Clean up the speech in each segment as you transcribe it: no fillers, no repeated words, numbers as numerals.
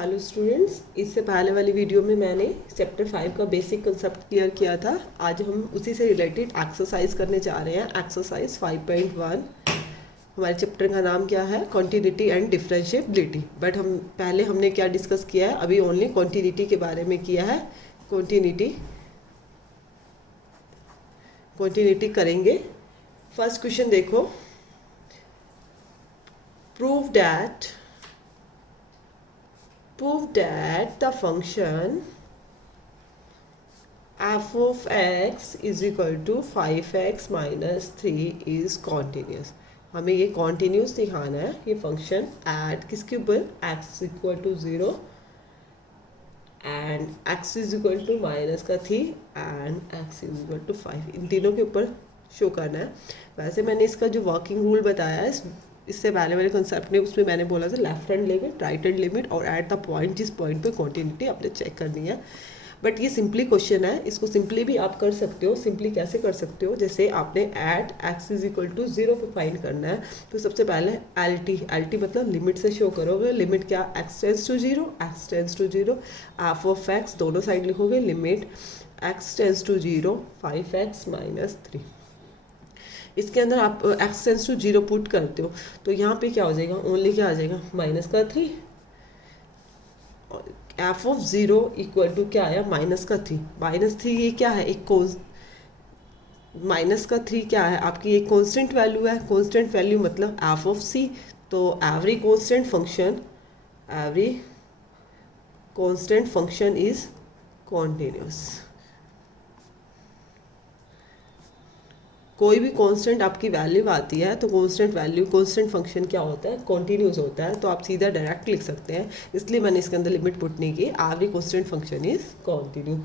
Hello students, इससे पहले वाली वीडियो में मैंने चैप्टर 5 का बेसिक कंसेप्ट क्लियर किया था। आज हम उसी से रिलेटेड एक्सरसाइज करने जा रहे हैं। एक्सरसाइज 5.1। हमारे चैप्टर का नाम क्या है? Continuity and differentiability. बट हमने क्या डिस्कस किया है? अभी ओनली कॉन्टिन्यूटी के बारे में किया है। कॉन्टिन्यूटी करेंगे। फर्स्ट क्वेश्चन देखो, prove that the function f of x is equal to 5x minus 3 is continuous। हमें ये continuous दिखाना है। ये फंक्शन एट किसके ऊपर? x equal to 0 and x is equal to minus का 3 and x is equal to 5, इन तीनों के ऊपर शो करना है। वैसे मैंने इसका जो वर्किंग रूल बताया है इससे पहले वाले कंसेप्ट में, उसमें मैंने बोला था left hand limit, right hand limit और एट द पॉइंट, जिस पॉइंट पे कॉन्टिन्यूटी आपने चेक करनी है। बट ये सिंपली क्वेश्चन है, इसको सिंपली भी आप कर सकते हो। सिंपली कैसे कर सकते हो? जैसे आपने at x is equal to 0 पे फाइंड करना है, तो सबसे पहले एल टी मतलब लिमिट से शो करोगे। लिमिट क्या? X tends to 0, x tends to 0, f of x दोनों साइड लिखोगे। Limit x tends to 0 5x minus 3। इसके अंदर आप एक्स टेंस टू 0 पुट करते हो तो यहाँ पे क्या हो जाएगा? ओनली क्या आ जाएगा? माइनस का 3। एफ ऑफ 0 इक्वल टू क्या आया? माइनस का 3। माइनस 3 ये क्या है? माइनस का 3 क्या है? आपकी एक कांस्टेंट वैल्यू है। कांस्टेंट वैल्यू मतलब एफ ऑफ सी। तो every constant function is continuous. कोई भी कांस्टेंट आपकी वैल्यू आती है तो कांस्टेंट फंक्शन क्या होता है? कॉन्टिन्यूस होता है। तो आप सीधा डायरेक्ट लिख सकते हैं, इसलिए मैंने इसके अंदर लिमिट पुट नहीं की। Every constant function is continue.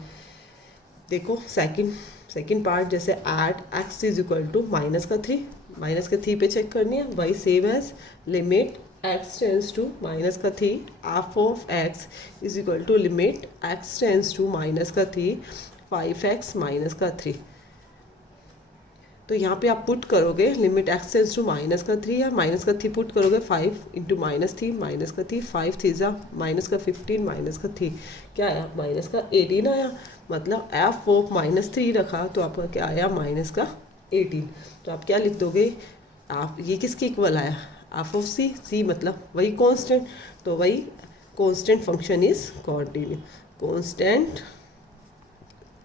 देखो सेकंड पार्ट, जैसे at x is equal to minus का 3 पे चेक करनी है। वही same as limit x tends to minus का 3, f of x is equal to limit x tends to minus का 3 5x minus का 3। तो यहाँ पे आप पुट करोगे limit x tends to minus का 3 या माइनस का 3 पुट करोगे। 5 इंटू माइनस 3 माइनस का 3, 5 थीजा माइनस का 15 माइनस का 3 क्या आया? माइनस का 18 आया। मतलब एफ ऑफ माइनस 3 रखा तो आपका क्या आया? माइनस का 18। तो आप क्या लिख दोगे? आप ये किसके इक्वल आया? एफ ऑफ सी मतलब वही कॉन्स्टेंट। तो वही constant function is continue.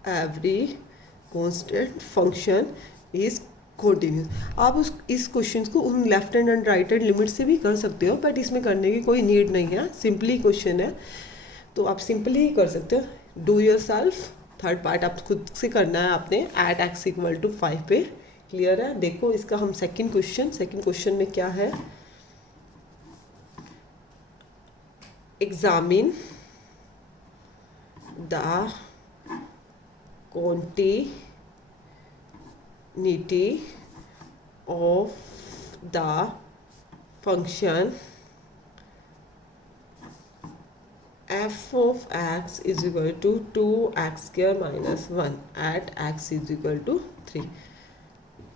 Every constant function is continuous. आप इस क्वेश्चन को उन left hand and right hand limit से भी कर सकते हो, बट इसमें करने की कोई नीड नहीं है। सिंपली क्वेश्चन है तो आप सिंपली ही कर सकते हो। Do your self. Third part आप खुद से करना है आपने। एट एक्स इक्वल टू 5 पे। क्लियर है? देखो इसका हम सेकंड क्वेश्चन में क्या है? Examine the continuity of the function f of x is equal to 2x square minus 1 at x is equal to 3।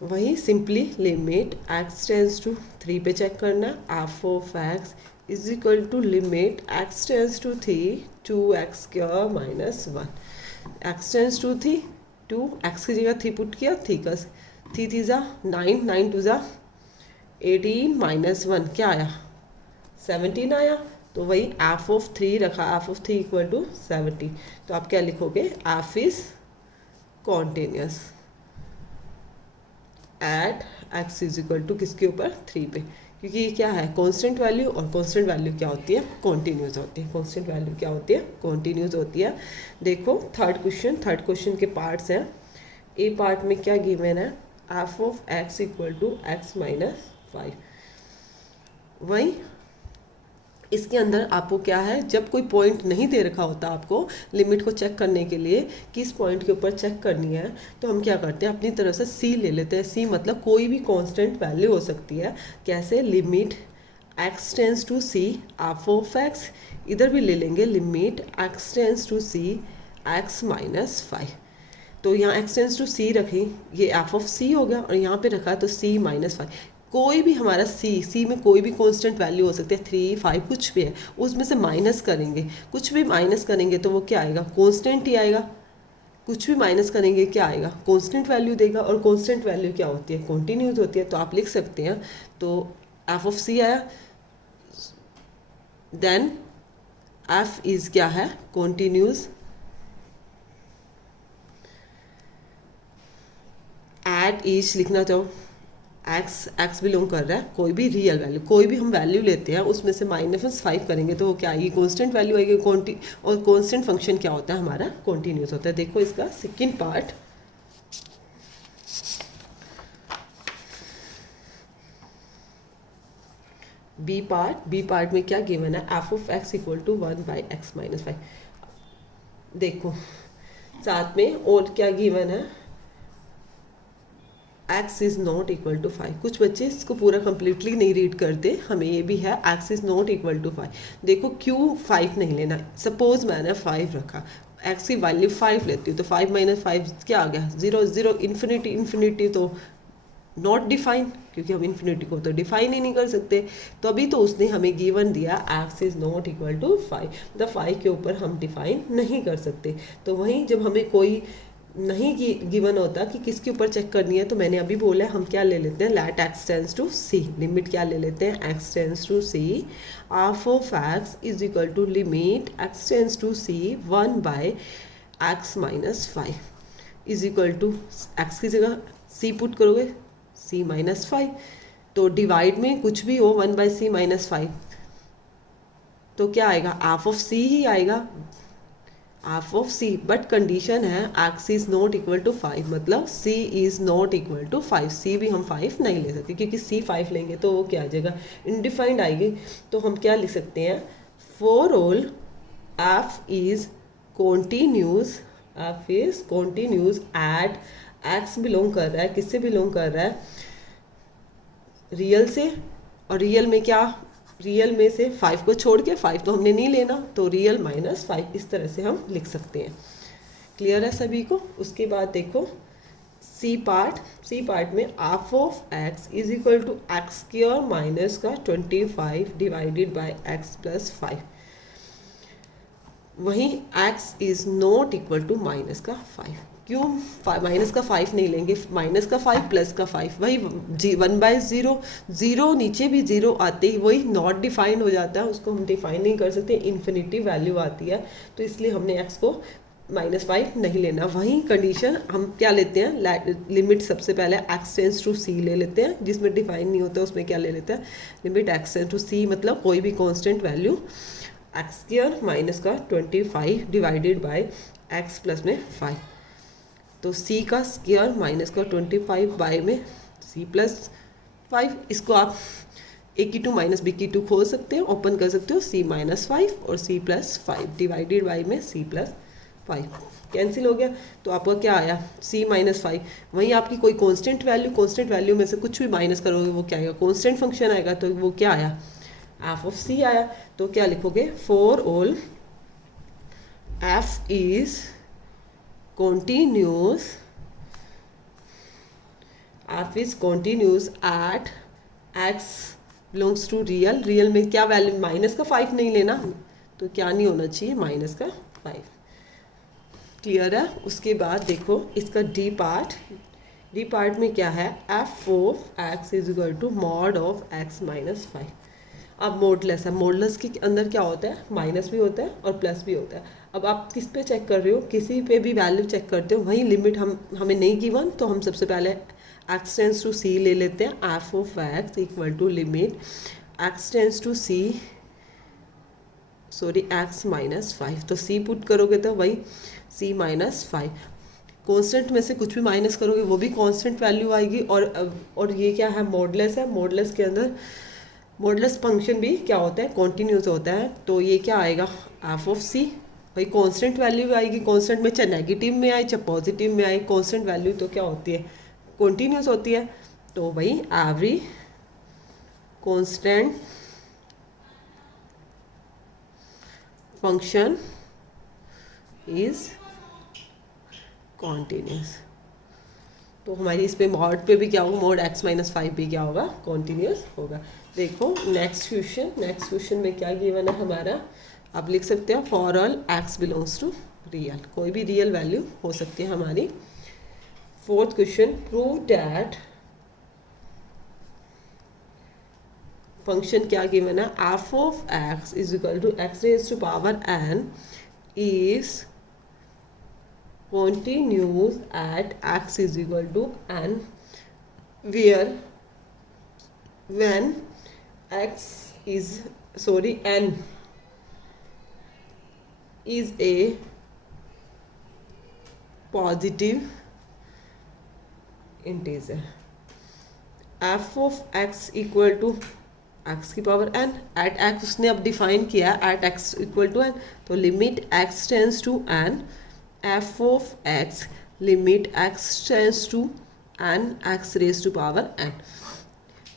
वही simply limit x tends to 3 पे चेक करना। f of x is equal to limit x tends to 3 2x square minus 1। x tends to 3 2, x की जगह 3 put किया। 3 थीजा 9 9 to ज़ा 18 minus 1 क्या आया? 17 आया। तो वही एफ ऑफ 3 रखा। F of 3 equal to 70। तो आप क्या लिखोगे? F is continuous at x is equal to किसके ऊपर? 3 पे, क्योंकि ये क्या है? कांस्टेंट वैल्यू, और कांस्टेंट वैल्यू क्या होती है? कॉन्टिन्यूस होती है। कांस्टेंट वैल्यू क्या होती है? कॉन्टिन्यूस होती है। देखो थर्ड क्वेश्चन के पार्ट्स हैं। ए पार्ट में क्या गिवन है? F of x equal to x minus 5। वही इसके अंदर आपको क्या है? जब कोई पॉइंट नहीं दे रखा होता आपको लिमिट को चेक करने के लिए किस पॉइंट के ऊपर चेक करनी है, तो हम क्या करते हैं? अपनी तरफ से सी ले लेते हैं। सी मतलब कोई भी कांस्टेंट वैल्यू हो सकती है। कैसे? Limit x tends to c f of x. इधर भी ले लेंगे limit x tends to c x minus 5। तो यहाँ एक्स टेंस टू सी रखी, ये एफ ऑफ सी हो गया, और यहाँ पे रखा तो सी माइनस 5। कोई भी हमारा सी में कोई भी कांस्टेंट वैल्यू हो सकती है, 3, 5 कुछ भी है, उसमें से माइनस करेंगे, कुछ भी माइनस करेंगे तो वो क्या आएगा, कांस्टेंट ही आएगा। कुछ भी माइनस करेंगे क्या आएगा, कांस्टेंट वैल्यू देगा। और कांस्टेंट वैल्यू क्या होती है, कॉन्टीन्यूस होती है। तो आप लिख सकते हैं, तो एफ ऑफ सी आया, देन एफ इज क्या है, कॉन्टीन्यूस एट ईच लिखना चाहो, एक्स बिलोंग कर रहा है कोई भी रियल वैल्यू, कोई भी हम वैल्यू लेते हैं उसमें से -5 करेंगे तो वो क्या आएगी, कांस्टेंट वैल्यू आएगी। और कांस्टेंट फंक्शन क्या होता है हमारा, कॉन्टीन्यूस होता है। देखो इसका सेकंड पार्ट, बी पार्ट में क्या गिवन है, f of x equal to 1/x-5। देखो साथ में और क्या गिवन है, x is not equal to 5। कुछ बच्चे इसको पूरा कंप्लीटली नहीं रीड करते, हमें ये भी है x is not equal to 5। देखो क्यों 5 नहीं लेना, सपोज मैंने 5 रखा, x की वैल्यू 5 लेती हूँ तो 5 - 5 क्या आ गया, 0 0, इन्फिनिटी इन्फिनिटी तो नॉट डिफाइन, क्योंकि हम इन्फिनिटी को तो डिफाइन ही नहीं कर सकते। तो अभी तो उसने हमें गिवन दिया x is not equal to 5, the 5 के ऊपर हम डिफाइन नहीं कर सकते। तो वहीं जब हमें कोई नहीं गिवन होता कि किसके ऊपर चेक करनी है, तो मैंने अभी बोला हम क्या ले लेते हैं, let x tends to c, limit क्या ले लेते हैं, x tends to c, f of x is equal to limit x tends to c 1/x-5 is equal to, x की जगह c पुट करोगे, c-5, तो डिवाइड में कुछ भी हो 1/c-5 तो क्या आएगा, f ऑफ c ही आएगा, F of C. But condition है x is not equal to 5, मतलब C is not equal to 5। C भी हम 5 नहीं ले सकते, क्योंकि सी 5 लेंगे तो वो क्या आ जाएगा, इनडिफाइंड आएगी। तो हम क्या लिख सकते हैं, for all f is continuous, f is continuous at x belong कर रहा है, किससे बिलोंग कर रहा है, रियल से। और रियल में क्या, रियल में से 5 को छोड़ के, 5 तो हमने नहीं लेना, तो रियल -5 इस तरह से हम लिख सकते हैं। क्लियर है सभी को। उसके बाद देखो सी पार्ट में f of x is equal to x square minus का 25 डिवाइडेड बाय एक्स प्लस 5। वहीं x is not equal to -5। क्यों -5 नहीं लेंगे, -5 प्लस का 5, वही 1/0, 0 नीचे भी 0 आते ही वही नॉट डिफाइंड हो जाता है, उसको हम डिफाइन नहीं कर सकते, इन्फिनिटी वैल्यू आती है। तो इसलिए हमने x को -5 नहीं लेना। वहीं कंडीशन हम क्या लेते हैं, लिमिट सबसे पहले x टेंस टू c ले लेते हैं, जिसमें डिफाइन नहीं होता उसमें क्या ले लेते हैं, limit x tends to c, मतलब कोई भी constant value x square minus का 25 डिवाइडेड बाय एक्स प्लस में 5। तो c का स्क्वायर माइनस का 25 बाय में c प्लस 5, इसको आप a की 2 माइनस b की 2 खोल सकते हो, ओपन कर सकते हो, c-5 और c प्लस 5 डिवाइडेड बाय में c प्लस 5 कैंसिल हो गया। तो आपका क्या आया, c-5। वहीं आपकी कोई कांस्टेंट वैल्यू में से कुछ भी माइनस करोगे वो क्या आएगा, कांस्टेंट फंक्शन आएगा, तो वो क्या आया, एफ ऑफ सी आया। तो क्या लिखोगे, for all f is continuous, f is continuous at x belongs to real, real में क्या वैल्यू, -5 नहीं लेना, तो क्या नहीं होना चाहिए, -5। क्लियर है। उसके बाद देखो इसका डी पार्ट में क्या है, f of x is equal to mod of x-5। अब मॉडलेस है, मॉडलेस के अंदर क्या होता है, माइनस भी होता है और प्लस भी होता है। अब आप किस पे चेक कर रहे हो, किसी पे भी वैल्यू चेक करते हो, वहीं लिमिट हमें नहीं गिवन, तो हम सबसे पहले x टेंस टू c ले लेते हैं, f of x equal to limit x tends to c, x-5। तो c पुट करोगे तो वही c-5, कांस्टेंट में से कुछ भी माइनस करोगे वो भी कांस्टेंट वैल्यू आएगी। और ये क्या है, मॉडलेस है, मॉडलेस के अंदर मॉडलेस फंक्शन भी क्या होता है, कॉन्टीन्यूस होता है। तो ये क्या आएगा, एफ ऑफ सी, भाई कांस्टेंट वैल्यू आएगी, कांस्टेंट में चाहे नेगेटिव में आए चाहे पॉजिटिव में आए, कांस्टेंट वैल्यू तो क्या होती है, कॉन्टीन्यूस होती है। तो भाई every constant function is continuous. तो हमारी इस पे मॉड पे भी क्या होगा, मॉड x माइनस 5 भी क्या होगा, कॉन्टीन्यूस होगा। देखो नेक्स्ट क्वेश्चन में क्या गिवन है हमारा, आप लिख सकते हो for all x belongs to real, कोई भी रियल वैल्यू हो सकती है हमारी। Fourth question, prove that function क्या गिवन है, f of x is equal to x raise to power n is continuous at x is equal to n, where when x is n is a positive integer। f of x equal to x की पावर n, at x उसने अब define किया at x equal to n, तो limit x tends to n, f of x limit x tends to n x raise to power n,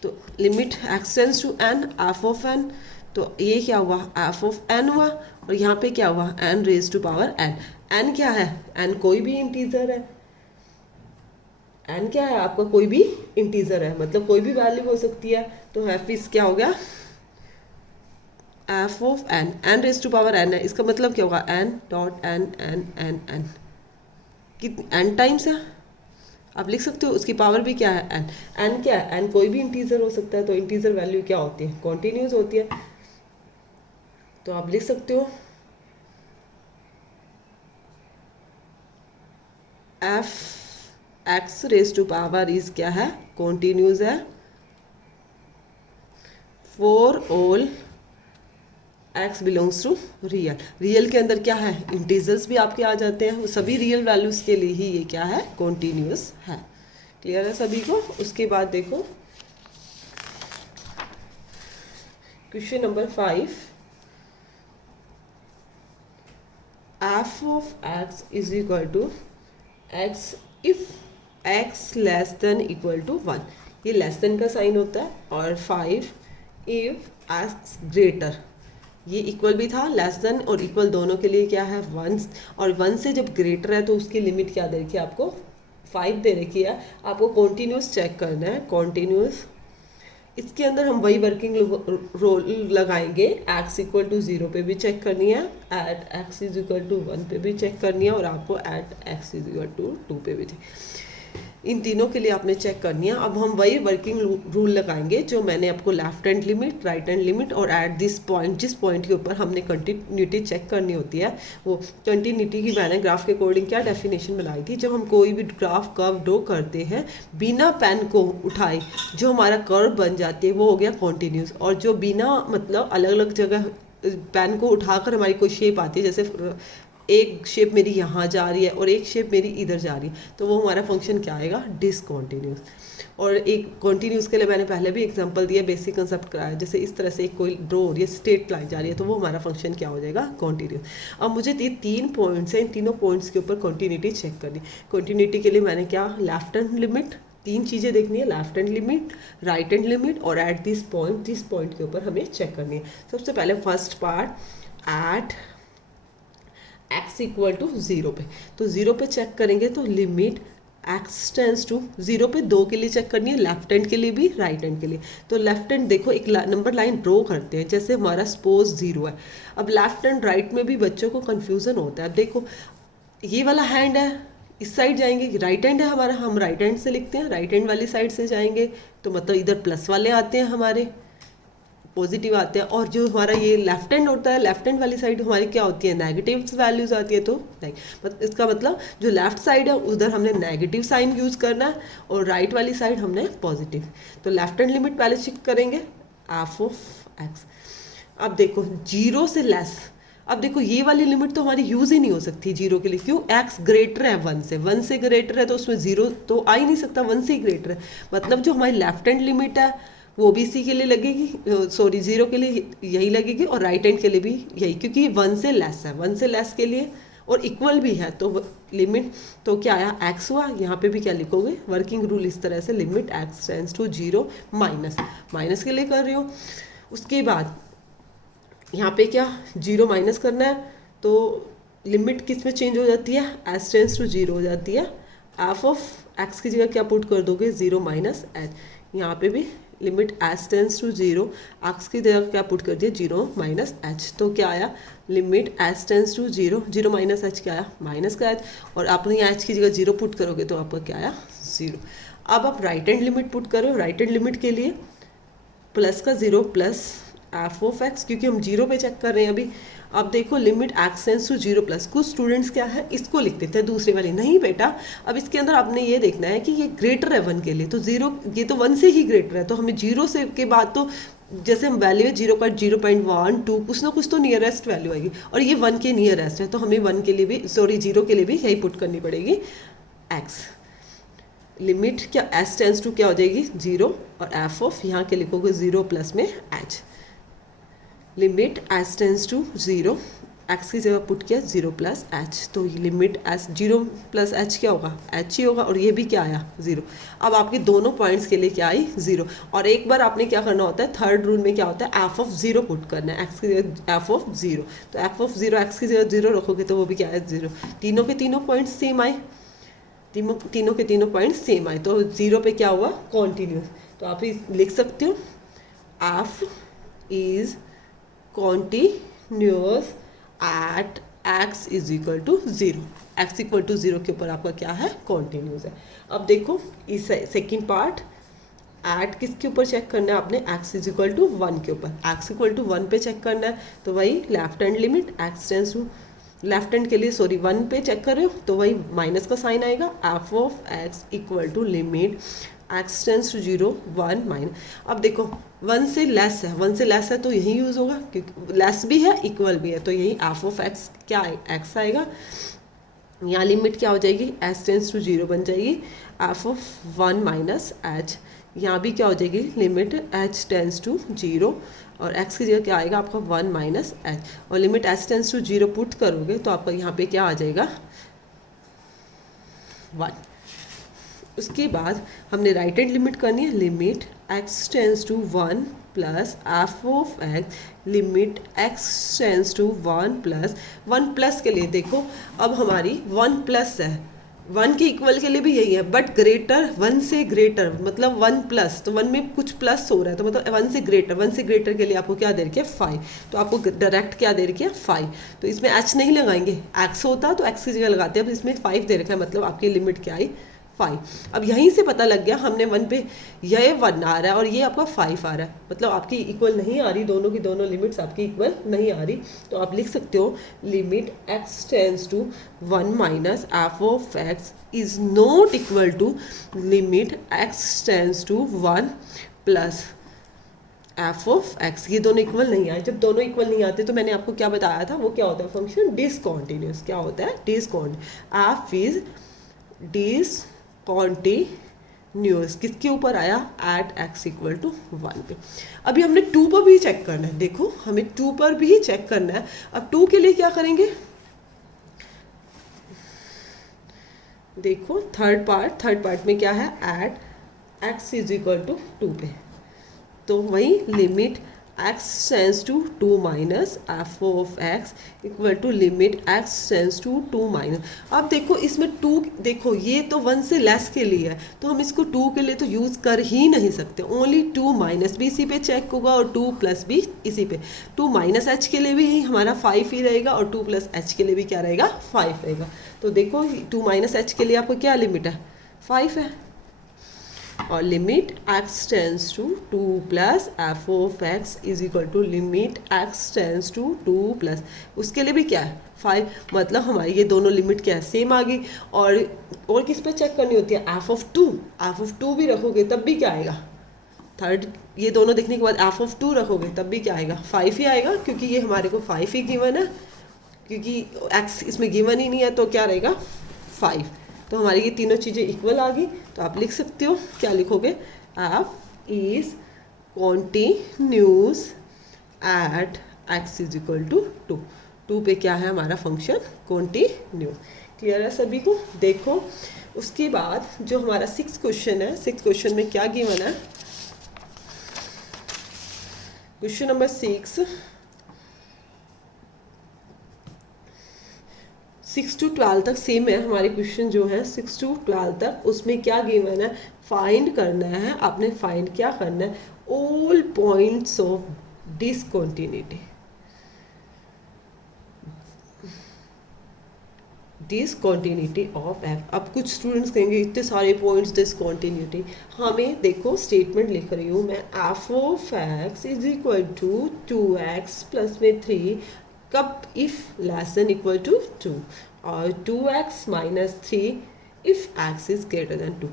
तो limit x tends to n f of n, तो ये क्या हुआ f of n हुआ, और यहाँ पे क्या हुआ n raise to power n। n क्या है, n कोई भी इंटीजर है, n क्या है आपका, कोई भी इंटीजर है, मतलब कोई भी वैल्यू हो सकती है। तो f इस क्या हो गया, f of n, n raise to power n है, इसका मतलब क्या होगा n dot n n n n, कितनी n टाइम्स है, आप लिख सकते हो उसकी पावर भी क्या है n। n क्या है, n कोई भी इंटीजर हो सकता है, तो इंटीजर वैल्यू क्या होती है, कॉन्टिन्यूस होती है। तो आप लिख सकते हो f x raise to power is क्या है, कॉन्टिन्यूस है for all x belongs to real. Real के अंदर क्या है, इंटीजर्स भी आपके आ जाते हैं, वो सभी रियल वैल्यूज के लिए ही ये क्या है, कॉन्टिन्यूस है। क्लियर है सभी को। उसके बाद देखो question number 5, f of x is equal to x if x less than equal to 1, ये लेस देन का साइन होता है, और 5 इफ x ग्रेटर, ये इक्वल भी था, लेस देन और इक्वल दोनों के लिए क्या है 1, और 1 से जब ग्रेटर है तो उसकी लिमिट क्या दे रखी है आपको, 5 दे रखी है। आपको कॉन्टीन्यूस चेक करना है, कॉन्टीन्यूस, इसके अंदर हम वही वर्किंग रोल लगाएंगे, x इक्वल टू 0 पे भी चेक करनी है, at x is equal to 1 पे भी चेक करनी है, और आपको at x is equal to 2 पे भी इन तीनों के लिए आपने चेक करनी है। अब हम वही वर्किंग रूल लगाएंगे जो मैंने आपको left hand limit, right hand limit, और एट दिस पॉइंट, जिस पॉइंट के ऊपर हमने कंटिन्यूटी चेक करनी होती है, वो कंटिन्यूटी की मैंने ग्राफ के अकॉर्डिंग क्या डेफिनेशन बनाई थी, जब हम कोई भी ग्राफ कर्व ड्रॉ करते हैं बिना पेन को उठाए जो हमारा कर्व बन जाती है वो हो गया कॉन्टीन्यूस, और जो बिना मतलब अलग अलग जगह पेन को उठाकर हमारी कोई शेप आती है, जैसे एक शेप मेरी यहाँ जा रही है और एक शेप मेरी इधर जा रही है, तो वो हमारा फंक्शन क्या आएगा, डिसकॉन्टीन्यूस। और एक कॉन्टीन्यूस के लिए मैंने पहले भी एग्जांपल दिया, बेसिक कंसेप्ट कराया, जैसे इस तरह से एक कोई ड्रॉ हो रही है, स्ट्रेट लाइन जा रही है, तो वो हमारा फंक्शन क्या हो जाएगा, कॉन्टीन्यूस। अब मुझे ये 3 पॉइंट्स हैं, इन तीनों पॉइंट्स के ऊपर कॉन्टीन्यूटी चेक करनी। कॉन्टीन्यूटी के लिए मैंने क्या, लेफ्ट हैंड लिमिट, 3 चीज़ें देखनी है, left hand limit, right hand limit, और एट दिस पॉइंट के ऊपर हमें चेक करनी है। सबसे पहले first part, at x equal to 0 पे, तो 0 पे चेक करेंगे तो लिमिट x टेंस टू 0 पे 2 के लिए चेक करनी है, लेफ्ट हैंड के लिए भी, राइट हैंड के लिए। तो लेफ्ट हैंड देखो एक नंबर लाइन ड्रॉ करते हैं, जैसे हमारा सपोज 0 है। अब लेफ्ट हैंड राइट में भी बच्चों को कन्फ्यूज़न होता है। अब देखो ये वाला हैंड है, इस साइड जाएंगे, राइट हैंड है हमारा, हम राइट हैंड से लिखते हैं, राइट हैंड वाली साइड से जाएंगे तो मतलब इधर प्लस वाले आते हैं, हमारे पॉजिटिव आते हैं, और जो हमारा ये लेफ्ट हैंड होता है, लेफ्ट हैंड वाली साइड हमारी क्या होती है, नेगेटिव वैल्यूज आती है। तो इसका मतलब जो लेफ्ट साइड है उधर हमने नेगेटिव साइन यूज़ करना है, और राइट वाली साइड हमने पॉजिटिव। तो लेफ्ट हैंड लिमिट पहले चेक करेंगे, एफ ऑफ एक्स। अब देखो 0 से लेस, अब देखो ये वाली लिमिट तो हमारी यूज़ ही नहीं हो सकती 0 के लिए, क्यों, x ग्रेटर है 1 से, 1 से ग्रेटर है तो उसमें 0 तो आ ही नहीं सकता, 1 से ही ग्रेटर है। मतलब जो हमारी लेफ्ट हैंड लिमिट है वो भी इसी के लिए लगेगी, सॉरी 0 के लिए यही लगेगी, और राइट हैंड के लिए भी यही, क्योंकि 1 से लेस है, 1 से लेस के लिए और इक्वल भी है, तो लिमिट तो क्या आया, x हुआ। यहाँ पे भी क्या लिखोगे, वर्किंग रूल इस तरह से, limit x tends to 0 minus के लिए कर रही हो। उसके बाद यहाँ पे क्या 0 माइनस करना है, तो लिमिट किस में चेंज हो जाती है, s टेंस टू 0 हो जाती है, f ऑफ एक्स की जगह क्या पुट कर दोगे, 0 माइनस एच। यहाँ पे भी limit h tends to 0, x की जगह क्या पुट कर दिया, 0 माइनस एच। तो क्या आया, limit h tends to 0, 0 minus h क्या आया, माइनस का एच। और आपने एच की जगह 0 पुट करोगे तो आपका क्या आया, 0। अब आप राइट हैंड लिमिट पुट करो। राइट हैंड लिमिट के लिए प्लस का 0 प्लस एफ ऑफ एक्स, क्योंकि हम 0 पे चेक कर रहे हैं अभी। अब देखो limit x tends to 0 plus, कुछ स्टूडेंट्स क्या है इसको लिख देते हैं दूसरे वाली, नहीं बेटा अब इसके अंदर आपने ये देखना है कि ये ग्रेटर है 1 के लिए, तो 0 ये तो 1 से ही ग्रेटर है, तो हमें 0 से के बाद तो जैसे हम वैल्यू है 0.0.1 2 कुछ ना कुछ तो नियरेस्ट वैल्यू आएगी, और ये 1 के नियरेस्ट है, तो हमें 1 के लिए भी सॉरी 0 के लिए भी यही पुट करनी पड़ेगी एक्स। लिमिट क्या एस टेंस टू क्या हो जाएगी, 0, और एफ ऑफ यहाँ के लिखोगे 0 प्लस में h. Limit S tends to 0, x की जगह पुट किया 0 प्लस एच, तो लिमिट एस 0 प्लस एच क्या होगा, एच ही होगा, और ये भी क्या आया 0। अब आपके दोनों पॉइंट्स के लिए क्या आई 0। और एक बार आपने क्या करना होता है, थर्ड रूल में क्या होता है, एफ ऑफ 0 पुट करना है, एक्स की जगह एफ ऑफ 0, तो एफ ऑफ 0 एक्स की जगह 0 रखोगे तो वो भी क्या है 0। तीनों के तीनों पॉइंट्स सेम आए, तीनों के तीनों पॉइंट सेम आए, तो 0 पे क्या हुआ, कॉन्टिन्यूस। तो आप लिख सकते हो f is continuous at x is equal to 0। X equal to 0 के ऊपर आपका क्या है, कॉन्टिन्यूस है। अब देखो इस सेकेंड पार्ट, एट किसके ऊपर चेक करना है आपने, एक्स इज इक्वल टू 1 के ऊपर, एक्स इक्वल टू 1 पे चेक करना है, तो वही left hand limit x tends to left hand के लिए 1 पे चेक कर रहे हो तो वही माइनस का साइन आएगा, F of x equal to limit x tends to 0 1 minus. अब देखो 1 से लेस है, 1 से लेस है तो यही यूज़ होगा, क्योंकि लेस भी है इक्वल भी है, तो यही एफ ऑफ एक्स क्या एक्स आएगा। यहाँ लिमिट क्या हो जाएगी, एस टेंस टू 0 बन जाएगी, एफ ऑफ 1 माइनस एच। यहाँ भी क्या हो जाएगी, लिमिट एच टेंस टू 0, और x की जगह क्या आएगा आपका 1 माइनस एच, और limit h tends to 0 put करोगे तो आपका यहाँ पे क्या आ जाएगा 1। उसके बाद हमने राइट हैंड लिमिट करनी है, limit x tends to 1 plus F of x, limit x tends to 1 plus 1 plus के लिए देखो अब हमारी 1 प्लस है, 1 के इक्वल के लिए भी यही है, बट ग्रेटर 1 से ग्रेटर मतलब 1 प्लस, तो 1 में कुछ प्लस हो रहा है तो मतलब 1 से ग्रेटर के लिए आपको क्या दे रखी है 5, तो आपको डायरेक्ट क्या दे रखी है 5, तो इसमें h नहीं लगाएंगे, x होता तो x की जगह लगाते हैं, अब इसमें 5 दे रखा है, मतलब आपकी लिमिट क्या आई 5। अब यहीं से पता लग गया हमने 1 पे ये 1 आ रहा है और ये आपका 5 आ रहा है, मतलब आपकी इक्वल नहीं आ रही, दोनों की दोनों लिमिट्स आपकी इक्वल नहीं आ रही, तो आप लिख सकते हो limit x tends to 1 minus f of x is not equal to limit x tends to 1 plus F of x. ये दोनों इक्वल नहीं आए, जब दोनों इक्वल नहीं आते तो मैंने आपको क्या बताया था, वो क्या होता है फंक्शन डिसकॉन्टिन्यूस। क्या होता है डिसकॉन्टिन्यूस, एफ इज डिसकॉन्टिन्यूस किसके ऊपर आया, एट एक्स इक्वल टू 1 पे। अभी हमने 2 पर भी चेक करना है, देखो हमें 2 पर भी चेक करना है। अब 2 के लिए क्या करेंगे, देखो थर्ड पार्ट में क्या है, at x is equal to 2 पे, तो वही limit x tends to 2 minus f of x equal to limit x tends to 2 minus. अब देखो इसमें 2, देखो ये तो 1 से लेस के लिए है तो हम इसको 2 के लिए तो यूज़ कर ही नहीं सकते, ओनली 2 माइनस भी इसी पे चेक होगा और 2 प्लस भी इसी पे। 2 माइनस एच के लिए भी हमारा 5 ही रहेगा और 2 प्लस एच के लिए भी क्या रहेगा 5 रहेगा। तो देखो 2 माइनस एच के लिए आपको क्या लिमिट है 5 है, और limit x tends to 2 plus F of x is equal to limit x tends to 2 plus, उसके लिए भी क्या है 5, मतलब हमारी ये दोनों लिमिट क्या है सेम आ गई। और किस पे चेक करनी होती है, एफ ऑफ 2 भी रखोगे तब भी क्या आएगा थर्ड, ये दोनों देखने के बाद एफ ऑफ 2 रखोगे तब भी क्या आएगा 5 ही आएगा, क्योंकि ये हमारे को 5 ही गिवन है, क्योंकि x इसमें गिवन ही नहीं है तो क्या रहेगा 5। तो हमारी ये तीनों चीज़ें इक्वल आ गई, तो आप लिख सकते हो क्या लिखोगे, f is continuous at x is equal to 2 पे क्या है हमारा फंक्शन कॉन्टिन्यूस। क्लियर है सभी को। देखो उसके बाद जो हमारा 6th क्वेश्चन है, 6th क्वेश्चन में क्या गिवन है, क्वेश्चन नंबर 6 6 to 12 तक सेम है हमारे क्वेश्चन जो है 6 to 12 तक, उसमें क्या गिवन है, फाइंड करना है आपने, फाइंड क्या करना है, all points of discontinuity, discontinuity of F. अब कुछ स्टूडेंट्स कहेंगे इतने सारे पॉइंट्स डिसकंटिन्यूटी, हमें देखो स्टेटमेंट लिख रही हूँ मैं, f of x is equal to 2x plus में 3 कब, if less than equal to 2, और 2x minus 3 if x is greater than 2।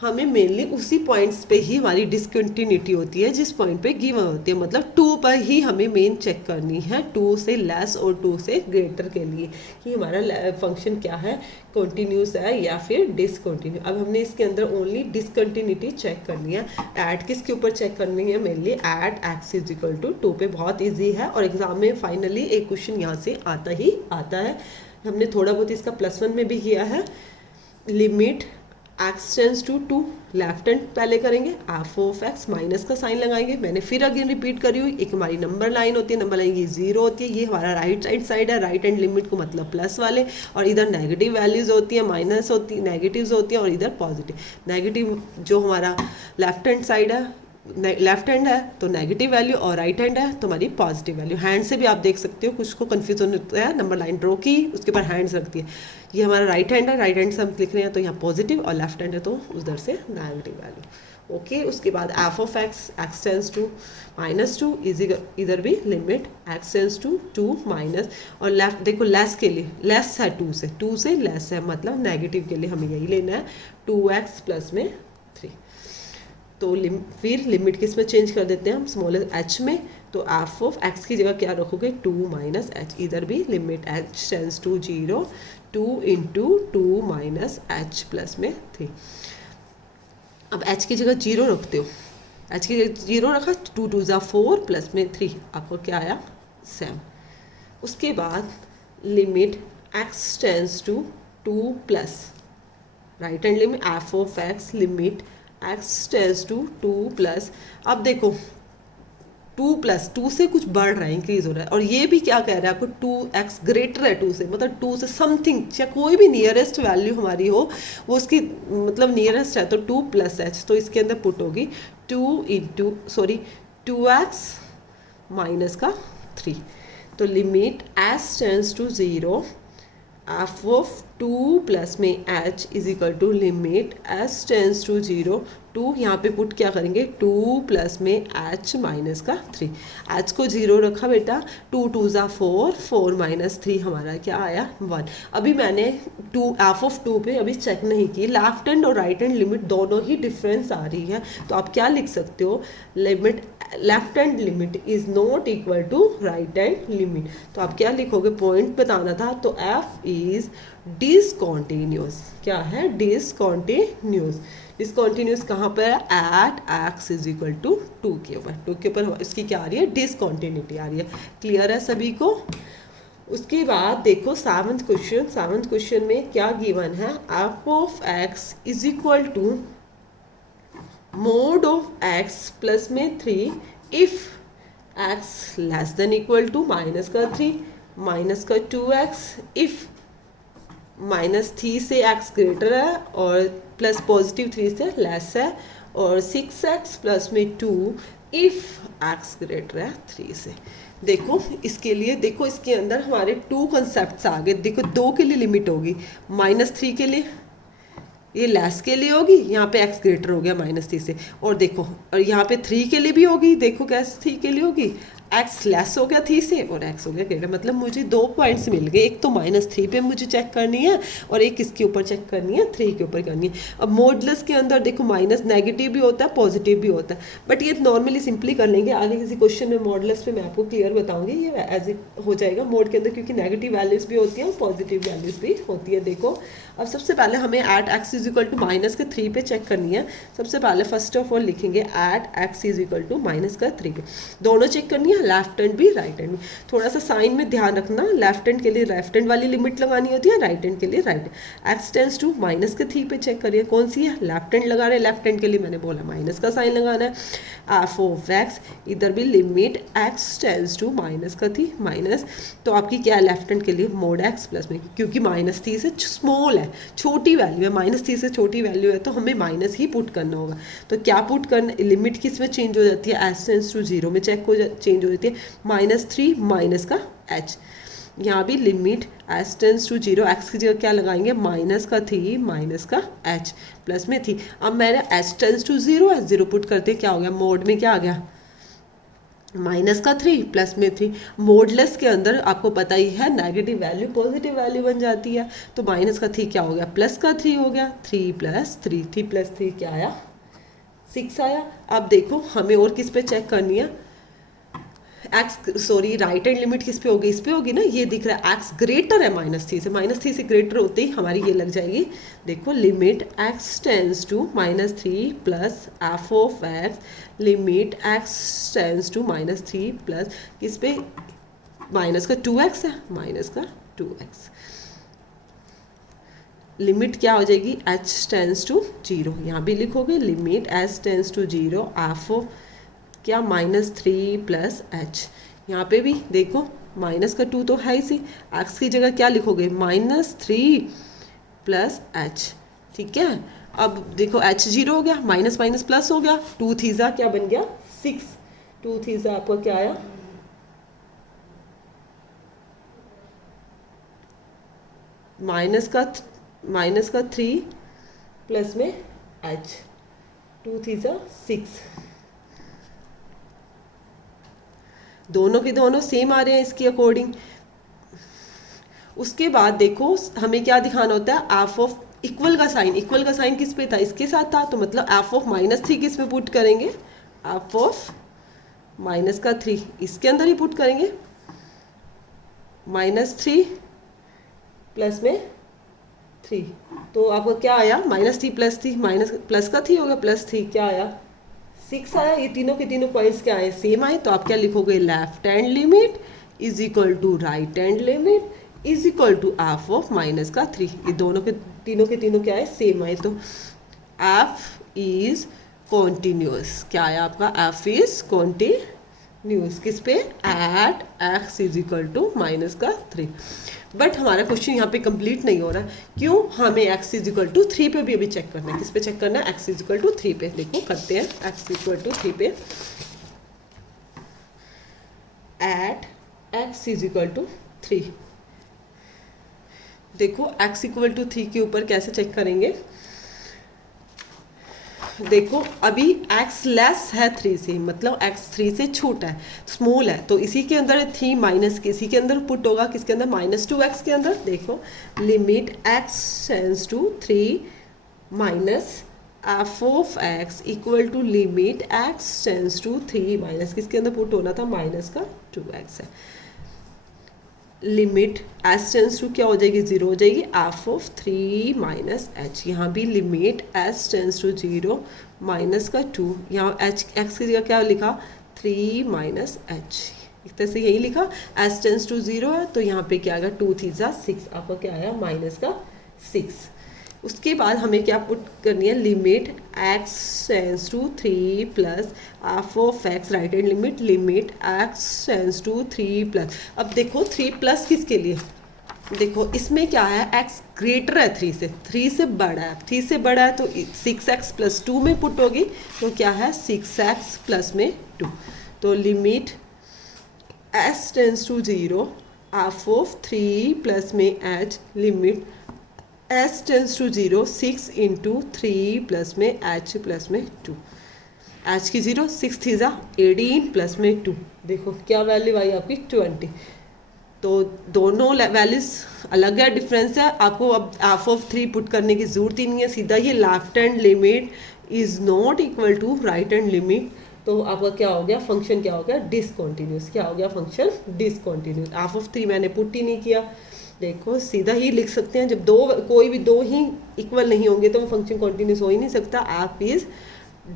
हमें मेनली उसी पॉइंट्स पे ही हमारी डिसकंटिन्यूटी होती है जिस पॉइंट पे गिवन होती है, मतलब 2 पर ही हमें मेन चेक करनी है, 2 से लेस और 2 से ग्रेटर के लिए कि हमारा फंक्शन क्या है, कंटिन्यूस है या फिर डिसकंटिन्यू। अब हमने इसके अंदर ओनली डिसकंटिन्यूटी चेक करनी है। ऐड किसके ऊपर चेक करनी है, mainly at x is equal to 2 पे, बहुत ईजी है और एग्जाम में फाइनली एक क्वेश्चन यहाँ से आता ही आता है। हमने थोड़ा बहुत इसका +1 में भी किया है। Limit x tends to 2, left hand पहले करेंगे, एफ ऑफ एक्स माइनस का साइन लगाएंगे, मैंने फिर अगेन रिपीट करी हुई, एक हमारी नंबर लाइन होती है, नंबर लाइन ये 0 होती है, ये हमारा राइट साइड है, राइट हैंड लिमिट को मतलब प्लस वाले, और इधर नेगेटिव वैल्यूज होती है, माइनस होती नेगेटिव्स होती है, और इधर पॉजिटिव। नेगेटिव जो हमारा लेफ्ट हैंड साइड है, लेफ्ट हैंड है तो नेगेटिव वैल्यू, और राइट हैंड है तो हमारी पॉजिटिव वैल्यू। हैंड से भी आप देख सकते हो, कुछ को कन्फ्यूजन होता है, नंबर लाइन ड्रॉ की उसके ऊपर हैंड्स रखती है, ये हमारा राइट हैंड है, राइट हैंड से हम लिख रहे हैं तो यहाँ पॉजिटिव, और लेफ्ट हैंड है तो उधर से नेगेटिव वैल्यू। ओके, उसके बाद f of x, x tends to -2, इधर भी limit x tends to 2 minus, और लेफ्ट देखो लेस के लिए, लेस है 2 से लेस है, मतलब नेगेटिव के लिए हमें यही लेना है, 2x प्लस में 3। तो फिर लिमिट किस में चेंज कर देते हैं हम, स्मॉल h में, तो एफ ऑफ एक्स की जगह क्या रखोगे, 2 माइनस एच, इधर भी limit h tends to 0, 2 into 2 minus h plus में 3। अब h की जगह 0 रखते हो, h की जगह 0 रखा, 2 2 ज़ा 4 प्लस में 3, आपको क्या आया 7। उसके बाद limit x tends to 2 plus, right hand limit f of x, limit x tends to 2 plus, अब देखो 2 प्लस 2 से कुछ बढ़ रहा है, इंक्रीज हो रहा है, और ये भी क्या कह रहा है आपको, 2x ग्रेटर है 2 से, मतलब 2 से समथिंग, या कोई भी नियरेस्ट वैल्यू हमारी हो वो उसकी मतलब नियरेस्ट है, तो 2 प्लस एच, तो इसके अंदर पुट होगी 2x माइनस का 3। तो limit s tends to 0, f of 2 plus में h is equal to limit s tends to 0, 2 यहाँ पे पुट क्या करेंगे, 2 प्लस में h माइनस का 3, h को 0 रखा बेटा, 2 2 ज़ा 4, 4 माइनस 3 हमारा क्या आया 1। अभी मैंने एफ ऑफ 2 पे अभी चेक नहीं की, लेफ्ट हैंड और राइट हैंड लिमिट दोनों ही डिफरेंस आ रही है, तो आप क्या लिख सकते हो, limit left hand limit is not equal to right hand limit, तो आप क्या लिखोगे, पॉइंट बताना था, तो f इज डिसकंटिन्यूअस, क्या है डिसकंटिन्यूअस। डिसकंटिन्यूअस कहाँ पर है, at x is equal to 2 के ऊपर, 2 के ऊपर इसकी क्या आ रही है, डिसकंटिन्यूटी आ रही है। क्लियर है सभी को। उसके बाद देखो 7th क्वेश्चन में क्या गिवन है, f of x is equal to mod of x plus में 3 if x less than equal to minus का 3 माइनस का 2x, इफ -3 से x ग्रेटर है और प्लस पॉजिटिव 3 से लेस है, और 6x प्लस में 2 इफ x ग्रेटर है 3 से। देखो इसके लिए, देखो इसके अंदर हमारे 2 कॉन्सेप्ट्स आ गए। देखो 2 के लिए लिमिट होगी, -3 के लिए ये लेस के लिए होगी, यहाँ पे x ग्रेटर हो गया -3 से, और देखो और यहाँ पे 3 के लिए भी होगी, देखो कैसे 3 के लिए होगी, x लेस हो गया 3 से और x हो गया ग्रेटर, मतलब मुझे 2 पॉइंट्स मिल गए, एक तो -3 पे मुझे चेक करनी है और एक किसके ऊपर चेक करनी है, 3 के ऊपर करनी है। अब मॉडुलस के अंदर देखो माइनस नेगेटिव भी होता है, पॉजिटिव भी होता है, बट ये नॉर्मली सिंपली कर लेंगे, आगे किसी क्वेश्चन में मॉडुलस पे मैं आपको क्लियर बताऊंगी, ये एज इट हो जाएगा मोड के अंदर, क्योंकि नेगेटिव वैल्यूज भी होती है और पॉजिटिव वैल्यूज भी होती है। देखो अब सबसे पहले हमें at x is equal to -3 पे चेक करनी है। सबसे पहले फर्स्ट ऑफ ऑल लिखेंगे at x is equal to -3 पे, दोनों चेक करनी है, है, लेफ्ट हैंड भी राइट हैंड भी। थोड़ा सा साइन में ध्यान रखना, लेफ्ट हैंड के लिए लेफ्ट हैंड वाली लिमिट लगानी होती है, राइट हैंड के लिए right. X tends to minus के 3 पे चेक करिए कौन सी है, लेफ्ट हैंड लगा रहे हैं, लेफ्ट हैंड के लिए मैंने बोला माइनस का साइन लगाना है। एफ ऑफ एक्स, इधर भी limit x tends to minus का थी माइनस, तो आपकी क्या है लेफ्ट हैंड के लिए मोड एक्स प्लस में, क्योंकि माइनस थी से स्मॉल है, छोटी वैल्यू है, माइनस थी से छोटी वैल्यू है, तो हमें माइनस ही पुट करना होगा। तो क्या पुट करना, लिमिट किस में चेंज हो जाती है, एस टेंस टू जीरो में चेंज हो जाती है, -3 माइनस का एच। यहाँ भी limit S tends to zero, x की जगह क्या लगाएंगे, माइनस का थी माइनस का एच प्लस में थी। अब मैंने h tends to zero h zero put करते क्या हो गया, मोड में क्या आ गया, माइनस का 3 प्लस में 3। मोडलेस के अंदर आपको पता ही है नेगेटिव वैल्यू पॉजिटिव वैल्यू बन जाती है, तो माइनस का 3 क्या हो गया, प्लस का 3 हो गया, 3 प्लस 3, 3 प्लस 3 क्या आया, 6 आया। अब देखो हमें और किस पे चेक करनी है, राइट हैंड लिमिट किस पे होगी, इस पे होगी ना, ये दिख रहा है एक्स ग्रेटर है -3 से, -3 से ग्रेटर होते ही हमारी ये लग जाएगी। देखो limit x tends to -3 plus F of x, limit x tends to -3 plus किस पे, माइनस का 2x है, माइनस का 2x, लिमिट क्या हो जाएगी h टेंस टू 0, यहाँ भी लिखोगे limit h tends to 0 f of क्या -3 प्लस एच, यहाँ पे भी देखो माइनस का 2 तो है ही सी, एक्स की जगह क्या लिखोगे -3 प्लस एच, ठीक है। अब देखो एच 0 हो गया, माइनस माइनस प्लस हो गया, 2 थीजा क्या बन गया 6, 2 थीजा आपका क्या आया, माइनस का 3 प्लस में एच, 2 थीजा 6, दोनों के दोनों सेम आ रहे हैं इसके अकॉर्डिंग। उसके बाद देखो हमें क्या दिखाना होता है, एफ ऑफ इक्वल का साइन किस पे था, इसके साथ था, तो मतलब एफ ऑफ -3 किस में पुट करेंगे, एफ ऑफ माइनस का 3 इसके अंदर ही पुट करेंगे, -3 प्लस में 3, तो आपको क्या आया -3 प्लस 3 माइनस प्लस का 3 हो गया, प्लस 3 क्या आया 6 आया। ये तीनों के तीनों पॉइंट्स क्या आए, सेम आए, तो आप क्या लिखोगे, left hand limit is equal to right hand limit is equal to F of minus का 3, ये दोनों के तीनों क्या है, सेम आए, तो एफ इज कॉन्टिन्यूस, क्या आया आपका, एफ इज कॉन्टिन्यूस किस पे, at x is equal to minus का 3। बट हमारा क्वेश्चन यहाँ पे कंप्लीट नहीं हो रहा है, क्यों, हमें x इज इक्वल टू 3 पे भी अभी चेक करना है, किस पे चेक करना है, x इज इक्वल टू 3 पे। देखो करते हैं, x इक्वल टू 3 पे, at x is equal to 3, देखो x इक्वल टू 3 के ऊपर कैसे चेक करेंगे, देखो अभी x लेस है 3 से, मतलब x 3 से छोटा है, स्मॉल है, तो इसी के अंदर 3 माइनस के इसी के अंदर पुट होगा, किसके अंदर, -2x के अंदर। देखो limit x tends to 3 minus f of x equal to limit x tends to 3 minus किसके अंदर पुट होना था, माइनस का 2x है, लिमिट एस टेंस टू क्या हो जाएगी, 0 हो जाएगी, एफ ऑफ 3 माइनस एच, यहाँ भी limit S tends to 0 minus का 2, यहाँ एच एक्स की जगह क्या लिखा, 3 माइनस एच, एक तरह से यही लिखा, एस टेंस टू 0 है, तो यहाँ पे क्या आएगा, 2 थीजा 6, आपका क्या आया, माइनस का 6। उसके बाद हमें क्या पुट करनी है, limit x tends to 3 plus F of x, right hand limit, limit x tends to 3 plus. अब देखो 3 प्लस किसके लिए, देखो इसमें क्या है, x ग्रेटर है 3 से बड़ा है, 3 से बड़ा है तो 6x प्लस 2 में पुट होगी, तो क्या है 6x प्लस में 2, तो limit s tends to 0 f of 3 plus में h, limit s tends to 0 6 into 3 plus में h प्लस में 2, h की 0 6 थीजा 18 प्लस में 2, देखो क्या वैल्यू आई आपकी 20, तो दोनों वैल्यूज अलग है, डिफरेंस है, आपको अब एफ ऑफ 3 पुट करने की जरूरत ही नहीं है, सीधा ये left hand limit is not equal to right hand limit, तो आपका क्या हो गया, फंक्शन क्या हो गया, डिसकॉन्टिन्यूस, क्या हो गया, फंक्शन डिसकॉन्टिन्यूस, एफ ऑफ 3 मैंने पुट ही नहीं किया, देखो सीधा ही लिख सकते हैं, जब कोई भी दो ही इक्वल नहीं होंगे तो वो फंक्शन कॉन्टिन्यूस हो ही नहीं सकता, एफ इज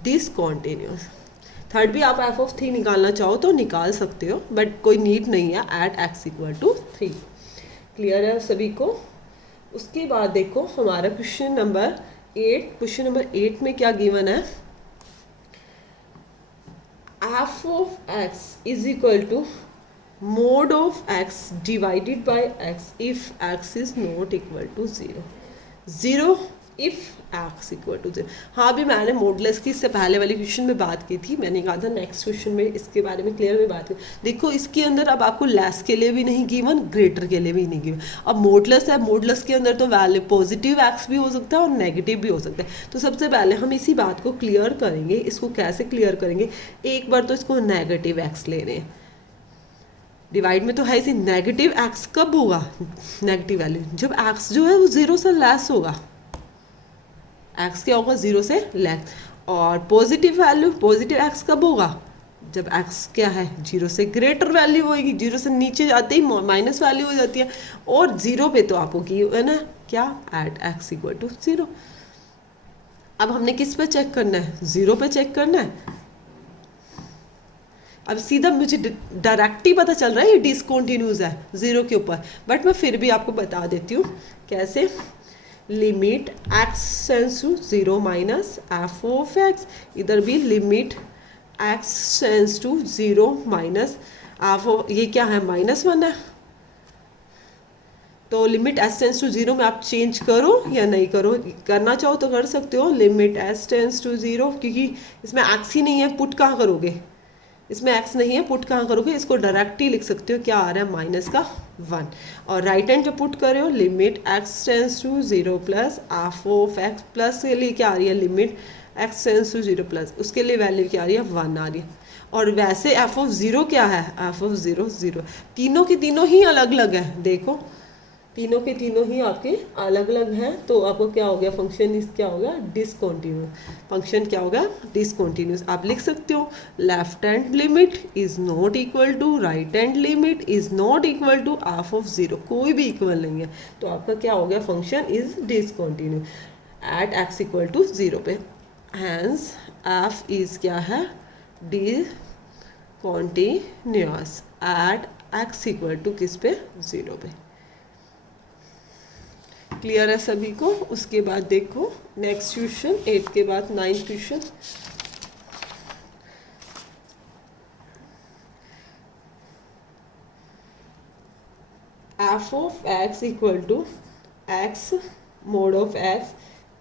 डिसकॉन्टिन्यूस। थर्ड भी आप एफ ऑफ 3 निकालना चाहो तो निकाल सकते हो, बट कोई नीड नहीं है at x equal to 3। Clear है सभी को? उसके बाद देखो हमारा क्वेश्चन नंबर 8। क्वेश्चन नंबर 8 में क्या गिवन है, f of x is equal to mod of x divided by x if x is not equal to 0। 0 if x equal to 0। हाँ, अभी मैंने मॉडुलस की इससे पहले वाली क्वेश्चन में बात की थी, मैंने कहा था नेक्स्ट क्वेश्चन में इसके बारे में क्लियर में बात की। देखो इसके अंदर अब आपको लेस के लिए भी नहीं गिवन, ग्रेटर के लिए भी नहीं गिवन। अब मॉडुलस है, मॉडुलस के अंदर तो वैल्यू पॉजिटिव एक्स भी हो सकता है और नेगेटिव भी हो सकता है। तो सबसे पहले हम इसी बात को क्लियर करेंगे। इसको कैसे क्लियर करेंगे, एक बार तो इसको नेगेटिव एक्स ले रहे हैं, डिवाइड में तो है इसी। नेगेटिव एक्स कब होगा, नेगेटिव वैल्यू जब एक्स जो है वो 0 से लेस होगा। एक्स क्या होगा, 0 से लेस। और पॉजिटिव वैल्यू, पॉजिटिव एक्स कब होगा, जब एक्स क्या है 0 से ग्रेटर वैल्यू होगी। 0 से नीचे जाते ही माइनस वैल्यू हो जाती है। और 0 पे तो आपको की है ना क्या, एट एक्स इक्वल टू 0। अब हमने किस पे चेक करना है, 0 पे चेक करना है। अब सीधा मुझे डायरेक्ट ही पता चल रहा है ये डिसकंटिन्यूस है 0 के ऊपर, बट मैं फिर भी आपको बता देती हूँ कैसे। Limit x tends to 0 minus f of x, इधर भी limit x tends to 0 minus f of, ये क्या है -1 है। तो लिमिट एस टेंस टू 0 में आप चेंज करो या नहीं करो, करना चाहो तो कर सकते हो। लिमिट एस टेंस टू 0, क्योंकि इसमें एक्स ही नहीं है, पुट कहाँ करोगे, इसमें एक्स नहीं है, पुट कहाँ करोगे, इसको डायरेक्ट ही लिख सकते हो। क्या आ रहा है -1। और राइट हैंड जो पुट कर रहे हो, limit x tends to 0 plus F of x, plus के लिए क्या आ रही है, limit x tends to 0 plus, उसके लिए वैल्यू क्या आ रही है, 1 आ रही है। और वैसे एफ ऑफ 0 क्या है, एफ ऑफ 0 0। तीनों की तीनों ही अलग अलग है, देखो तीनों के तीनों ही आपके अलग अलग हैं। तो आपको क्या हो गया, फंक्शन इस क्या हो गया, डिसकंटिन्यूस। फंक्शन क्या होगा, डिसकंटिन्यूस। आप लिख सकते हो left hand limit is not equal to right hand limit is not equal to F of 0, कोई भी इक्वल नहीं है। तो आपका क्या हो गया, function is discontinuous at x equal to 0 पे। हैंस एफ इज क्या है, discontinuous at x equal to किस पे, 0 पे। क्लियर है सभी को? उसके बाद देखो नेक्स्ट क्वेश्चन, 8 के बाद 9th question. F of x equal to x mod of x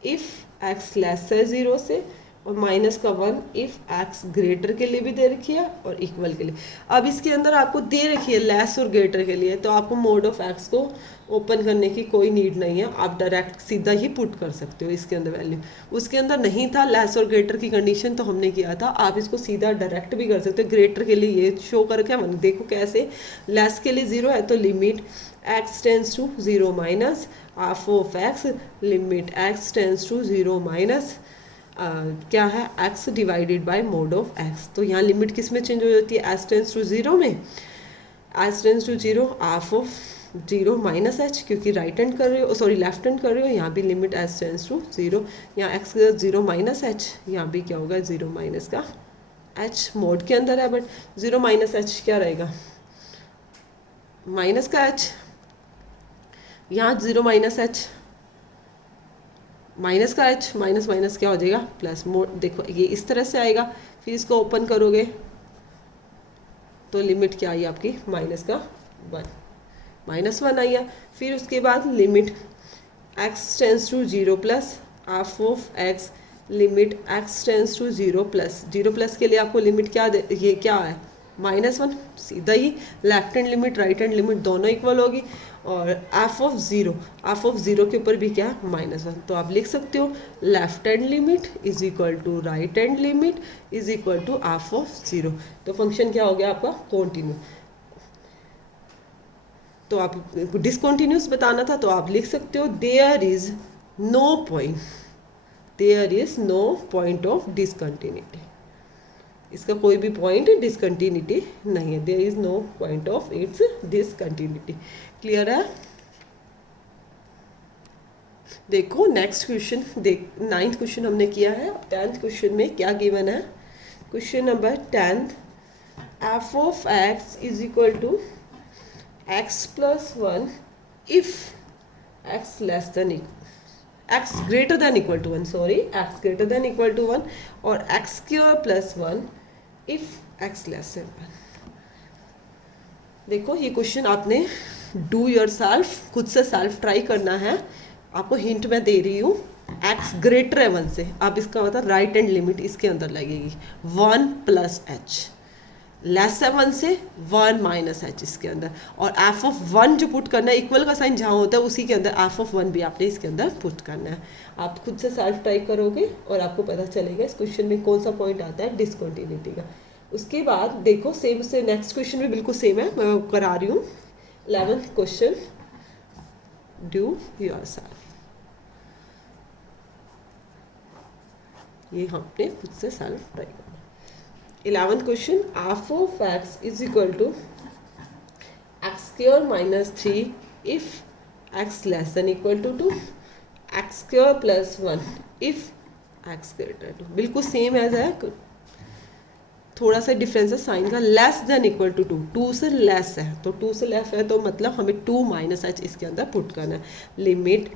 if x less है 0 से, और -1 इफ एक्स ग्रेटर के लिए भी दे रखी है और इक्वल के लिए। अब इसके अंदर आपको दे रखी है लेस और ग्रेटर के लिए, तो आपको मोड ऑफ एक्स को ओपन करने की कोई नीड नहीं है, आप डायरेक्ट सीधा ही पुट कर सकते हो इसके अंदर वैल्यू। उसके अंदर नहीं था लेस और ग्रेटर की कंडीशन, तो हमने किया था, आप इसको सीधा डायरेक्ट भी कर सकते हो। ग्रेटर के लिए ये शो करके हम देखो कैसे, लेस के लिए 0 है तो limit x tends to 0 minus f of x, limit x tends to 0 minus क्या है, x divided by mod of x। तो यहाँ लिमिट किस में चेंज हो जाती है, s टेंस टू 0 में, s tends to 0 f of 0 minus h, क्योंकि राइट हैंड कर रहे हो, सॉरी लेफ्ट हैंड कर रहे हो, यहाँ भी लिमिट s टेंस टू 0, यहाँ x 0 माइनस h, यहाँ भी क्या होगा 0 माइनस का h, मोड के अंदर है बट 0 माइनस h क्या रहेगा, माइनस का h, यहाँ 0 माइनस h, माइनस का h, माइनस माइनस क्या हो जाएगा प्लस। मोड देखो ये इस तरह से आएगा, फिर इसको ओपन करोगे तो लिमिट क्या आई आपकी, माइनस का 1, -1 आई है। फिर उसके बाद limit x tends to 0 plus F of x, limit x tends to 0 plus, 0 plus के लिए आपको लिमिट क्या दे, ये क्या है -1, सीधा ही left hand limit right hand limit दोनों इक्वल होगी। और एफ ऑफ 0 के ऊपर भी क्या है -1, तो आप लिख सकते हो left hand limit is equal to right hand limit is equal to F of 0। तो फंक्शन क्या हो गया आपका, कॉन्टिन्यू। तो आप डिसकंटिन्यूस बताना था, तो आप लिख सकते हो there is no point of discontinuity, इसका कोई भी पॉइंट डिसकंटिन्यूटी नहीं है, there is no point of its discontinuity. Clear है? देखो नेक्स्ट क्वेश्चन, 9th क्वेश्चन हमने किया है। 10th क्वेश्चन में क्या गिवन है, question number 10th, f of x is equal to x plus 1 if x less than x greater than equal to 1, sorry, x greater than equal to 1 और x square plus 1 if x less than 1. देखो ये question आपने do your self, खुद से self try करना है. आपको hint मैं दे रही हूँ, x ग्रेटर है 1 से, आप इसका मतलब राइट हैंड लिमिट इसके अंदर लगेगी 1 प्लस एच, लेस है 1 से 1 माइनस एच इसके अंदर, और एफ ऑफ 1 जो पुट करना है, इक्वल का साइन जहाँ होता है उसी के अंदर एफ ऑफ 1 भी आपने इसके अंदर पुट करना है. आप खुद से सेल्फ टाइप करोगे और आपको पता चलेगा इस क्वेश्चन में कौन सा पॉइंट आता है डिसकंटिन्यूटी का. उसके बाद देखो सेम से नेक्स्ट क्वेश्चन भी बिल्कुल सेम है, मैं करा रही हूँ. 11th question, do your self. ये हमने खुद से सेल्फ ट्राई करना. 11th question, f of x is equal to x square minus 3 if x less than equal to 2, x square plus 1 if x greater to. बिल्कुल same as है, थोड़ा सा difference है साइन का. लेस देन इक्वल टू 2, 2 से less है, तो 2 से लेस है तो मतलब हमें 2 माइनस एच इसके अंदर पुट करना है. Limit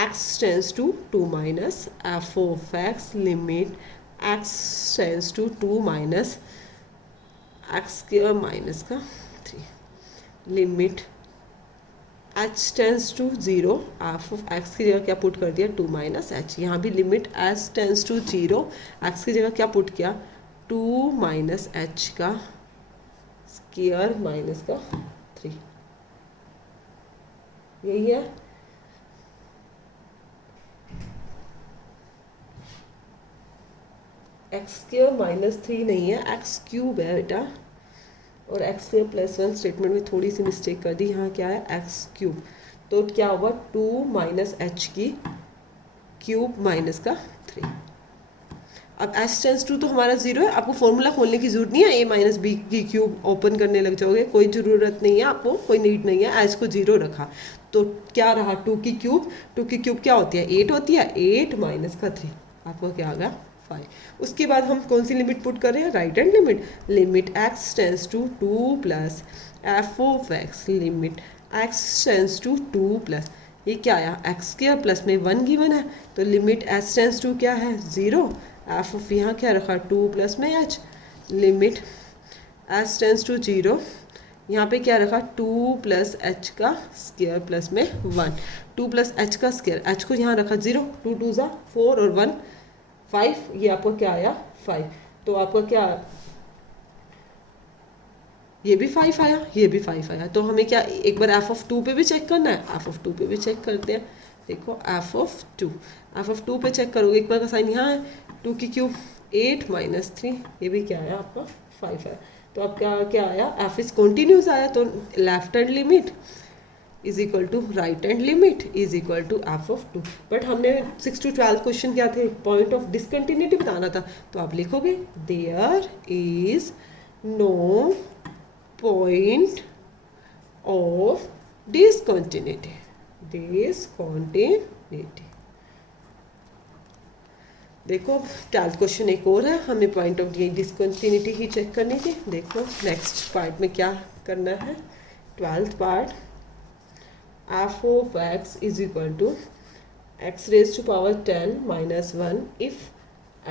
x tends to 2 minus f of x, limit x tends to 2 minus x square minus का 3, limit h tends to 0, f of x की जगह क्या पुट कर दिया 2 माइनस h. यहाँ भी limit h tends to 0, x की जगह क्या पुट किया 2 माइनस h का स्क्वायर माइनस का 3. यही है. एक्स स्क्वायर माइनस 3 नहीं है, एक्स क्यूब है बेटा, और एक्स स्क्वायर प्लस 1 स्टेटमेंट में थोड़ी सी मिस्टेक कर दी. यहाँ क्या है एक्स क्यूब, तो क्या होगा 2 माइनस एच की क्यूब माइनस का 3. अब एच टेंस टू तो हमारा 0 है, आपको फॉर्मूला खोलने की जरूरत नहीं है. ए माइनस बी की क्यूब ओपन करने लग जाओगे, कोई ज़रूरत नहीं है आपको, कोई नीड नहीं है. एच को 0 रखा तो क्या रहा 2 की क्यूब. 2 की क्यूब क्या होती है 8 होती है, 8 माइनस का 3, आपको क्या आ गया 5. उसके बाद हम कौन सी लिमिट पुट कर रहे हैं, right hand limit. Limit x tends to 2 plus F of x, limit x tends to 2 plus, ये क्या आया एक्स स्क्वायर प्लस में 1 गिवन है, तो लिमिट h टेंस टू क्या है 0, एफ ऑफ यहाँ क्या रखा 2 प्लस में h, limit h tends to 0, यहाँ पे क्या रखा 2 प्लस h का स्क्वायर प्लस में 1, 2 प्लस h का स्क्वायर, h को यहाँ रखा 0, 2 2 ज़ा 4 और 1 5, ये आपको क्या आया 5. तो आपका क्या, ये भी 5 आया, ये भी 5 आया. तो हमें क्या एक बार एफ ऑफ 2 पे भी चेक करना है, एफ ऑफ 2 पे भी चेक करते हैं. देखो एफ ऑफ 2, एफ ऑफ 2 पे चेक करोगे, एक बार का साइन यहाँ है 2 की क्यूब 8 माइनस 3, ये भी क्या आया आपका 5 आया. तो अब क्या आया एफ इज कॉन्टीन्यूस आया, तो left hand limit is equal to right hand limit is equal to F of 2. But हमने 6 to 12 क्वेश्चन क्या थे, पॉइंट ऑफ डिसकंटिन्यूटी बताना था, तो आप लिखोगे there is no point of discontinuity, discontinuity. देखो 12th क्वेश्चन एक और है, हमें पॉइंट ऑफ डिसकंटिन्यूटी ही चेक करनी थी. देखो नेक्स्ट पार्ट में क्या करना है. 12th part, f of x is equal to x raised to power 10 minus 1 if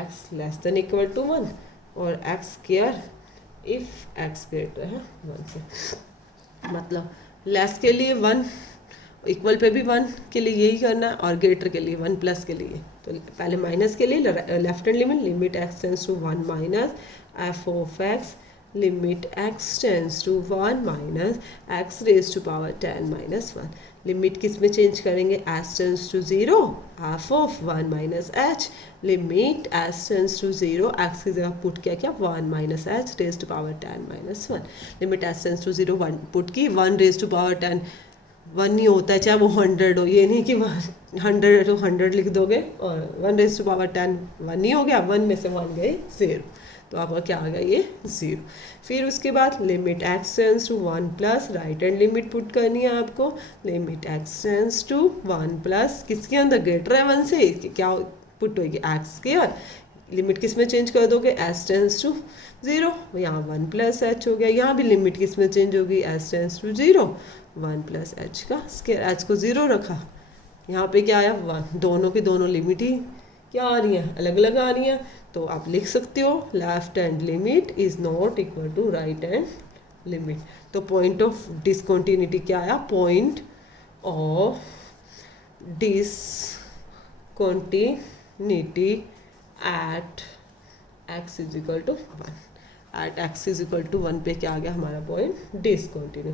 x less than equal to 1, और x square if x greater है 1 से. मतलब लेस के लिए 1, इक्वल पे भी 1 के लिए यही करना है, और ग्रेटर के लिए 1 प्लस के लिए. तो पहले माइनस के लिए left hand limit, limit x tends to 1 minus f of x, limit x tends to 1 minus x raise to power 10 minus 1. Limit किस में चेंज करेंगे, h tends to 0, f of 1 minus h, limit h tends to 0, x की जगह put किया 1 minus h raise to power 10 minus 1. Limit h tends to 0 1 put की, 1 raise to power 10 1 नहीं होता है, चाहे वो 100 हो, ये नहीं कि 100 तो 100 लिख दोगे, और 1 रेज टू पावर 10 1 नहीं हो गया, 1 में से 1 गए 0, तो आपका क्या आ गया ये 0. फिर उसके बाद limit x tends to 1 plus, right hand limit put करनी है आपको, limit x tends to 1 plus, किसके अंदर ग्रेटर है 1 से, क्या पुट होगी x स्क्वायर, लिमिट किस में चेंज कर दोगे, एस टेंस टू 0, यहाँ 1 प्लस एच हो गया। यहाँ भी लिमिट किस में चेंज होगी, s tends to 0, 1 plus h का स्केयर, एच को 0 रखा, यहाँ पे क्या आया 1। दोनों की दोनों लिमिट ही क्या आ रही है, अलग अलग आ रही हैं। तो आप लिख सकते हो left hand limit is not equal to right hand limit. तो पॉइंट ऑफ डिसकंटिन्यूटी क्या आया, point of discontinuity at x is equal to 1। At x is equal to 1 पे क्या आ गया हमारा पॉइंट, डिसकंटिन्यू।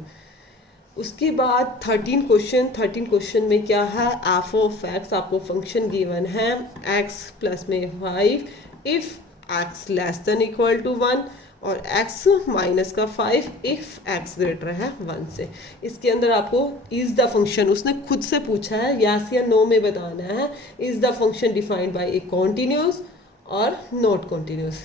उसके बाद 13 क्वेश्चन में क्या है, एफ ऑफ एक्स, आपको फंक्शन गिवन है एक्स प्लस में 5 if x less than equal to 1 और x माइनस का 5 इफ x ग्रेटर है 1 से। इसके अंदर आपको इज द फंक्शन उसने खुद से पूछा है, यस या नो में बताना है। Is the function defined bye a continuous और नॉट कॉन्टिन्यूस,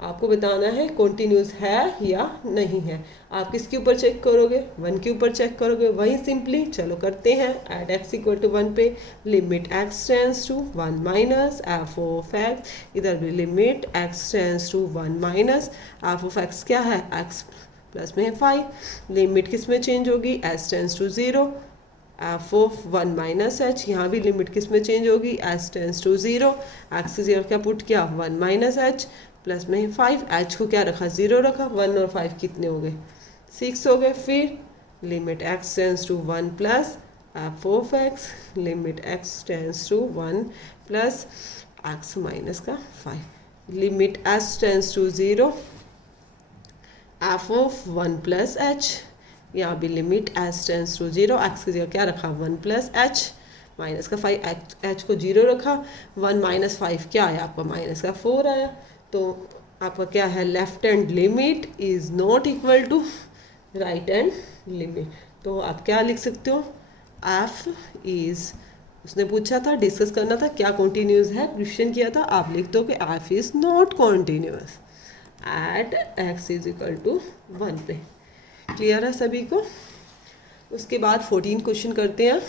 आपको बताना है कॉन्टिन्यूस है या नहीं है। आप किसके ऊपर चेक करोगे, 1 के ऊपर चेक करोगे। वही सिंपली चलो करते हैं। एट एक्स इक्वल टू 1 पे limit x tends to 1 minus f of x, इधर भी limit x tends to 1 minus f of x क्या है, एक्स प्लस में है 5। लिमिट किस में चेंज होगी, s tends to 0, f of 1 minus h, यहाँ भी लिमिट किस में चेंज होगी, एस टेंस टू 0, एक्स की जगह क्या पुट किया 1 माइनस एच प्लस में 5, एच को क्या रखा 0 रखा, 1 और 5 कितने हो गए 6 हो गए। फिर limit x tends to 1 plus F of x, limit x tends to 1 plus x minus का 5, limit S tends to 0 f of 1 plus H, यहाँ भी limit S tends to 0, x की जगह क्या रखा 1 प्लस एच माइनस का 5, H को 0 रखा, 1 माइनस 5 क्या आया आपका माइनस का 4 आया। तो आपका क्या है, left hand limit is not equal to right hand limit. तो आप क्या लिख सकते हो, एफ इज, उसने पूछा था डिस्कस करना था क्या कॉन्टिन्यूस है, क्वेश्चन किया था, आप लिख दो कि f is not continuous at x is equal to 1 पे। क्लियर है सभी को। उसके बाद 14 क्वेश्चन करते हैं।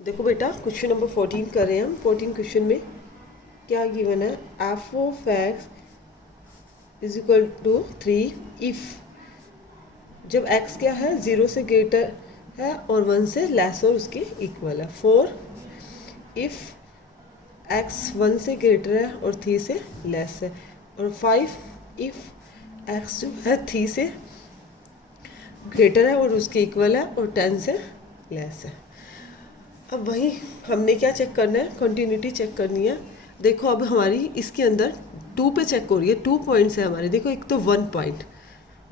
देखो बेटा क्वेश्चन नंबर 14 कर रहे हैं हम। 14 क्वेश्चन में क्या गिवन है, f of x is equal to 3 if, जब x क्या है 0 से ग्रेटर है और 1 से लेस और उसके इक्वल है। 4 इफ x 1 से ग्रेटर है और 3 से लेस है, और 5 इफ x जो है 3 से ग्रेटर है और उसके इक्वल है और 10 से लेस है। अब वही हमने क्या चेक करना है, कंटिन्यूटी चेक करनी है। देखो अब हमारी इसके अंदर 2 पे चेक हो रही है, 2 पॉइंट्स है हमारे। देखो एक तो 1 पॉइंट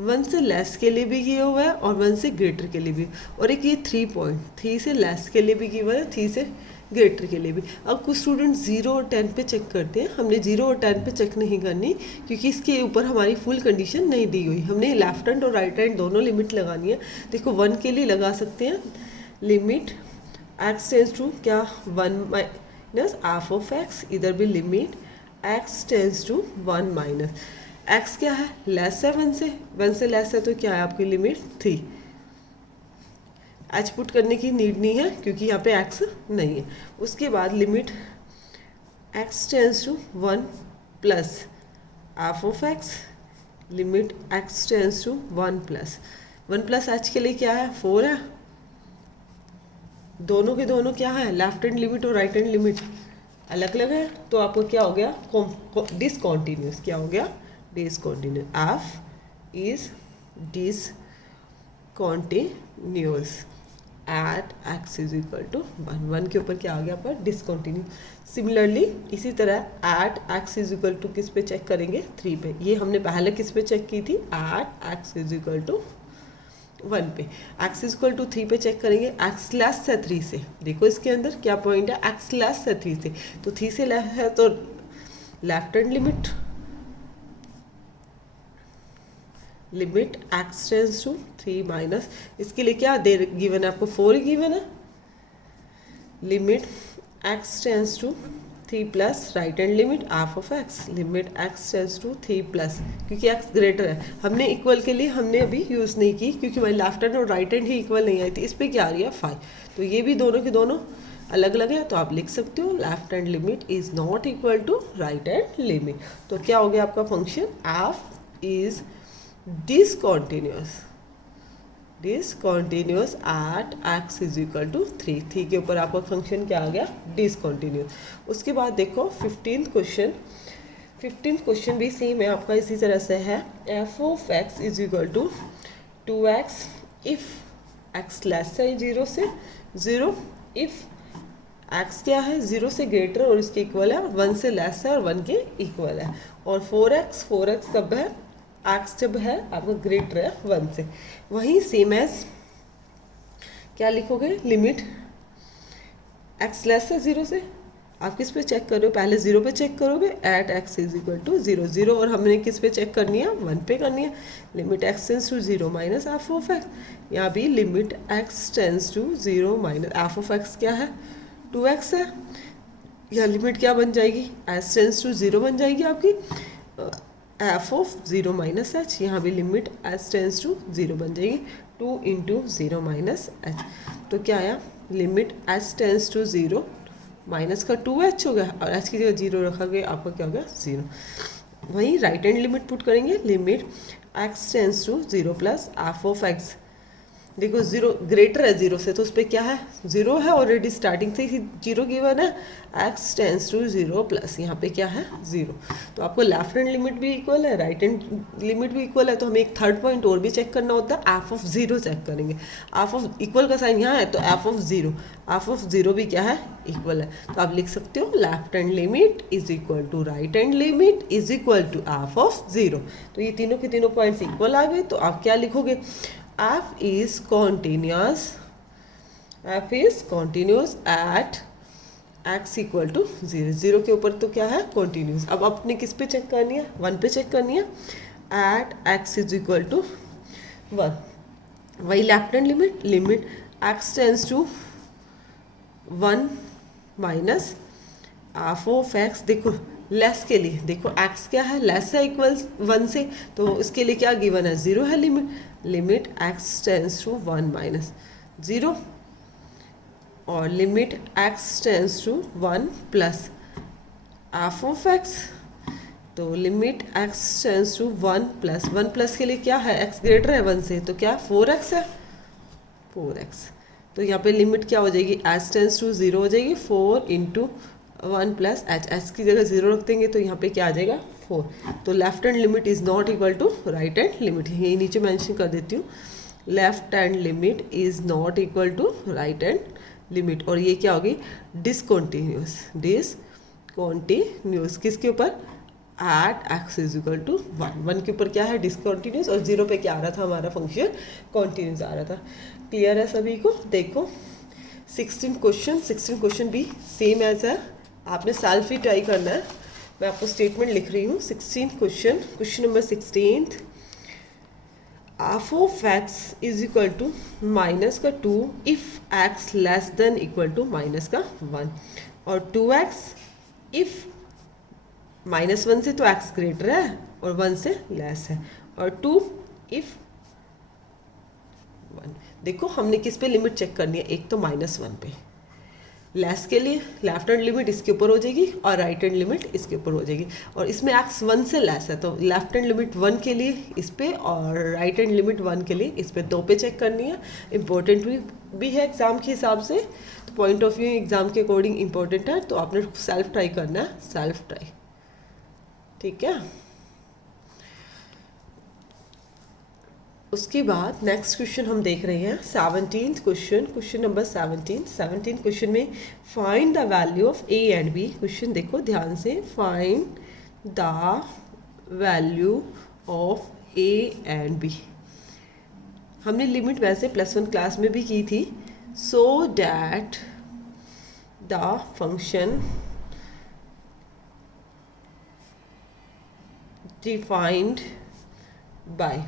1 से लेस के लिए भी किया हुआ है और 1 से ग्रेटर के लिए भी, और एक ये 3 पॉइंट 3 से लेस के लिए भी किया हुआ है, 3 से ग्रेटर के लिए भी। अब कुछ स्टूडेंट 0 और 10 पे चेक करते हैं, हमने 0 और 10 पे चेक नहीं करनी क्योंकि इसके ऊपर हमारी फुल कंडीशन नहीं दी हुई। हमने लेफ्ट हैंड और राइट हैंड दोनों लिमिट लगानी है। देखो 1 के लिए लगा सकते हैं लिमिट एक्स टेंस टू क्या 1 माइनस एफ ऑफ एक्स, इधर भी limit x tends to 1 minus x क्या है लेस है 1 से लेस है तो क्या है आपकी लिमिट 3। एच पुट करने की नीड नहीं है क्योंकि यहाँ पे एक्स नहीं है। उसके बाद limit x tends to 1 plus F of x, limit x tends to 1 plus h के लिए क्या है 4 है। दोनों के दोनों क्या है, लेफ्ट हैंड लिमिट और राइट हैंड लिमिट अलग अलग है, तो आपको क्या हो गया डिसकंटिन्यूस। क्या हो गया discontinuous, f is discontinuous at x is equal to 1 के ऊपर क्या आ गया पर डिसकंटिन्यू। सिमिलरली इसी तरह at x is equal to किस पे चेक करेंगे 3 पे। ये हमने पहले किस पे चेक की थी, at x is equal to 1 पे। एक्स इज इक्वल टू 3 पे चेक करेंगे एक्स लेस है 3 से। देखो इसके अंदर क्या पॉइंट है, एक्स लेस है 3 से, तो 3 से लेस है तो left hand limit x tends to 3 minus, इसके लिए क्या दे गिवन है आपको 4 ही गिवन है। Limit x tends to 3 plus right hand limit f of x, limit x tends to 3 plus, क्योंकि एक्स ग्रेटर है। हमने इक्वल के लिए हमने अभी यूज़ नहीं की क्योंकि हमारी लेफ्ट हैंड और राइट हैंड ही इक्वल नहीं आई थी। इस पर क्या आ रही है 5, तो ये भी दोनों के दोनों अलग अलग है तो आप लिख सकते हो left hand limit is not equal to right hand limit. तो क्या हो गया आपका function f is discontinuous at x is equal to 3 के ऊपर आपका फंक्शन क्या आ गया, डिसकॉन्टिन्यूस। उसके बाद देखो 15th क्वेश्चन भी सेम है आपका, इसी तरह से है f of x is equal to 2x if x less है 0 से 0, इफ एक्स क्या है 0 से ग्रेटर और इसके इक्वल है, 1 से लेस है और 1 के इक्वल है। और 4x कब है, एक्स जब है आपका ग्रेटर है 1 से। वहीं सेम एज क्या लिखोगे, लिमिट एक्स लेस है 0 से, आप किस पे चेक कर रहे हो, पहले 0 पे चेक करोगे at x is equal to 0 और हमने किस पे चेक करनी है, 1 पे करनी है। Limit x tends to 0 minus f of x, यहाँ भी limit x tends to 0 minus f of x क्या है 2x है, यह लिमिट क्या बन जाएगी, एच टेंस टू 0 बन जाएगी आपकी एफ ऑफ 0 माइनस एच, यहाँ भी लिमिट एच टेंस टू 0 बन जाएगी 2 इंटू 0 माइनस एच। तो क्या आया, limit h tends to 0 minus का 2h हो गया और h की जगह 0 रखा गया, आपका क्या हो गया 0। वहीं राइट हैंड लिमिट पुट करेंगे, limit x tends to 0 plus F of x, देखो 0 ग्रेटर है 0 से तो उस पर क्या है 0 है ऑलरेडी, स्टार्टिंग से ही 0 गिवन है, x टेंस टू 0 प्लस यहाँ पे क्या है 0। तो आपको लेफ्ट हैंड लिमिट भी इक्वल है, राइट हैंड लिमिट भी इक्वल है, तो हमें एक थर्ड पॉइंट और भी चेक करना होता है, एफ ऑफ 0 चेक करेंगे। एफ ऑफ इक्वल का साइन यहाँ है तो एफ ऑफ 0 भी क्या है इक्वल है, तो आप लिख सकते हो left hand limit is equal to right hand limit is equal to F of 0। तो ये तीनों के तीनों पॉइंट्स इक्वल आ गए, तो आप क्या लिखोगे, f is continuous at x equal to 0 के ऊपर, तो क्या है कॉन्टीन्यूस। अब अपने किस पे चेक करनी है, 1 पे चेक करनी है, at x is equal to 1। वही left hand limit x tends to 1 minus f of x, देखो लेस के लिए, देखो x क्या है लेस है इक्वल 1 से, तो इसके लिए क्या गिवन है 0 है limit x tends to 1 minus 0 और limit x tends to 1 plus F of x, तो limit x tends to 1 plus के लिए क्या है x ग्रेटर है 1 से, तो क्या 4x है 4x। तो यहाँ पे लिमिट क्या हो जाएगी, h टेंस टू 0 हो जाएगी 4 इंटू 1 प्लस एच की जगह 0 रख देंगे तो यहाँ पे क्या आ जाएगा 4। तो left hand limit is not equal to right hand limit, यही नीचे मेंशन कर देती हूँ, left hand limit is not equal to right hand limit. और ये क्या होगी डिसकॉन्टीन्यूस किसके ऊपर, at x is equal to 1 के ऊपर क्या है डिसकॉन्टीन्यूस, और 0 पे क्या आ रहा था हमारा फंक्शन कॉन्टीन्यूस आ रहा था। क्लियर है सभी को। देखो 16 क्वेश्चन भी सेम एज है, आपने सेल्फ ही ट्राई करना है, मैं आपको स्टेटमेंट लिख रही हूँ। 16 question number 16, f of x is equal to minus का 2 if x less than equal to minus का 1, और 2x इफ -1 से तो x ग्रेटर है और 1 से लेस है, और 2 इफ 1। देखो हमने किस पे लिमिट चेक करनी है, एक तो -1 पे, लेस के लिए लेफ्ट हैंड लिमिट इसके ऊपर हो जाएगी और राइट हैंड लिमिट इसके ऊपर हो जाएगी, और इसमें x 1 से लेस है तो लेफ्ट हैंड लिमिट 1 के लिए इस पे और राइट हैंड लिमिट 1 के लिए इस पे, 2 पे चेक करनी है। इंपॉर्टेंट भी है एग्जाम के हिसाब से, तो पॉइंट ऑफ व्यू एग्जाम के अकॉर्डिंग इंपॉर्टेंट है, तो आपने सेल्फ ट्राई करना है, सेल्फ ट्राई, ठीक है। उसके बाद नेक्स्ट क्वेश्चन हम देख रहे हैं 17th क्वेश्चन नंबर 17 क्वेश्चन में find the value of a and b. Question देखो ध्यान से, find the value of a and b. हमने लिमिट वैसे +1 क्लास में भी की थी, so that the function defined by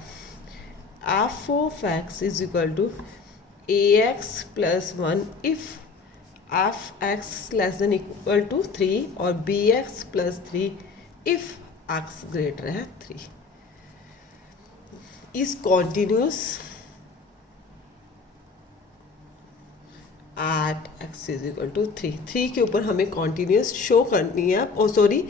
f of x is equal to ax plus 1 if fx less than equal to 3 और bx plus 3 if x greater है 3 is continuous at x is equal to 3 के ऊपर हमें continuous show करनी है, और sorry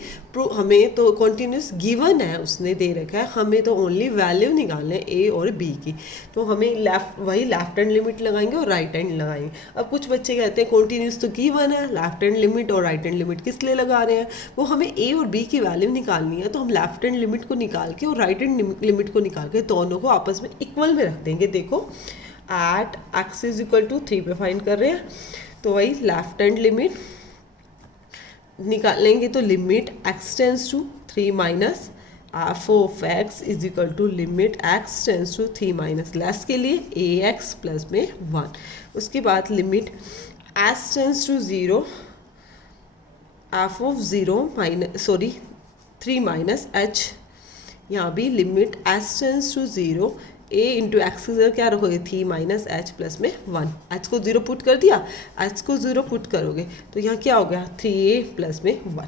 हमें तो कॉन्टीन्यूस गिवन है, उसने दे रखा है, हमें तो ओनली वैल्यू निकालने ए और बी की। तो हमें लेफ्ट हैंड लिमिट लगाएंगे और राइट हैंड लगाएंगे। अब कुछ बच्चे कहते हैं कॉन्टीन्यूस तो गिवन है, लेफ्ट हैंड लिमिट और राइट हैंड लिमिट किस लिए लगा रहे हैं? वो हमें ए और बी की वैल्यू निकालनी है, तो हम लेफ्ट हैंड लिमिट को निकाल के और राइट हैंड लिमिट को निकाल के दोनों को आपस में इक्वल में रख देंगे। देखो at x is equal to 3 पे फाइंड कर रहे हैं, तो वही लेफ्ट हैंड लिमिट निकालेंगे, तो limit x tends to 3 minus f of x is equal to limit x tends to 3 minus less के लिए ए एक्स प्लस में 1। उसके बाद limit S tends to 0 f of 0 minus 3 minus h, यहाँ भी limit S tends to 0 a into x की जगह क्या रखोगे 3 माइनस एच प्लस में 1। एच को 0 पुट कर दिया, एच को 0 पुट करोगे तो यहाँ क्या हो गया 3a प्लस में 1।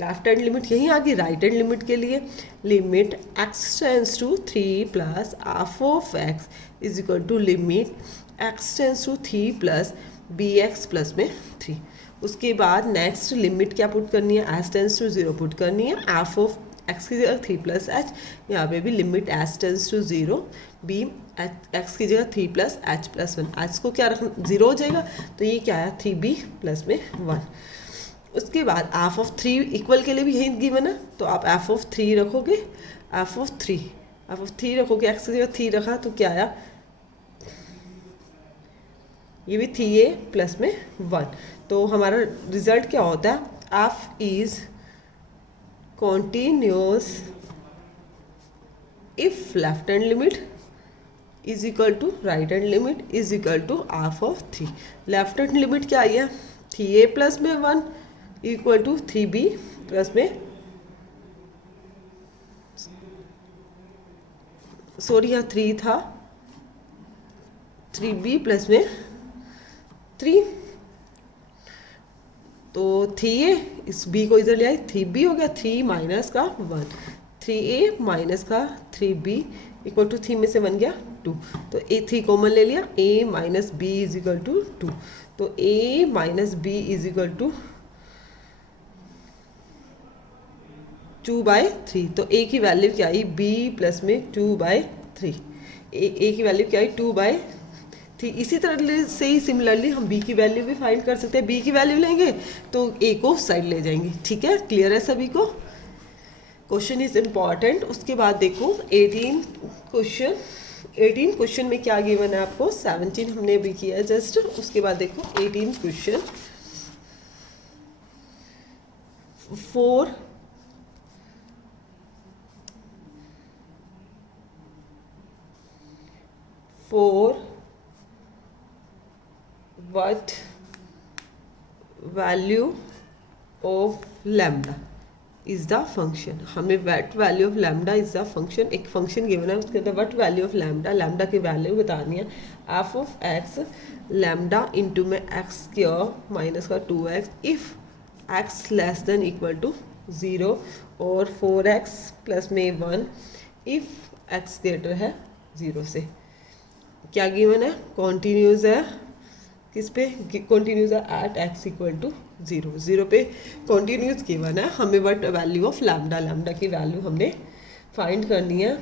लेफ्ट हैंड लिमिट यहीं आ गई। राइट हैंड लिमिट के लिए limit x tends to 3 plus F of x is equal to limit x tends to 3 plus b x plus में 3। उसके बाद नेक्स्ट लिमिट क्या पुट करनी है, एस टेंस टू 0 पुट करनी है, एफ ऑफ एक्स की जगह 3 प्लस एच, यहाँ पे भी limit S tends to 0 b x की जगह 3 प्लस एच प्लस 1। एच को क्या रखना 0 हो जाएगा, तो ये क्या है 3b प्लस में 1। उसके बाद एफ ऑफ 3 इक्वल के लिए भी यही गिवन है, तो आप एफ ऑफ 3 रखोगे, एफ ऑफ 3 रखोगे, एक्स की जगह 3 रखा तो क्या आया, ये भी 3a प्लस में 1। तो हमारा रिजल्ट क्या होता है, F is continuous if left hand limit is equal to right hand limit is equal to half of 3। Left hand limit क्या आई है 3a प्लस में 1 इक्वल टू 3b प्लस में यहाँ 3 था, 3b प्लस में 3, तो 3a इस b को इधर ले आई, 3b हो गया 3 माइनस का 1, 3a माइनस का 3b इक्वल टू 3 में से 1 गया 2, तो a 3 कॉमन ले लिया, a minus b is equal to 2, तो a minus b is equal to 2/3। तो a की वैल्यू क्या आई b प्लस में 2/3, a की वैल्यू क्या आई 2/3। इसी तरह से ही सिमिलरली हम b की वैल्यू भी फाइंड कर सकते हैं। b की वैल्यू लेंगे तो a को साइड ले जाएंगे। ठीक है, क्लियर है सभी को? Question is important. उसके बाद देखो 18 क्वेश्चन में क्या गिवन है आपको, 17 हमने भी किया है जस्ट। उसके बाद देखो 18 question 4 what value of lambda is the function। हमें what value of lambda is the function, एक फंक्शन गिवन है उसके अंदर what value of lambda की वैल्यू बतानी है, f of x lambda into में x स्क्वायर माइनस का 2x if x less than equal to 0 और 4x प्लस में 1 इफ x ग्रेटर है 0 से। क्या गिवन है, कॉन्टीन्यूस है, किस पे कॉन्टीन्यूस है एट एक्स इक्वल टू 0 पे कॉन्टीन्यूस गिवन है। हमें वट वैल्यू ऑफ लैम्डा की वैल्यू हमने फाइंड करनी है,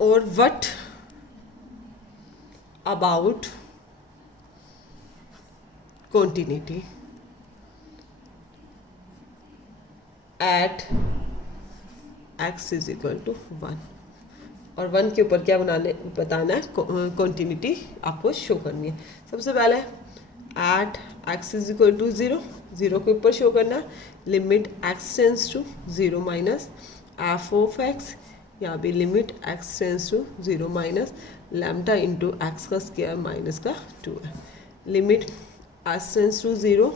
और what about continuity at x is equal to 1, और 1 के ऊपर क्या बताना है, कॉन्टिन्यूटी आपको शो करनी है। सबसे पहले at x is equal to 0 के ऊपर शो करना है, limit x tends to 0 minus f of x, यहाँ भी limit x tends to 0 minus lambda into x का स्क्वायर माइनस का 2 है, limit h tends to 0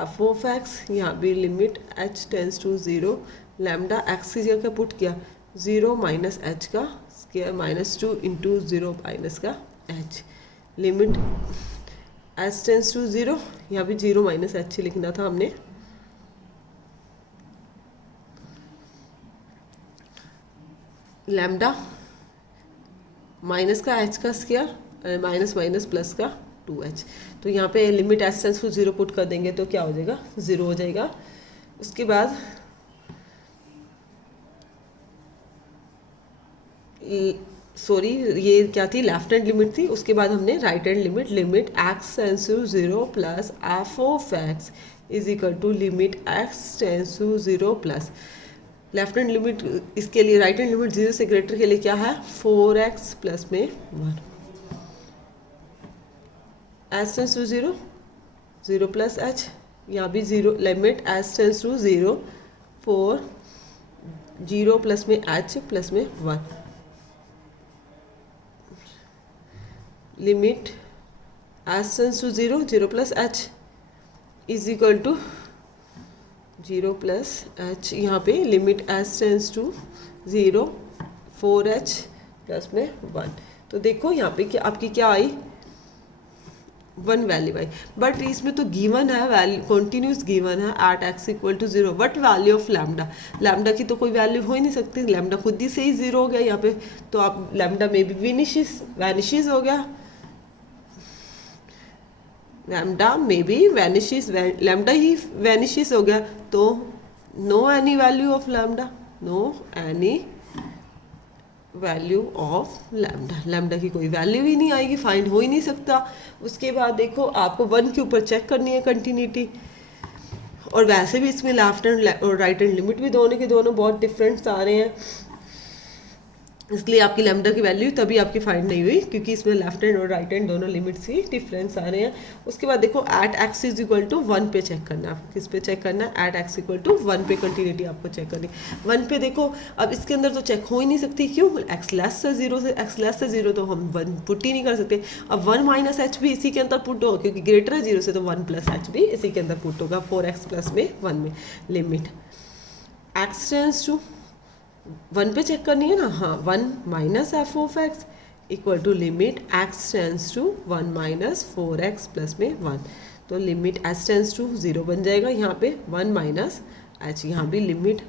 f of x, यहाँ भी limit h tends to 0 lambda x की जगह put किया 0 माइनस एच का स्क्वायर माइनस 2 इंटू 0 माइनस का h, limit h tends to 0, यहाँ भी 0 माइनस एच लिखना था हमने, लैम्डा माइनस का एच का स्क्वायर माइनस माइनस प्लस का 2h। तो यहाँ पे limit h tends to 0 put कर देंगे तो क्या हो जाएगा, 0 हो जाएगा। उसके बाद सॉरी ये क्या थी, लेफ्ट हैंड लिमिट थी। उसके बाद हमने right hand limit, limit x tends to 0 plus F of x is equal to limit x tends to 0 plus left hand limit, इसके लिए राइट हैंड लिमिट 0 से ग्रेटर के लिए क्या है, 4x प्लस में 1 h tends to 0 0 plus H, यहाँ भी 0 limit h tends to 0 4 0 plus में एच प्लस में 1 limit h tends to 0 0 plus h is equal to 0 plus H, यहाँ पे limit h tends to 0 4h plus में 1। तो देखो यहाँ पे क्या आपकी क्या आई, 1 वैल्यू आई। बट इसमें तो गिवन है वैल्यू, कॉन्टिन्यूस गिवन है at x equal to 0, but value of lambda, lambda की तो कोई वैल्यू हो ही नहीं सकती, लैम्डा खुद ही से ही 0 हो गया यहाँ पे। तो आप लैम्डा में भी वैनिशिस हो गया, लैम्डा में भी वैनिशिस, लैम्डा ही वैनिशिस हो गया। तो no any value of lambda, no any value of lambda, lambda की कोई वैल्यू ही नहीं आएगी, फाइंड हो ही नहीं सकता। उसके बाद देखो आपको 1 के ऊपर चेक करनी है कंटिन्यूटी, और वैसे भी इसमें लेफ्ट हैंड और राइट हैंड लिमिट भी दोनों के दोनों बहुत डिफरेंट आ रहे हैं, इसलिए आपकी लैम्डा की वैल्यू तभी आपकी फाइंड नहीं हुई, क्योंकि इसमें लेफ्ट हैंड और राइट हैंड दोनों लिमिट्स ही डिफरेंस आ रहे हैं। उसके बाद देखो at x is equal to 1 पे चेक करना है, किस पे चेक करना है, एट एक्स इक्वल टू 1 पे कंटिन्यूटी आपको चेक करनी। 1 पे देखो अब इसके अंदर तो चेक हो ही नहीं सकती, क्यों, एक्स लेस से 0 तो हम 1 पुट ही नहीं कर सकते। अब 1 माइनस एच भी इसी के अंदर पुट होगा, क्योंकि ग्रेटर है 0 से, तो 1 प्लस एच भी इसी के अंदर पुट होगा 4x प्लस में 1 में। लिमिट एक्स टेंड्स टू 1 पे चेक करनी है ना, हाँ, 1 minus f of x equal to limit x tends to 1 minus 4x plus में 1। तो लिमिट एच टेंड्स टू 0 बन जाएगा यहाँ पे, 1 माइनस एच, यहाँ भी लिमिट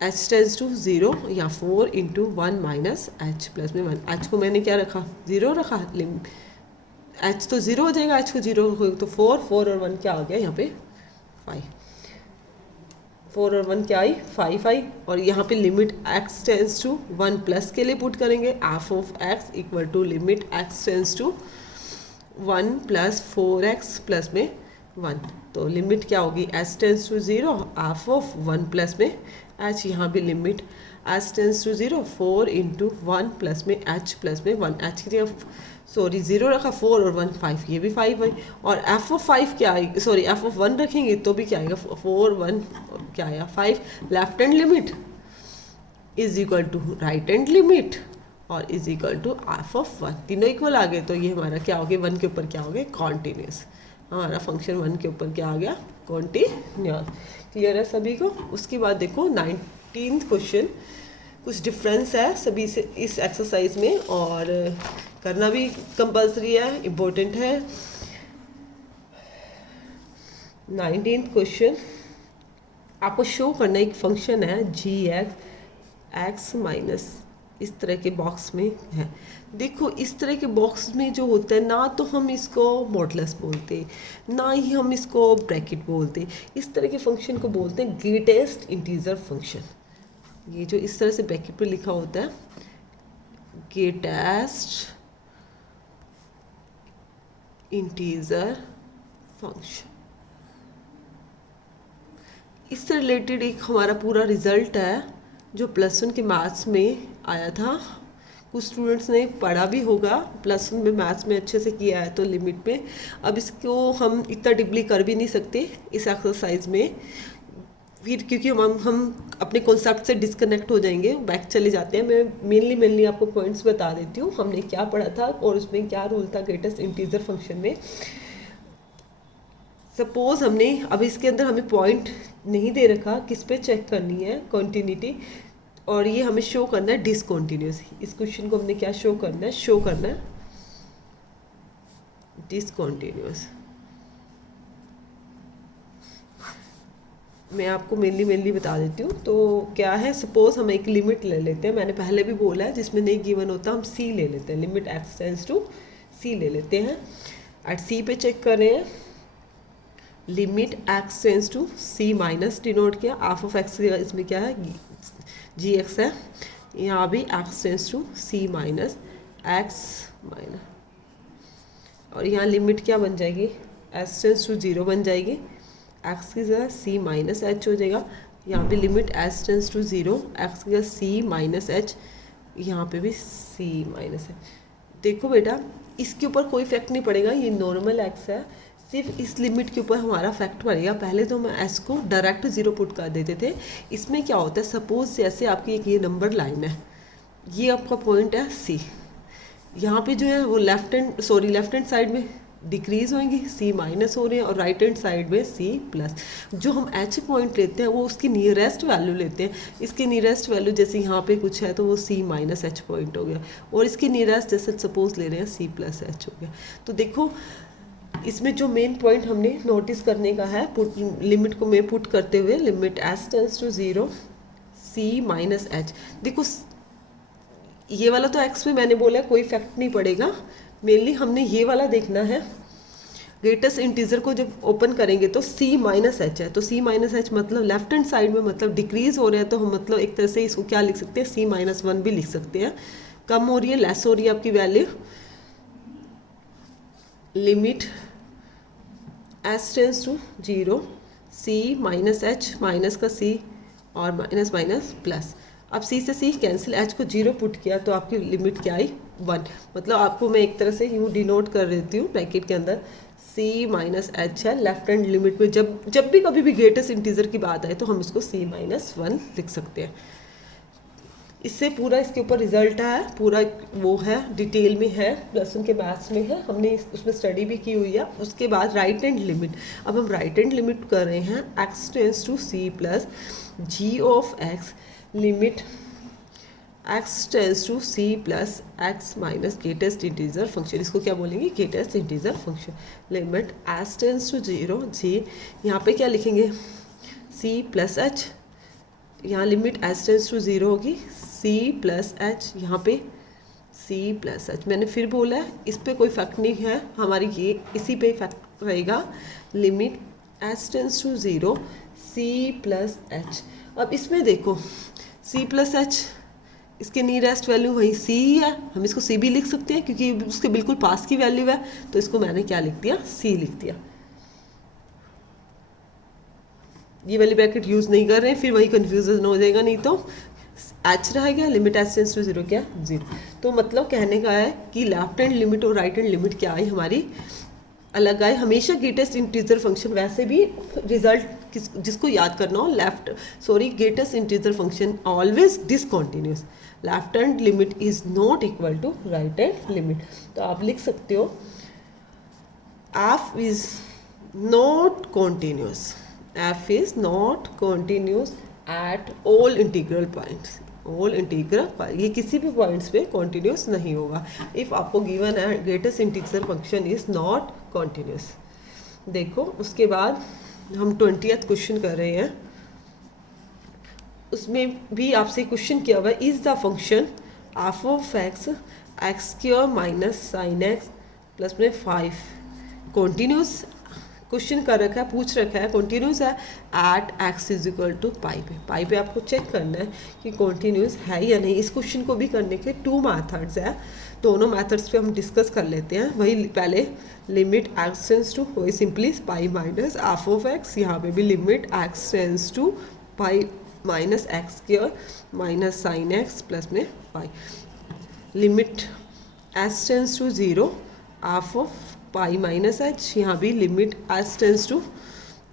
एच टेंड्स टू 0 या 4 इंटू 1 माइनस एच प्लस में 1। एच को मैंने क्या रखा, 0 रखा, एच तो 0 हो जाएगा, एच को 0 हो तो 4 और 1 क्या आ गया यहाँ पे 5, 4 और 1 क्या आई 5 आई। और यहाँ पे limit x tends to 1 plus के लिए पुट करेंगे, f of x equal to limit x tends to 1 plus 4x plus में 1। तो लिमिट क्या होगी, h tends to 0 f of 1 plus में एच, यहाँ भी limit h tends to 0 4 into 1 plus में एच प्लस में 1। एच की जगह सॉरी 0 रखा, 4 और 1 5, ये भी 5 आई। और एफ ऑफ 5 क्या आएगी, सॉरी एफ ऑफ 1 रखेंगे तो भी क्या आएगा, 4 1 क्या आया 5। Left hand limit is equal to right hand limit और is equal to F of 1, तीनों इक्वल आ गए। तो ये हमारा क्या हो गया, 1 के ऊपर क्या हो गया, कॉन्टिन्यूस। हमारा फंक्शन 1 के ऊपर क्या आ गया, कॉन्टिन्यूस। क्लियर है सभी को। उसके बाद देखो 19th क्वेश्चन, कुछ डिफरेंस है सभी से इस एक्सरसाइज में, और करना भी कंपल्सरी है, इम्पोर्टेंट है। 19th क्वेश्चन आपको शो करना एक फंक्शन है जी एक्स माइनस, इस तरह के बॉक्स में है। देखो इस तरह के बॉक्स में जो होता है ना, तो हम इसको मॉडुलस बोलते, ना ही हम इसको ब्रैकेट बोलते। इस तरह के फंक्शन को बोलते हैं ग्रेटेस्ट इंटीजर फंक्शन। ये जो इस तरह से ब्रैकेट पे लिखा होता है, ग्रेटेस्ट इंटीजर फंक्शन, इससे रिलेटेड एक हमारा पूरा रिजल्ट है जो +1 के मैथ्स में आया था। कुछ स्टूडेंट्स ने पढ़ा भी होगा, +1 में मैथ्स में अच्छे से किया है तो लिमिट में। अब इसको हम इतना डिपली कर भी नहीं सकते इस एक्सरसाइज में, फिर क्योंकि हम अपने कॉन्सेप्ट से डिस्कनेक्ट हो जाएंगे, बैक चले जाते हैं। मैं मेनली आपको पॉइंट्स बता देती हूँ, हमने क्या पढ़ा था और उसमें क्या रूल था ग्रेटेस्ट इंटीजर फंक्शन में। सपोज हमने अब इसके अंदर हमें पॉइंट नहीं दे रखा, किस पे चेक करनी है, कॉन्टिन्यूटी, और ये हमें शो करना है डिसकॉन्टिन्यूस। इस क्वेश्चन को हमने क्या शो करना है, शो करना है डिसकॉन्टिन्यूस। मैं आपको मेनली बता देती हूँ। तो क्या है, सपोज हम एक लिमिट ले लेते हैं, मैंने पहले भी बोला है, जिसमें नहीं गिवन होता हम सी ले लेते हैं, लिमिट एक्स टेंस टू सी ले लेते हैं। एट सी पे चेक कर रहे हैं, limit x tends to c minus denote किया, हाफ ऑफ एक्स इसमें क्या है जी एक्स है, यहाँ भी x tends to c minus x minus, और यहाँ लिमिट क्या बन जाएगी, एस टेंस टू जीरो बन जाएगी, एक्स की जगह सी माइनस एच हो जाएगा, यहाँ पे limit S tends to zero, x की जगह सी माइनस एच, यहाँ पे भी सी माइनस एच। देखो बेटा, इसके ऊपर कोई इफेक्ट नहीं पड़ेगा, ये नॉर्मल एक्स है, सिर्फ इस लिमिट के ऊपर हमारा फैक्ट पड़ेगा। पहले तो हम एस को डायरेक्ट जीरो पुट कर देते थे। इसमें क्या होता है, सपोज जैसे आपकी एक ये नंबर लाइन है, ये आपका पॉइंट है सी, यहाँ पे जो है वो लेफ्ट हैंड साइड में डिक्रीज होंगी, सी माइनस हो रहे हैं, और राइट हैंड साइड में सी प्लस। जो हम एच पॉइंट लेते हैं वो उसकी नियरेस्ट वैल्यू लेते हैं, इसकी नियरेस्ट वैल्यू जैसे यहाँ पे कुछ है तो वो सी माइनस एच पॉइंट हो गया, और इसकी नियरेस्ट जैसे सपोज ले रहे हैं सी प्लस एच हो गया। तो देखो इसमें जो मेन पॉइंट हमने नोटिस करने का है, लिमिट को मैं पुट करते हुए, limit S tends to zero c minus h. देखो ये वाला तो एक्स में मैंने बोला कोई इफेक्ट नहीं पड़ेगा, मेनली हमने ये वाला देखना है। ग्रेटेस्ट इंटीजर को जब ओपन करेंगे तो सी माइनस एच है, तो सी माइनस एच मतलब लेफ्ट हैंड साइड में मतलब डिक्रीज हो रहा है, तो हम मतलब एक तरह से इसको क्या लिख सकते हैं, सी माइनस वन भी लिख सकते हैं। कम हो रही है, लेस हो रही है आपकी value, limit S tends to zero c minus h, minus का सी और माइनस माइनस प्लस। अब सी से सी कैंसिल, एच को जीरो पुट किया तो आपकी लिमिट क्या आई, वन। मतलब आपको मैं एक तरह से यूँ डिनोट कर देती हूँ ब्रैकेट के अंदर, सी माइनस एच है लेफ्ट हैंड लिमिट में। जब भी कभी भी ग्रेटेस्ट इंटीजर की बात आए तो हम इसको सी माइनस वन लिख सकते हैं। इससे पूरा इसके ऊपर रिजल्ट है, पूरा वो है डिटेल में है, प्लस उनके मैथ्स में है, हमने उसमें स्टडी भी की हुई है। उसके बाद राइट हैंड लिमिट, अब हम राइट हैंड लिमिट कर रहे हैं, x tends to C plus G of x, limit x tends to C plus x minus greatest integer function, इसको क्या बोलेंगे, greatest integer function. Limit S tends to zero G, यहाँ पे क्या लिखेंगे, सी प्लस एच, यहाँ limit S tends to zero होगी, C plus H, यहाँ पे सी प्लस एच। मैंने फिर बोला है इस पर कोई इफेक्ट नहीं है हमारी, ये इसी पे इफेक्ट रहेगा, limit S tends to zero c plus h. अब इसमें देखो सी प्लस एच, इसके नियरेस्ट वैल्यू वही सी ही है, हम इसको सी भी लिख सकते हैं क्योंकि उसके बिल्कुल पास की वैल्यू है, तो इसको मैंने क्या लिख दिया, सी लिख दिया। ये वाली ब्रैकेट यूज़ नहीं कर रहे हैं, फिर वही कन्फ्यूजन हो जाएगा, नहीं तो एच रहेगा, limit h tends to zero क्या, जीरो। तो मतलब कहने का है कि लेफ्ट हैंड लिमिट और राइट हैंड लिमिट क्या आई हमारी, अलग आए। हमेशा ग्रेटेस्ट इंटीजर फंक्शन, वैसे भी रिजल्ट जिसको याद करना हो, greatest integer function always discontinuous, left hand limit is not equal to right hand limit. तो आप लिख सकते हो f is not continuous, f is not continuous at all integral points, all integral, ये किसी भी पॉइंट्स पे कॉन्टिन्यूस नहीं होगा। इफ़ आपको गिवन है greatest integer function is not continuous. देखो उसके बाद हम 20th क्वेश्चन कर रहे हैं, उसमें भी आपसे क्वेश्चन किया हुआ है, is the function F of x x square minus sine x plus में 5 कॉन्टिन्यूस, क्वेश्चन कर रखा है, पूछ रखा है कॉन्टिन्यूस है at x is equal to pi पे आपको चेक करना है कि कॉन्टिन्यूस है या नहीं। इस क्वेश्चन को भी करने के 2 मेथड्स है, दोनों मेथड्स पे हम डिस्कस कर लेते हैं। वही पहले लिमिट एक्स टेंस टू, वही simply pi minus f of x, यहाँ पे भी limit x tends to pi minus x square minus sine x plus में pi, limit S tends to zero f of pi minus h, यहाँ भी limit S tends to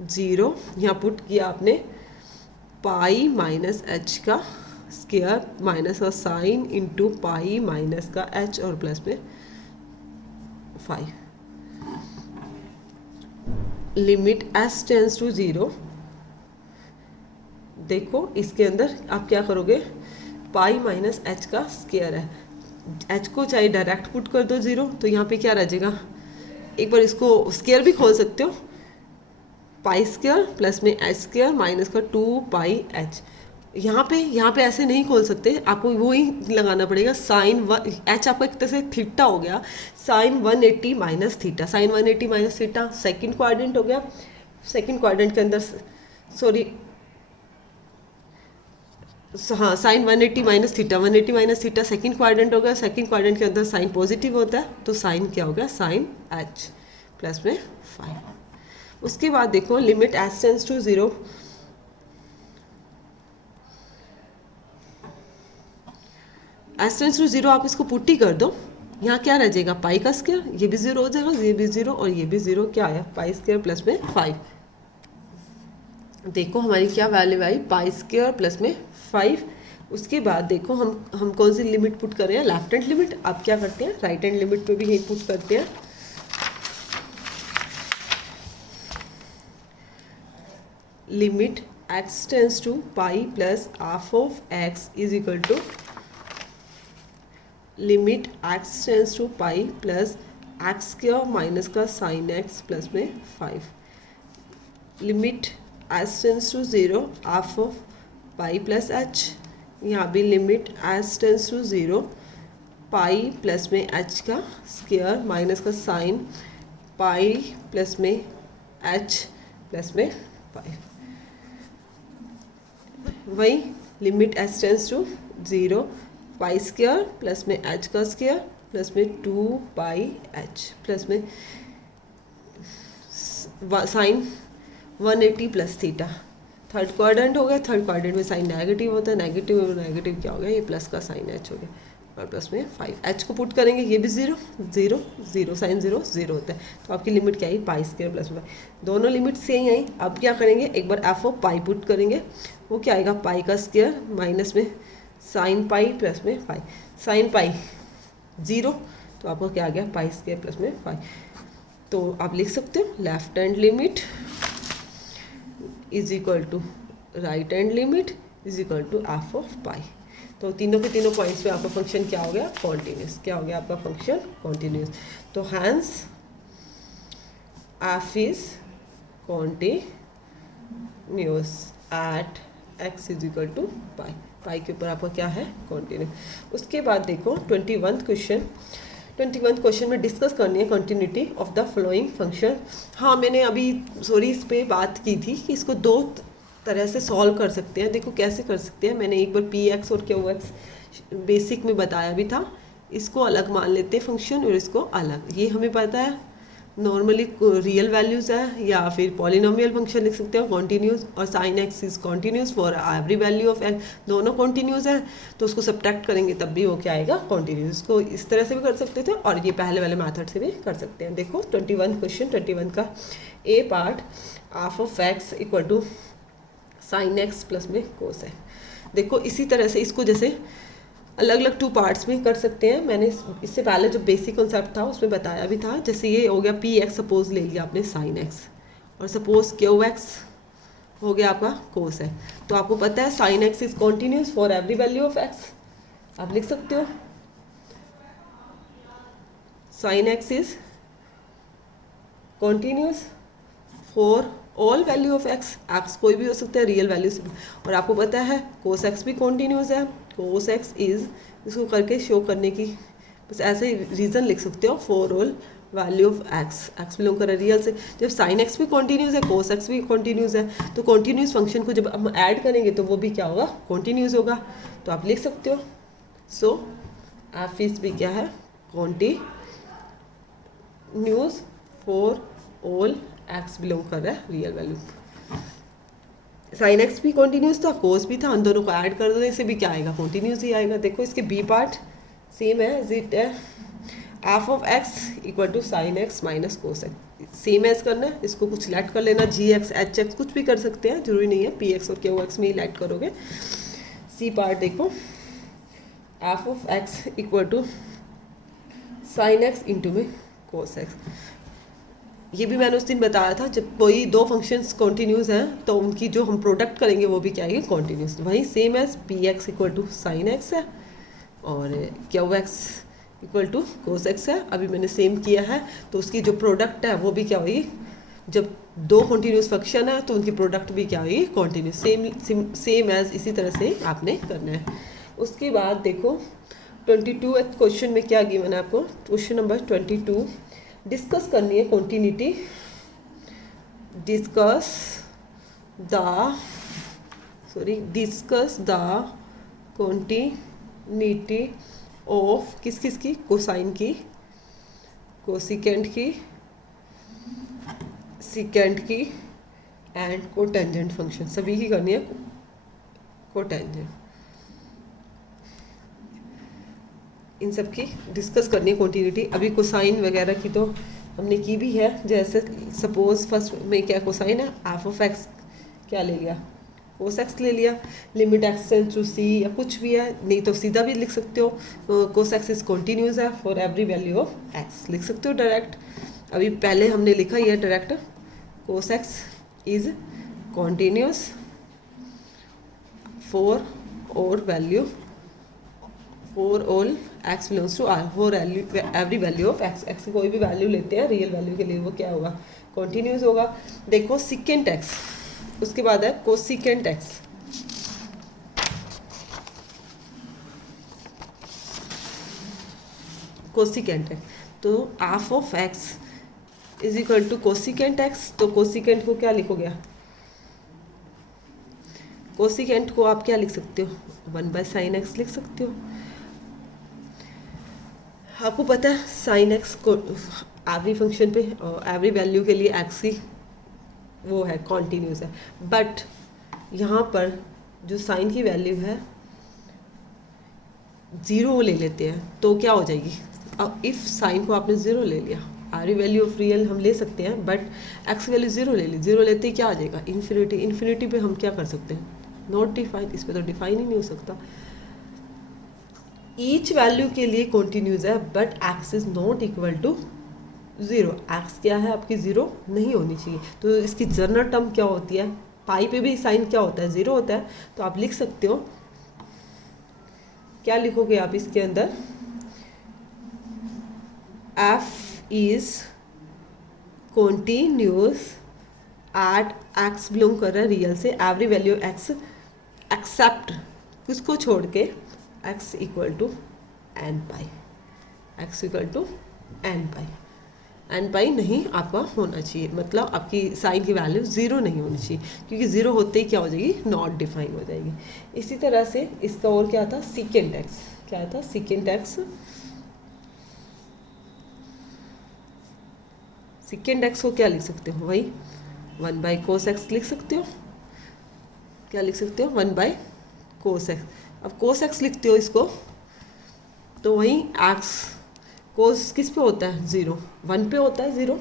zero, यहाँ put किया आपने pi minus h का square minus का sine into pi minus का h और प्लस में 5, limit S tends to zero. देखो इसके अंदर आप क्या करोगे, पाई माइनस एच का स्क्वायर है, एच को चाहे डायरेक्ट पुट कर दो जीरो, तो यहाँ पे क्या रह जाएगा, एक बार इसको स्क्वायर भी खोल सकते हो, पाई स्क्वायर प्लस में एच स्क्वायर माइनस का 2πh। यहाँ पे ऐसे नहीं खोल सकते, आपको वो ही लगाना पड़ेगा। साइन वन एच आपका एक तरह से थीटा हो गया, sine 180 minus theta, sine 180 minus theta second quadrant हो गया। सेकेंड क्वाड्रेंट के अंदर सॉरी हाँ sine 180 minus theta, 180 minus theta second quadrant हो गया। सेकेंड क्वाड्रेंट के अंदर साइन पॉजिटिव होता है, तो साइन क्या हो गया, साइन एच प्लस में 5। उसके बाद देखो limit h tends to 0, h tends to 0 आप इसको पुट्टी कर दो, यहाँ क्या रह जाएगा, पाई का स्क्वायर, ये भी 0 हो जाएगा, ये भी 0 और ये भी 0, क्या आया, पाई स्क्वायर प्लस में 5। देखो हमारी क्या वैल्यू आई, पाई स्क्वायर प्लस में 5। उसके बाद देखो हम कौन सी लिमिट पुट कर रहे हैं, लेफ्ट हैंड लिमिट। आप क्या करते हैं, राइट हैंड लिमिट पे भी यही पुट करते हैं। Limit x tends to pi plus half of x is equal to limit x tends to pi plus x square minus का साइन x प्लस में 5। Limit h tends to 0 half of pi plus H, यहाँ भी limit h tends to 0 pi plus में h का square minus का sine pi plus में h plus में 5। वही limit h tends to 0 pi square plus में एच का स्क्वायर प्लस में 2πh प्लस में sine 180 plus theta. Third quadrant हो गया, थर्ड क्वाड्रेंट में साइन नेगेटिव होता है, नेगेटिव नेगेटिव क्या हो गया, ये प्लस का साइन एच हो गया और प्लस में 5। एच को पुट करेंगे, ये भी 0 0 0 साइन 0 0 होता है, तो आपकी लिमिट क्या आई, पाई स्क्वायर प्लस में 5। दोनों लिमिट सेम आई। अब क्या करेंगे, एक बार एफ ऑफ पाई पुट करेंगे, वो क्या आएगा, पाई का स्क्वायर माइनस में साइन पाई प्लस में 5। साइन पाई 0, तो आपको क्या आ गया, पाई स्क्वायर प्लस में 5। तो आप लिख सकते हो left hand limit is equal to right hand limit is equal to F of pi. तो तीनों के तीनों पॉइंट्स पे आपका फंक्शन क्या हो गया, कॉन्टिन्यूस। क्या हो गया आपका फंक्शन, कॉन्टिन्यूस। तो hence f is continuous at x is equal to pi. Pi के ऊपर आपका क्या है, कॉन्टिन्यूस। उसके बाद देखो 21 क्वेश्चन में डिस्कस करनी है continuity of the following function. हाँ मैंने अभी इस पे बात की थी कि इसको दो तरह से सॉल्व कर सकते हैं। देखो कैसे कर सकते हैं, मैंने एक बार px और qx बेसिक में बताया भी था। इसको अलग मान लेते हैं फंक्शन और इसको अलग, ये हमें पता है नॉर्मली रियल वैल्यूज़ है, या फिर पॉलिनोमियल फंक्शन लिख सकते हो कॉन्टीन्यूस, और sine x is continuous for every value of x, दोनों कॉन्टीन्यूस है, तो उसको सब्ट्रैक्ट करेंगे तब भी वो क्या आएगा, कॉन्टीन्यूस। इसको इस तरह से भी कर सकते थे और ये पहले वाले मेथड से भी कर सकते हैं। देखो 21 का a part half of x equal to sine x plus में कोस है। देखो इसी तरह से इसको जैसे अलग अलग 2 पार्ट्स में कर सकते हैं। मैंने इससे पहले जो बेसिक कॉन्सेप्ट था उसमें बताया भी था। जैसे ये हो गया पी एक्स, सपोज ले लिया आपने साइन एक्स, और सपोज क्यू एक्स हो गया आपका कोस है। तो आपको पता है sine x is continuous for every value of x, आप लिख सकते हो sine x is continuous for all value of x. X कोई भी हो सकता है, रियल वैल्यू से भी। और आपको पता है कोस एक्स भी कॉन्टीन्यूस है, कोस एक्स इज, इसको करके शो करने की बस ऐसे रीज़न लिख सकते हो for all value of x, x belong कर रियल से। जब साइन एक्स भी कॉन्टीन्यूस है, कोस एक्स भी कॉन्टीन्यूस है, तो कॉन्टीन्यूस फंक्शन को जब हम ऐड करेंगे तो वो भी क्या होगा, कॉन्टीन्यूस होगा। तो आप लिख सकते हो सो एफ इज भी क्या है, continuous for all x belong कर रहा है रियल वैल्यू। साइन एक्स भी कॉन्टीन्यूस था, कोस भी था, उन दोनों को ऐड कर देने से भी क्या आएगा, कॉन्टीन्यूस ही आएगा। देखो इसके बी पार्ट सेम है, इट है f of x equal to sine x minus cos x, same as करना है। इसको कुछ लेट कर लेना, जी एक्स एच एक्स कुछ भी कर सकते हैं, जरूरी नहीं है पी एक्स और क्यू एक्स में ही लेट करोगे। सी पार्ट देखो f of x equal to sine x into में कोस एक्स। ये भी मैंने उस दिन बताया था, जब कोई दो फंक्शंस कॉन्टीन्यूस हैं तो उनकी जो हम प्रोडक्ट करेंगे वो भी क्या है, कॉन्टीन्यूस। वही same as p x equal to sine x है और q x equal to cos x है। अभी मैंने सेम किया है तो उसकी जो प्रोडक्ट है वो भी क्या होगी, जब दो कॉन्टीन्यूस फंक्शन है तो उनकी प्रोडक्ट भी क्या होगी, कॉन्टीन्यूस, सेम एज इसी तरह से आपने करना है। उसके बाद देखो 22 क्वेश्चन में क्या गिवन है आपको, क्वेश्चन नंबर 22 डिस्कस करनी है continuity, discuss the continuity of किस किस की, कोसाइन की, कोसिकेंट की, सिकेंट की एंड कोटेंजेंट फंक्शन, सभी की करनी है कोटेंजेंट, इन सब की डिस्कस करनी है कॉन्टिन्यूटी। अभी कोसाइन वगैरह की तो हमने की भी है, जैसे सपोज फर्स्ट में क्या कोसाइन है, हाफ ऑफ एक्स क्या ले लिया, कोस एक्स ले लिया, लिमिट एक्स टेंड्स टू सी या कुछ भी है, नहीं तो सीधा भी लिख सकते हो कोस एक्स इज कॉन्टिन्यूस है for every value of x, लिख सकते हो डायरेक्ट। अभी पहले हमने लिखा ये direct, cos x is continuous for all x belongs to R, for every value of x, x की कोई भी वैल्यू लेते हैं रियल वैल्यू के लिए, वो क्या होगा, कॉन्टिन्यूस होगा। देखो सिकेंट एक्स, उसके बाद है कोसिकेंट एक्स, कोसिकेंट एक्स, तो half of x is equal to cosecant x, तो कोसिकेंट को क्या लिखोगे, कोसिकेंट को आप क्या लिख सकते हो, 1/sin x लिख सकते हो। आपको पता है साइन एक्स को एवरी फंक्शन पे एवरी वैल्यू के लिए एक्स की वो है कॉन्टीन्यूस है, बट यहाँ पर जो साइन की वैल्यू है 0 ले लेते हैं तो क्या हो जाएगी, अब इफ़ साइन को आपने 0 ले लिया, एवरी वैल्यू ऑफ रियल हम ले सकते हैं, बट एक्स वैल्यू 0 ले ली, 0 लेते ही क्या आ जाएगा, इन्फिनिटी, इन्फिनिटी पे हम क्या कर सकते हैं, नॉट डिफाइन, इस पर तो डिफाइन ही नहीं हो सकता। ईच वैल्यू के लिए कॉन्टिन्यूस है but x is not equal to 0, x क्या है आपकी 0 नहीं होनी चाहिए, तो इसकी जनरल टर्म क्या होती है, पाई पे भी साइन क्या होता है 0 होता है, तो आप लिख सकते हो, क्या लिखोगे आप इसके अंदर, F is continuous at x belong कर रहा है रियल से, एवरी वैल्यू एक्स एक्सेप्ट किसको छोड़ के, x equal to n pi, x equal to n pi, n pi नहीं आपका होना चाहिए, मतलब आपकी साइन की वैल्यू 0 नहीं होनी चाहिए, क्योंकि 0 होते ही क्या हो जाएगी, नॉट डिफाइन हो जाएगी। इसी तरह से इसका और क्या था, सिकेंट एक्स, क्या था सिकेंट एक्स, सिकेंट एक्स को क्या लिख सकते हो, वही 1/cos x लिख सकते हो, क्या लिख सकते हो 1/cos x। अब cos x लिखते हो इसको तो वही x, cos किस पे होता है 0, 1 पे होता है 0,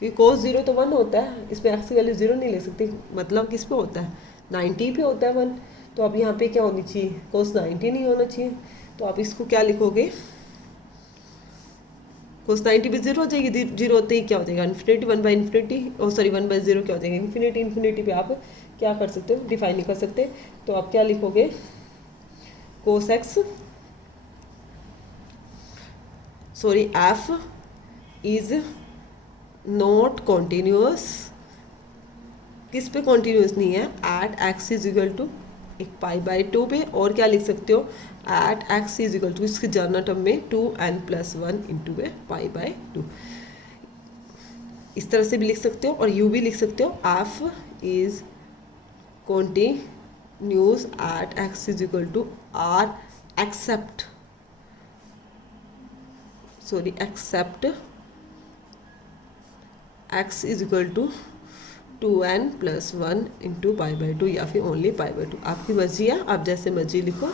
क्योंकि cos 0 तो 1 होता है, इसमें x की वैल्यू 0 नहीं ले सकती, मतलब किस पे होता है 90 पे होता है 1, तो अब यहाँ पे क्या होनी चाहिए, cos 90 नहीं होना चाहिए, तो आप इसको क्या लिखोगे, cos 90 भी 0 हो जाएगी, 0 होते ही क्या हो जाएगा इन्फिनिटी, 1/∞, सॉरी 1/0 क्या हो जाएगा इन्फिनिटी, इन्फिनिटी पे आप क्या कर सकते हो, डिफाइन नहीं कर सकते, तो आप क्या लिखोगे, cos x sorry f is not continuous, किस पे कॉन्टिन्यूस नहीं है, at x is equal to एक π/2 पे, और क्या लिख सकते हो, at x is equal to इसके जनरल टर्म में 2n+1 इंटू ए π/2, इस तरह से भी लिख सकते हो, और यू भी लिख सकते हो, f is continuous at x is equal to r except x is equal to 2n+1 into π/2 या फिर ओनली π/2, आपकी मर्जी है, आप जैसे मर्जी लिखो,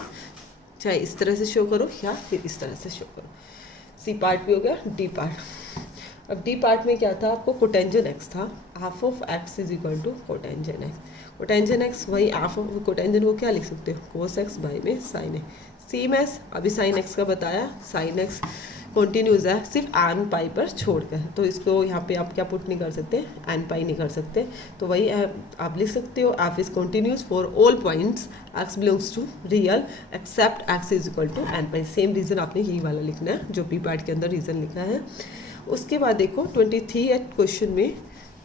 चाहे इस तरह से शो करो या फिर इस तरह से शो करो। सी पार्ट भी हो गया, डी पार्ट। अब डी पार्ट में क्या था, आपको कोटेंजन एक्स था, half of x is equal to cotangent x, cotangent x वही हाफ ऑफ कोटेंजन को क्या लिख सकते हो, कोस एक्स बाई में साइन एक्स, सेम एस अभी साइन एक्स का बताया, साइन एक्स कॉन्टिन्यूस है सिर्फ एन पाई पर छोड़कर, तो इसको यहाँ पे आप क्या पुट नहीं कर सकते, एन पाई नहीं कर सकते, तो वही आप लिख सकते हो, f is continuous for all points x belongs to real except x is equal to n pi, same reason आपने यही वाला लिखना है जो बी पार्ट के अंदर रीज़न लिखा है। उसके बाद देखो 23 क्वेश्चन में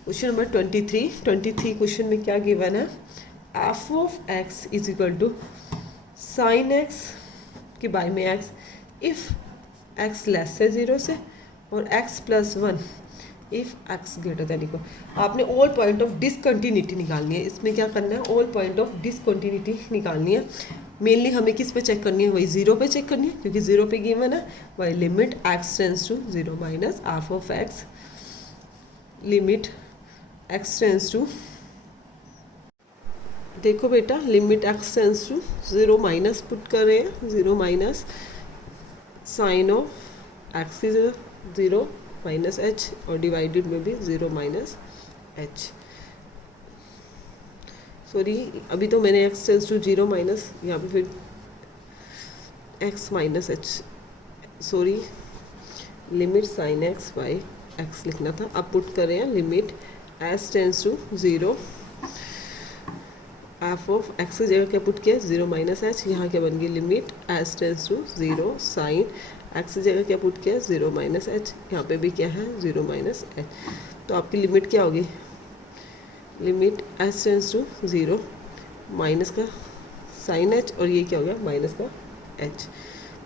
क्वेश्चन नंबर 23 क्वेश्चन में क्या गिवन है, f of x is equal to sine x के बाय में एक्स इफ़ एक्स लेस है 0 से और x plus 1 if x greater than equal. आपने ऑल पॉइंट ऑफ डिसकंटिन्यूटी निकालनी है। इसमें क्या करना है, ऑल पॉइंट ऑफ डिसकंटिन्यूटी निकालनी है। मेनली हमें किस पे चेक करनी है, वही 0 पे चेक करनी है क्योंकि 0 पे गिवन है। वही limit x tends to 0 minus f of x, limit x tends to, देखो बेटा limit x tends to 0 minus put कर रहे हैं, 0 माइनस साइन ऑफ एक्स की 0 माइनस एच और डिवाइडेड में भी 0 माइनस एच। सॉरी अभी तो मैंने एक्स टेंस टू 0 माइनस यहाँ पे फिर x minus h, sorry limit sine x by x लिखना था। अब पुट कर रहे हैं limit S tends to 0, f of x की जगह क्या पुट किया 0 माइनस एच, यहाँ क्या बन गई limit S tends to 0 sine x की जगह क्या पुट किया 0 माइनस एच, यहाँ पे भी क्या है 0 माइनस एच। तो आपकी लिमिट क्या होगी, limit S tends to 0 minus का साइन एच और ये क्या हो गया माइनस का एच।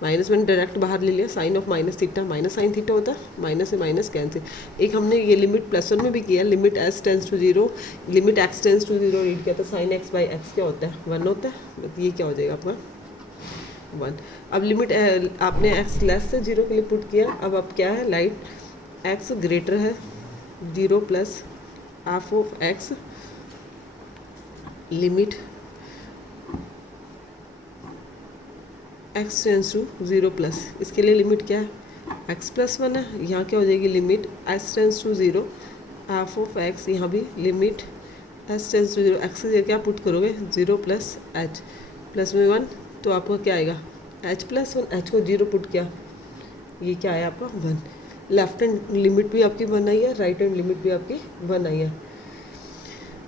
माइनस मैंने डायरेक्ट बाहर ले लिया, sine of minus theta minus sine theta होता है, माइनस से माइनस कैंसिल। एक हमने ये लिमिट प्लस 1 में भी किया, limit S tends to 0, limit x tends to 0 read किया था, साइन एक्स बाई एक्स क्या होता है 1 होता है, तो ये क्या हो जाएगा आपका 1। अब लिमिट आपने एक्स लेस से 0 के लिए पुट किया। अब क्या है, लाइट एक्स ग्रेटर है 0 plus F of x, limit x tends to 0 plus, इसके लिए लिमिट क्या है एक्स प्लस 1 है, यहाँ क्या हो जाएगी limit S tends to 0 f of x, यहाँ भी limit S tends to 0 x की क्या पुट करोगे 0 प्लस एच प्लस में 1, तो आपका क्या आएगा एच प्लस 1, एच को 0 पुट किया, ये क्या आया आपका 1। लेफ्ट हैंड लिमिट भी आपकी 1 आई है, राइट हैंड लिमिट भी आपकी 1 आई है।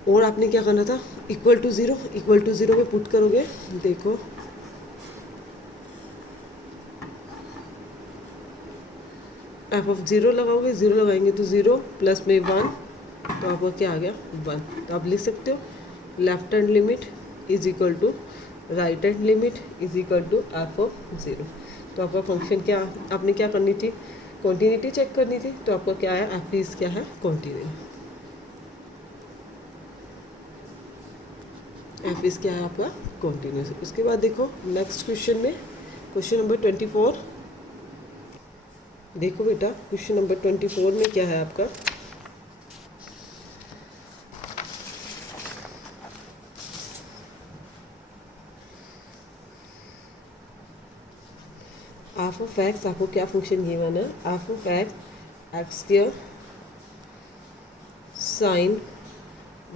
और आपने क्या करना था, इक्वल टू 0 पे पुट करोगे, देखो एफ ऑफ 0 लगाओगे, 0 लगाएंगे तो 0 प्लस में 1, तो आपका क्या आ गया 1। तो आप लिख सकते हो left hand limit is equal to right hand limit is equal to F of 0। तो आपका फंक्शन क्या, आपने क्या करनी थी, कॉन्टिन्यूटी चेक करनी थी, तो आपका क्या आया एफ इज क्या है कॉन्टिन्यू, एफ इज क्या है आपका कॉन्टिन्यूस। उसके बाद देखो नेक्स्ट क्वेश्चन में, क्वेश्चन नंबर 24, देखो बेटा क्वेश्चन नंबर 24 में क्या है आपका, एफ ऑफ एक्स, आपको क्या फंक्शन गिवन है, f of x x square sine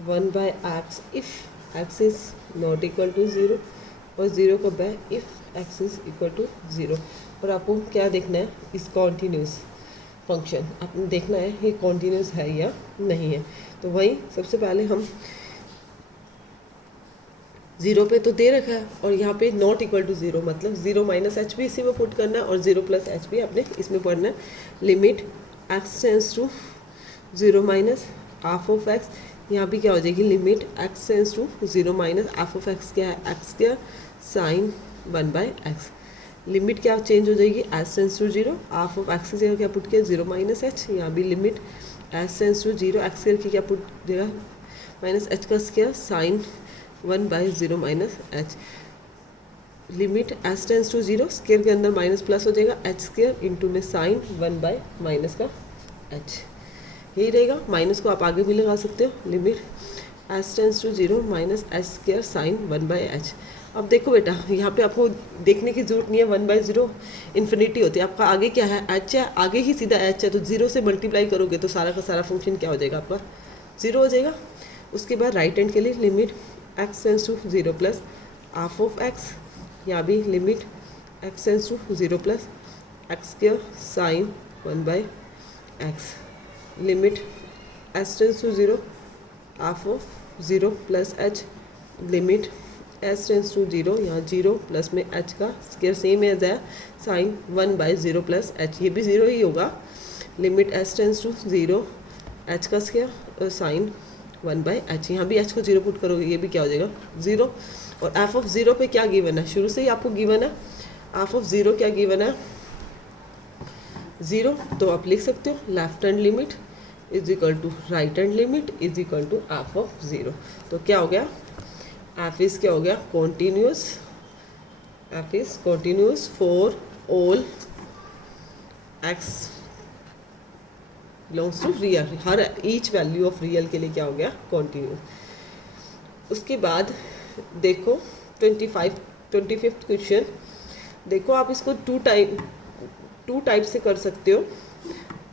1 by x if x is not equal to 0 और 0 कब है if x is equal to 0। और आपको क्या देखना है, इस कॉन्टीन्यूस फंक्शन आपने देखना है ये कॉन्टीन्यूस है या नहीं है। तो वही सबसे पहले हम 0 पे तो दे रखा है और यहाँ पे नॉट इक्वल टू 0, मतलब 0 माइनस एच भी इसी में पुट करना है और 0 प्लस एच भी आपने इसमें पढ़ना है। Limit x tends to 0 minus half of x, यहाँ भी क्या हो जाएगी limit x tends to 0 minus half of x क्या है x square sine 1 by x. Limit क्या चेंज हो जाएगी s tends to 0, half of x की जगह क्या पुट किया 0 माइनस एच, यहाँ भी limit S tends to 0 x square की क्या पुट देगा माइनस एच का square sine 1 by 0 minus h. Limit S tends to 0, square के अंदर माइनस प्लस हो जाएगा एच स्क्वायर इंटू में साइन 1 बाई माइनस का एच, यही रहेगा। माइनस को आप आगे भी लगा सकते हो, limit S tends to 0 minus h square sine 1 by h. अब देखो बेटा यहाँ पे आपको देखने की जरूरत नहीं है, 1/0 इन्फिनिटी होती है, आपका आगे क्या है एच है, आगे ही सीधा एच है, तो 0 से मल्टीप्लाई करोगे तो सारा का सारा फंक्शन क्या हो जाएगा आपका 0 हो जाएगा। उसके बाद राइट हैंड के लिए limit x tends to 0 plus half of x, यहाँ भी limit x tends to 0 plus x square sine 1 by x. Limit S tends to 0 half of 0 plus h, limit S tends to 0, यहाँ 0 plus में h का square same as है sine 1 by 0 plus h, ये भी 0 ही होगा। Limit S tends to 0 h का क्या साइन 1/h, यहाँ भी एच को 0 पुट करोगे, ये भी क्या हो जाएगा 0। और एफ ऑफ 0 पे क्या गिवन है, शुरू से ही आपको गिवन है एफ ऑफ 0 क्या गिवन है 0, तो आप लिख सकते हो left hand limit is equal to right hand limit is equal to F of 0। तो क्या हो गया, एफ इज क्या हो गया continuous, f is continuous for all x belongs to real, हर ईच वैल्यू ऑफ रियल के लिए क्या हो गया कॉन्टीन्यूस। उसके बाद देखो 25th क्वेश्चन, देखो आप इसको टू टाइप से कर सकते हो,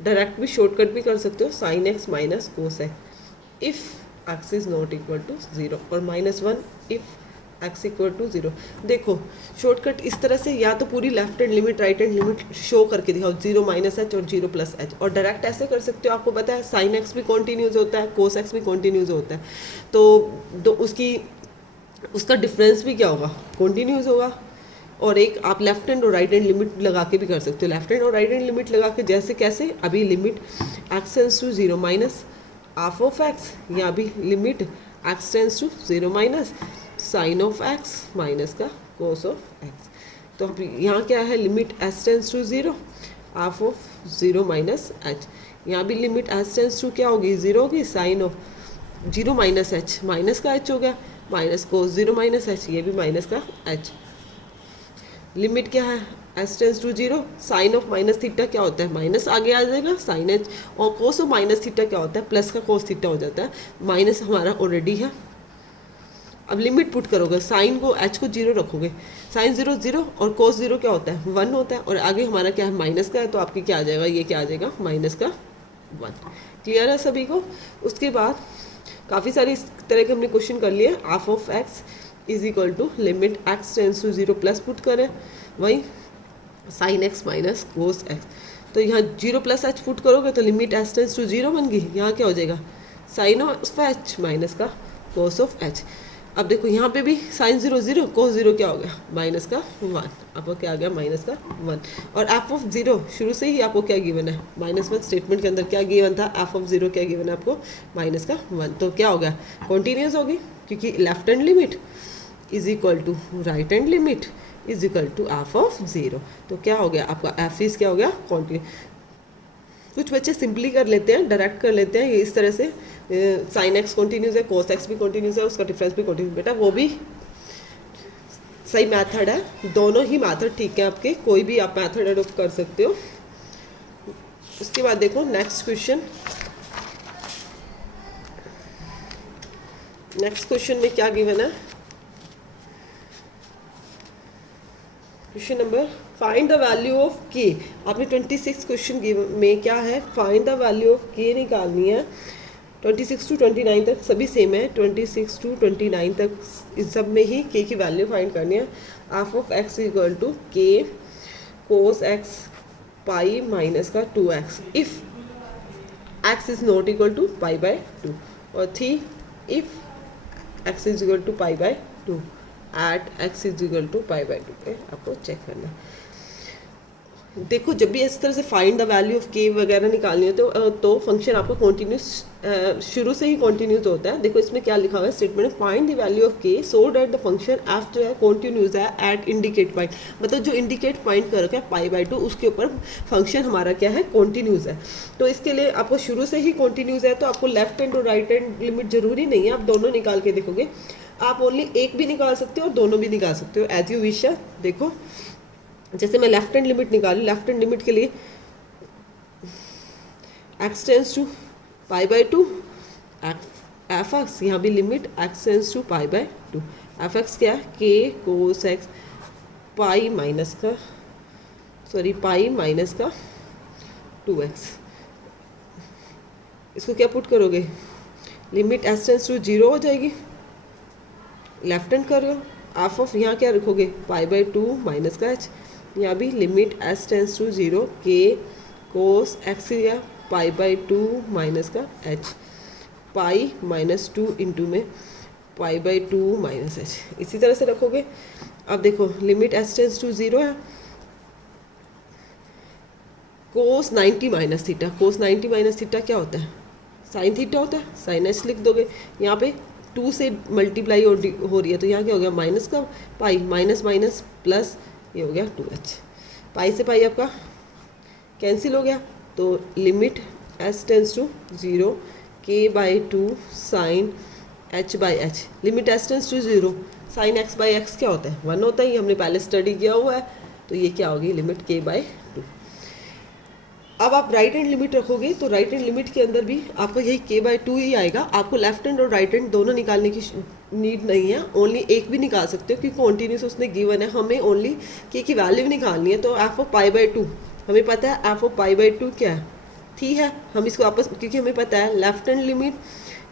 डायरेक्ट भी शॉर्टकट भी कर सकते हो, sine x minus cos x if x is not equal to 0, और -1 इफ़ एक्स इक्वल टू 0। देखो शॉर्टकट इस तरह से, या तो पूरी left hand limit right hand limit show करके दिखाओ 0 -h और 0 +h, और डायरेक्ट ऐसे कर सकते हो, आपको पता है साइन एक्स भी कॉन्टीन्यूज होता है, कोस एक्स भी कॉन्टीन्यूज होता है, तो उसका डिफरेंस भी क्या होगा कॉन्टीन्यूज होगा। और एक आप लेफ्ट हैंड और राइट हैंड लिमिट लगा के भी कर सकते हो, लेफ्ट हैंड और राइट हैंड लिमिट लगा के, जैसे कैसे अभी limit x tends to 0 minus half of x, या अभी limit x tends to 0 minus sine of x minus का कोस ऑफ एक्स। तो अब यहाँ क्या है limit S tends to 0 half of 0 minus h, यहाँ भी लिमिट एस टेंस टू क्या होगी 0 होगी, sine of 0 minus h, minus का एच हो गया, माइनस कोस 0 माइनस एच, ये भी माइनस का एच। लिमिट क्या है s tends to 0, sine of minus theta क्या होता है माइनस आगे आ जाएगा साइन एच, और कोस ऑफ माइनस थीटा क्या होता है प्लस का कोस थीटा हो जाता है, माइनस हमारा ऑलरेडी है। अब लिमिट पुट करोगे, साइन को एच को 0 रखोगे, साइन 0 0 और कोस 0 क्या होता है 1 होता है, और आगे हमारा क्या है माइनस का है, तो आपकी क्या आ जाएगा ये क्या आ जाएगा माइनस का 1। क्लियर है सभी को। उसके बाद काफ़ी सारी इस तरह के हमने क्वेश्चन कर लिए, half of x is equal to limit x tends to 0 plus put करें, वही sine x minus cos x, तो यहाँ 0 + h पुट करोगे तो लिमिट एच टेंस टू 0 बन गई, यहाँ क्या हो जाएगा साइन ऑफ एच माइनस का कोस ऑफ एच। अब देखो यहाँ पे भी साइन 0 0 कोस 0 क्या हो गया माइनस का 1, आपको क्या आ गया माइनस का 1। और एफ ऑफ 0 शुरू से ही आपको क्या गिवन है -1 स्टेटमेंट के अंदर क्या गिवन था, एफ ऑफ 0 क्या गिवन है आपको माइनस का 1, तो क्या हो गया कॉन्टीन्यूस होगी, क्योंकि left hand limit is equal to right hand limit is equal to F of 0, तो क्या हो गया आपका एफ इज क्या हो गया कॉन्टीन्यू। कुछ बच्चे सिंपली कर लेते हैं, डायरेक्ट कर लेते हैं, ये इस तरह से साइन एक्स कॉन्टीन्यूस है, कोस एक्स भी कॉन्टीन्यूस है, उसका डिफरेंस भी कॉन्टीन्यूस, बेटा वो भी सही मेथड है, दोनों ही मेथड ठीक है आपके, कोई भी आप मेथड अडोप्ट कर सकते हो। उसके बाद देखो नेक्स्ट क्वेश्चन, नेक्स्ट क्वेश्चन में क्या गिवन है, question number find the value of के। आपने 26 क्वेश्चन में क्या है फाइंड द वैल्यू ऑफ के निकालनी है, 26 to 29 तक सभी सेम है, 26 to 29 तक इन सब में ही के की वैल्यू फाइंड करनी है। Half of x equal to k cos x pi minus का 2x if x is not equal to π/2, और थी if x is equal to π/2 at x is equal to π/2 पे आपको चेक करना है। देखो जब भी इस तरह से फाइंड द वैल्यू ऑफ के वगैरह निकालनी हो तो फंक्शन आपका कॉन्टीन्यूस शुरू से ही कॉन्टीन्यूस होता है। देखो इसमें क्या लिखा हुआ है statement, find the value of k so that the function f जो है कॉन्टीन्यूस है एट इंडिकेट पॉइंट, मतलब जो इंडिकेट पॉइंट कर रखा है π/2 उसके ऊपर फंक्शन हमारा क्या है कॉन्टीन्यूस है। तो इसके लिए आपको शुरू से ही कॉन्टीन्यूस है, तो आपको लेफ्ट हैंड और राइट हैंड लिमिट जरूरी नहीं है, आप दोनों निकाल के देखोगे, आप ओनली एक भी निकाल सकते हो और दोनों भी निकाल सकते हो एज यू विश है। देखो जैसे मैं लेफ्ट हैंड लिमिट निकाली, लेफ्ट हैंड लिमिट के लिए x tends to π/2 f x, यहाँ भी limit x tends to π/2, f x क्या है के कोस एक्स पाई माइनस का 2x, इसको क्या पुट करोगे लिमिट एस टेंस टू 0 हो जाएगी, लेफ्ट हैंड कर रहे हो, एफ ऑफ यहाँ क्या रखोगे π/2 माइनस का h, यहाँ भी लिमिट एस टेंस टू 0 के कोस एक्स या π/2 माइनस का h, पाई -2 इंटू में π/2 माइनस h, इसी तरह से रखोगे। अब देखो लिमिट एस टेंस टू 0 है, कोस 90 माइनस थीटा, कोस 90 माइनस थीटा क्या होता है साइन थीटा होता है, साइन एच लिख दोगे। यहाँ पे 2 से मल्टीप्लाई हो रही है तो यहाँ क्या हो गया माइनस का पाई, माइनस माइनस प्लस, ये हो गया 2h। पाई से पाई आपका कैंसिल हो गया, तो limit s tends to 0 k/2 sine h/h। Limit s tends to 0 sine x/x क्या होता है 1 होता है, ये हमने पहले स्टडी किया हुआ है। तो ये क्या होगी लिमिट k/2। अब आप राइट हैंड लिमिट रखोगे तो राइट हैंड लिमिट के अंदर भी आपका यही k/2 ही आएगा। आपको लेफ्ट हैंड और राइट हैंड दोनों निकालने की नीड नहीं है, ओनली एक भी निकाल सकते हो क्योंकि कॉन्टीन्यूस उसने गिवन है। हमें ओनली k की वैल्यू निकालनी है। तो f ऑफ π/2 हमें पता है f ऑफ π/2 क्या है, थी है। हम इसको आपस क्योंकि हमें पता है left hand limit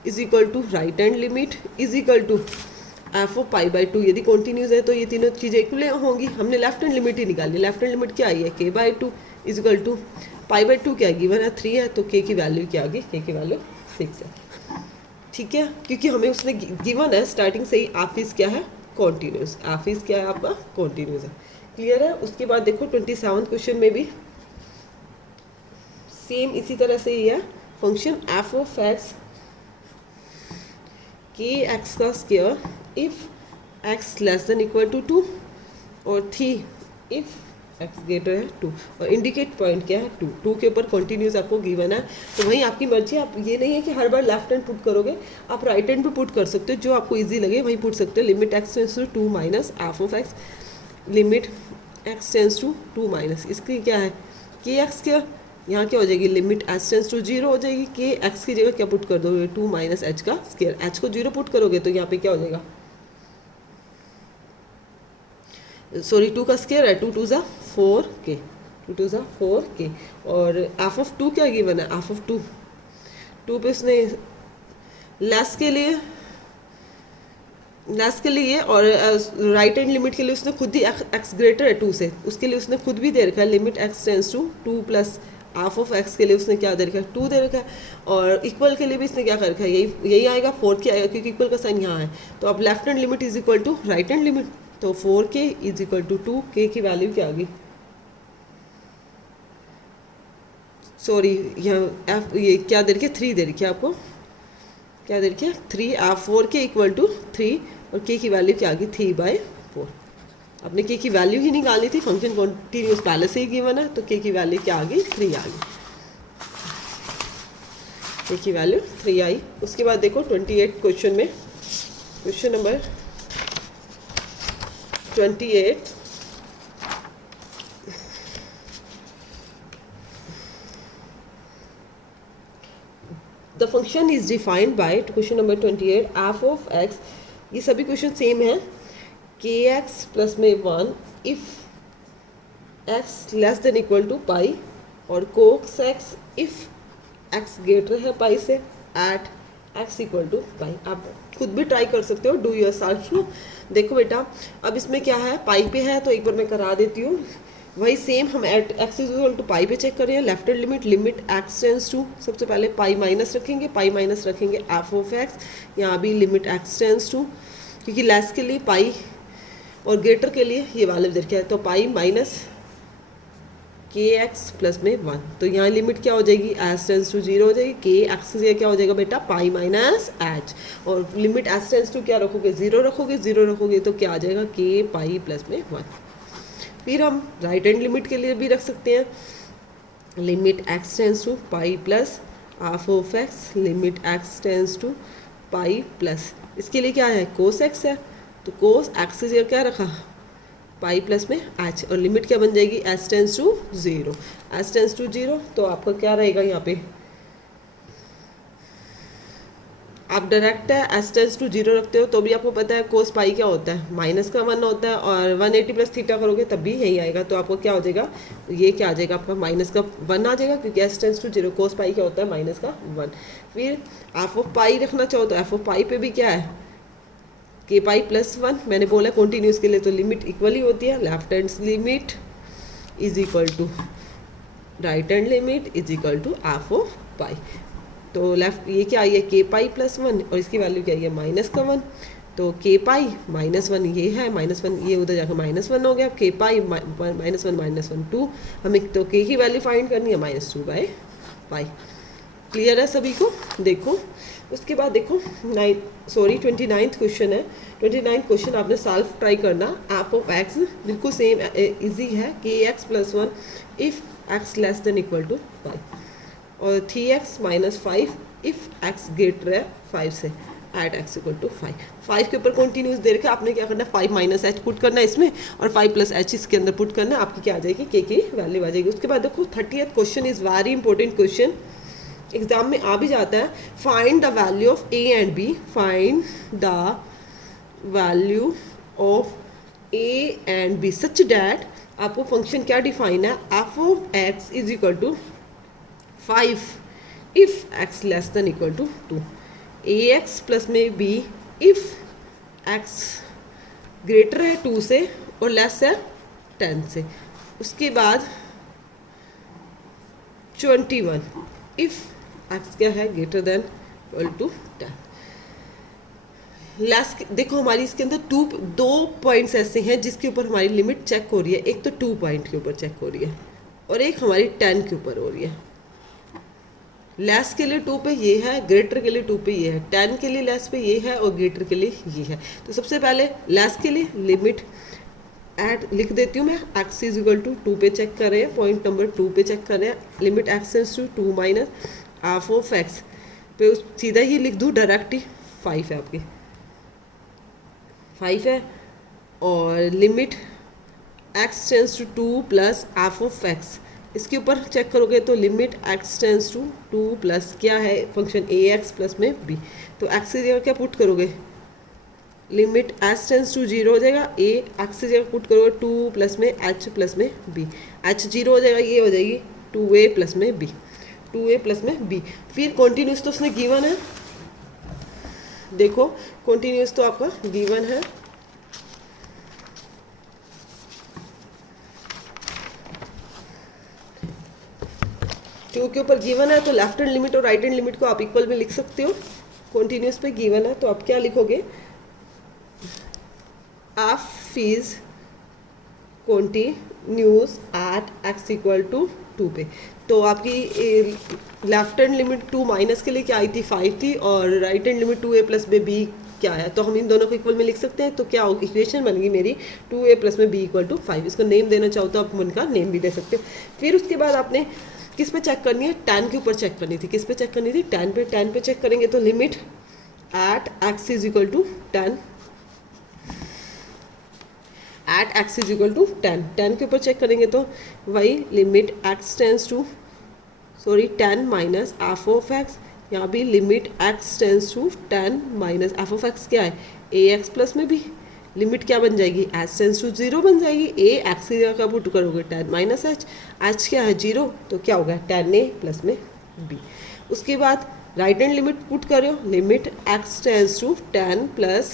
is equal to right hand limit is equal to f of π/2। यदि कॉन्टीन्यूस है तो ये तीनों चीज़ें इक्वल होंगी। हमने लेफ्ट हैंड लिमिट ही निकाली। लेफ्ट हैंड लिमिट क्या आई है k/2 इज इक्वल टू π/2 क्या है गिवन है 3 है, तो k की वैल्यू क्या आ गई, k की वैल्यू 6 है। ठीक है, क्योंकि हमें उसने गिवन है स्टार्टिंग से ही ऑफिस क्या है कॉन्टीन्यूस, ऑफिस क्या है आपका कॉन्टीन्यूस है। क्लियर है। उसके बाद देखो 27 क्वेश्चन में भी सेम इसी तरह से ही है। Function f of x kx का square if x less than equal to 2 और 3 इफ x ग्रेटर है 2 और इंडिकेट पॉइंट क्या है 2 के ऊपर कॉन्टीन्यूस आपको गिवन है। तो वहीं आपकी मर्जी, आप ये नहीं है कि हर बार लेफ्ट हैंड पुट करोगे, आप राइट हैंड पे पुट कर सकते हो, जो आपको इजी लगे वहीं पुट सकते हो। Limit x tends to 2 minus f of x, limit x tends to 2 minus इसकी क्या है kx क्या, यहाँ क्या हो जाएगी लिमिट s टेंस टू 0 हो जाएगी। kx की जगह क्या पुट कर दोगे 2 माइनस h का स्क्वायर, h को 0 पुट करोगे तो यहाँ पे क्या हो जाएगा, सॉरी 2 का स्क्वायर है, 2 2 ज़ा 4k, 2 2 ज़ा 4k। और f ऑफ 2 क्या गिवन है, f ऑफ 2 पे उसने लेस के लिए और राइट हैंड लिमिट के लिए उसने खुद ही x ग्रेटर है 2 से, उसके लिए उसने खुद भी दे रखा है limit x tends to 2 plus half of x के लिए उसने क्या दे रखा है 2 दे रखा है। और इक्वल के लिए भी इसने क्या कर रखा है, यही आएगा 4k आएगा क्योंकि इक्वल का साइन यहाँ है। तो अब left hand limit is equal to right hand limit, तो 4k is equal to 2k की वैल्यू क्या आ गई, सॉरी यहाँ f ये क्या दे रखी है 3 दे रखी है आपको, क्या दे रखी है 3, आप 4k इक्वल टू 3 और k की वैल्यू क्या आ गई 3/4। अपने k की वैल्यू ही निकालनी थी, फंक्शन कॉन्टीन्यूस पहले से ही गिवन है तो k की वैल्यू क्या आ गई 3 आ गई, k की वैल्यू 3 आई। उसके बाद देखो 28 क्वेश्चन में, question number 28 the function is defined by, question number 28 f of x, ये सभी क्वेश्चन सेम है, kx प्लस में 1 if x less than equal to pi और cos x if x greater है पाई से at x equal to pi. आप खुद भी ट्राई कर सकते हो, डू योर सेल्फ। देखो बेटा अब इसमें क्या है पाई पे है तो एक बार मैं करा देती हूँ, वही सेम हम at x is equal to pi पे चेक कर रहे हैं। Left hand limit x tends to, सबसे पहले पाई माइनस रखेंगे, पाई माइनस रखेंगे f ऑफ x, यहाँ भी लिमिट x टेंस टू, क्योंकि लेस के लिए पाई और ग्रेटर के लिए ये वाले इधर क्या है, तो पाई माइनस kx प्लस में 1, तो यहाँ लिमिट क्या हो जाएगी s टेंस टू 0 हो जाएगी, kx से क्या हो जाएगा बेटा पाई माइनस h, और लिमिट s टेंस टू क्या रखोगे 0 रखोगे, 0 रखोगे तो क्या आ जाएगा k पाई प्लस में 1। फिर हम राइट हैंड लिमिट के लिए भी रख सकते हैं, limit x tends to pi plus half of x, limit x tends to pi plus, इसके लिए क्या है कोस x है, तो कोस x से क्या रखा पाई प्लस में h, और लिमिट क्या बन जाएगी s tends to 0, s tends to 0, तो आपका क्या रहेगा यहाँ पे, आप डायरेक्ट है s टेंस टू 0 रखते हो तो भी आपको पता है कोस पाई क्या होता है माइनस का 1 होता है, और 180 प्लस थीटा करोगे तब भी यही आएगा, तो आपको क्या हो जाएगा ये क्या आ जाएगा आपका माइनस का 1 आ जाएगा, क्योंकि s टेंस टू 0 कोस पाई क्या होता है माइनस का 1। फिर f ऑफ पाई रखना चाहो तो f ऑफ पाई पे भी क्या है k पाई प्लस 1, मैंने बोला कॉन्टीन्यूस के लिए तो लिमिट इक्वल ही होती है, left hand limit is equal to right hand limit is equal to f of pi. तो लेफ्ट ये क्या आई है k पाई प्लस 1 और इसकी वैल्यू क्या आई है माइनस का 1, तो k पाई माइनस 1 ये है, माइनस 1 ये उधर जाकर माइनस 1 हो गया, k पाई माइनस 1 2, हमें तो k की वैल्यू फाइंड करनी है -2/पाई। क्लियर है सभी को? देखो उसके बाद देखो 29th क्वेश्चन है। 29th क्वेश्चन आपने सॉल्व ट्राई करना। एफ ऑफ एक्स बिल्कुल सेम इजी है कि x plus 1 if x less than equal to 5 और 3x minus 5 if x greater है 5 से एट एक्स इक्वल टू 5 के ऊपर कॉन्टिन्यूस दे रखा। आपने क्या करना है 5 माइनस एच पुट करना है इसमें और 5 प्लस एच इसके अंदर पुट करना है। आपकी क्या आ जाएगी के की वैल्यू आ जाएगी। उसके बाद देखो 30th question is very important question, exam में आ भी जाता है। Find the value of a and b. Find the value of a and b such that आपको फंक्शन क्या डिफाइन है, f of x is equal to 5 if x less than equal to 2, a x plus में b if x greater है 2 से और less है 10 से। उसके बाद 21 इफ एक्स क्या है greater than equal to 10। Last देखो हमारी इसके अंदर दो पॉइंट्स ऐसे हैं जिसके ऊपर हमारी लिमिट चेक हो रही है। एक तो 2 पॉइंट के ऊपर चेक हो रही है और एक हमारी 10 के ऊपर हो रही है। लेस के लिए 2 पे ये है, ग्रेटर के लिए 2 पे ये है, 10 के लिए लेस पे ये है और ग्रेटर के लिए ये है। तो सबसे पहले लेस के लिए लिमिट एट लिख देती हूँ मैं। एक्स इज इक्वल टू 2 पे चेक कर रहे हैं, पॉइंट नंबर 2 पे चेक कर रहे हैं। Limit x tends to 2 minus half of x पे सीधा ही लिख दूँ डायरेक्ट ही 5 है आपकी 5 है और limit x tends to 2 plus half of x इसके ऊपर चेक करोगे तो limit x tends to 2 plus क्या है फंक्शन ए एक्स प्लस में बी। तो एक्स की जगह क्या पुट करोगे, लिमिट एच टेंड्स टू 0 हो जाएगा, ए एक्स की जगह पुट करोगे 2 प्लस में एच प्लस में बी, एच 0 हो जाएगा, ये हो जाएगी 2a प्लस में बी, 2a प्लस में बी। फिर कॉन्टिन्यूस तो उसने गिवन है, देखो कॉन्टिन्यूस तो आपका गिवन है। टू के ऊपर गिवन है तो लेफ्ट हैंड लिमिट और राइट हैंड लिमिट को आप इक्वल में लिख सकते हो। कॉन्टिन्यूस पे गिवन है तो आप क्या लिखोगे, f is continuous at x equal to 2 पे। तो आपकी लेफ्ट हैंड लिमिट 2 माइनस के लिए क्या आई थी 5 थी और right hand limit 2a plus में b क्या है, तो हम इन दोनों को इक्वल में लिख सकते हैं। तो क्या इक्वेशन बन गई मेरी 2a प्लस में b इक्वल टू 5। इसको नेम देना चाहो तो आप उनका नेम भी दे सकते हो। फिर उसके बाद आपने किस पे चेक करनी है, 10 के ऊपर चेक करनी थी। किस पे चेक करनी थी, 10 पे चेक करेंगे तो limit at x is equal to 10 at x is equal to 10 के ऊपर चेक करेंगे तो वही limit x tends to 10 minus f of x, यहाँ भी limit x tends to 10 minus f of x क्या है ए एक्स प्लस में भी लिमिट क्या बन जाएगी एच टेंस टू 0 बन जाएगी। ए एक्स की जगह का पुट करोगे 10 माइनस एच, एच क्या है 0 तो क्या होगा 10a प्लस में बी। उसके बाद राइट हैंड लिमिट पुट करो, limit x tends to 10 plus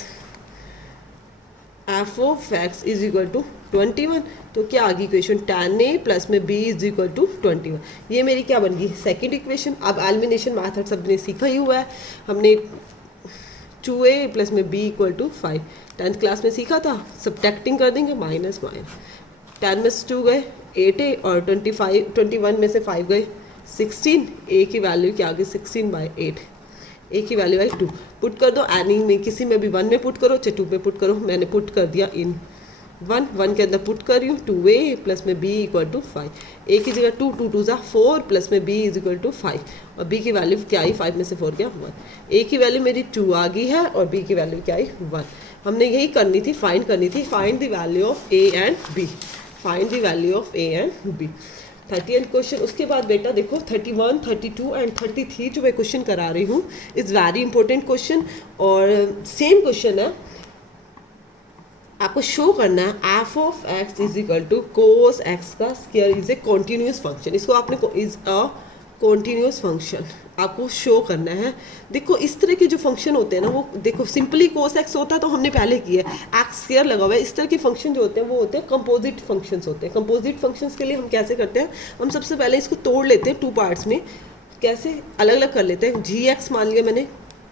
F of x is equal to 21। तो क्या आ गई इक्वेशन 10a प्लस में b इज इक्वल टू 21। ये मेरी क्या बन गई सेकेंड इक्वेशन। अब एलिमिनेशन मैथड सबने सीखा ही हुआ है, हमने 2a प्लस में b equal to 5 10th class में सीखा था। सब्ट्रैक्टिंग कर देंगे माइनस 10 में से 2 गए 8a और 21 में से 5 गए 16। a की वैल्यू क्या आ गई 16/8, a की वैल्यू आई 2। पुट कर दो एनी में, किसी में भी 1 में पुट करो चाहे 2 पे पुट करो। मैंने पुट कर दिया इन 1 के अंदर पुट कर रही हूँ 2a प्लस में b इक्वल टू 5। a की जगह 2 2 2 4 प्लस में b इज इक्वल टू 5 और b की वैल्यू क्या आई 5 में से 4 क्या 1। a की वैल्यू मेरी 2 आ गई है और b की वैल्यू क्या आई 1। हमने यही करनी थी, फाइंड करनी थी, find the value of a and b, find the value of a and b। 30th question. उसके बाद बेटा देखो 31, 32 एंड 33 जो मैं क्वेश्चन करा रही हूँ इज़ वेरी इंपॉर्टेंट क्वेश्चन और सेम क्वेश्चन है। आपको शो करना है f of x is equal to cos x का square is a continuous function. इसको आपने इज अ कॉन्टिन्यूस फंक्शन आपको शो करना है। देखो इस तरह के जो फंक्शन होते हैं ना वो देखो सिंपली कोस एक्स होता है तो हमने पहले किया है, एक्स स्क्वायर लगा हुआ है। इस तरह के फंक्शन जो होते हैं वो होते हैं कंपोजिट फंक्शंस होते हैं। कंपोजिट फंक्शंस के लिए हम कैसे करते हैं, हम सबसे पहले इसको तोड़ लेते हैं 2 पार्ट्स में। कैसे अलग अलग कर लेते हैं, जी एक्स मान लिया मैंने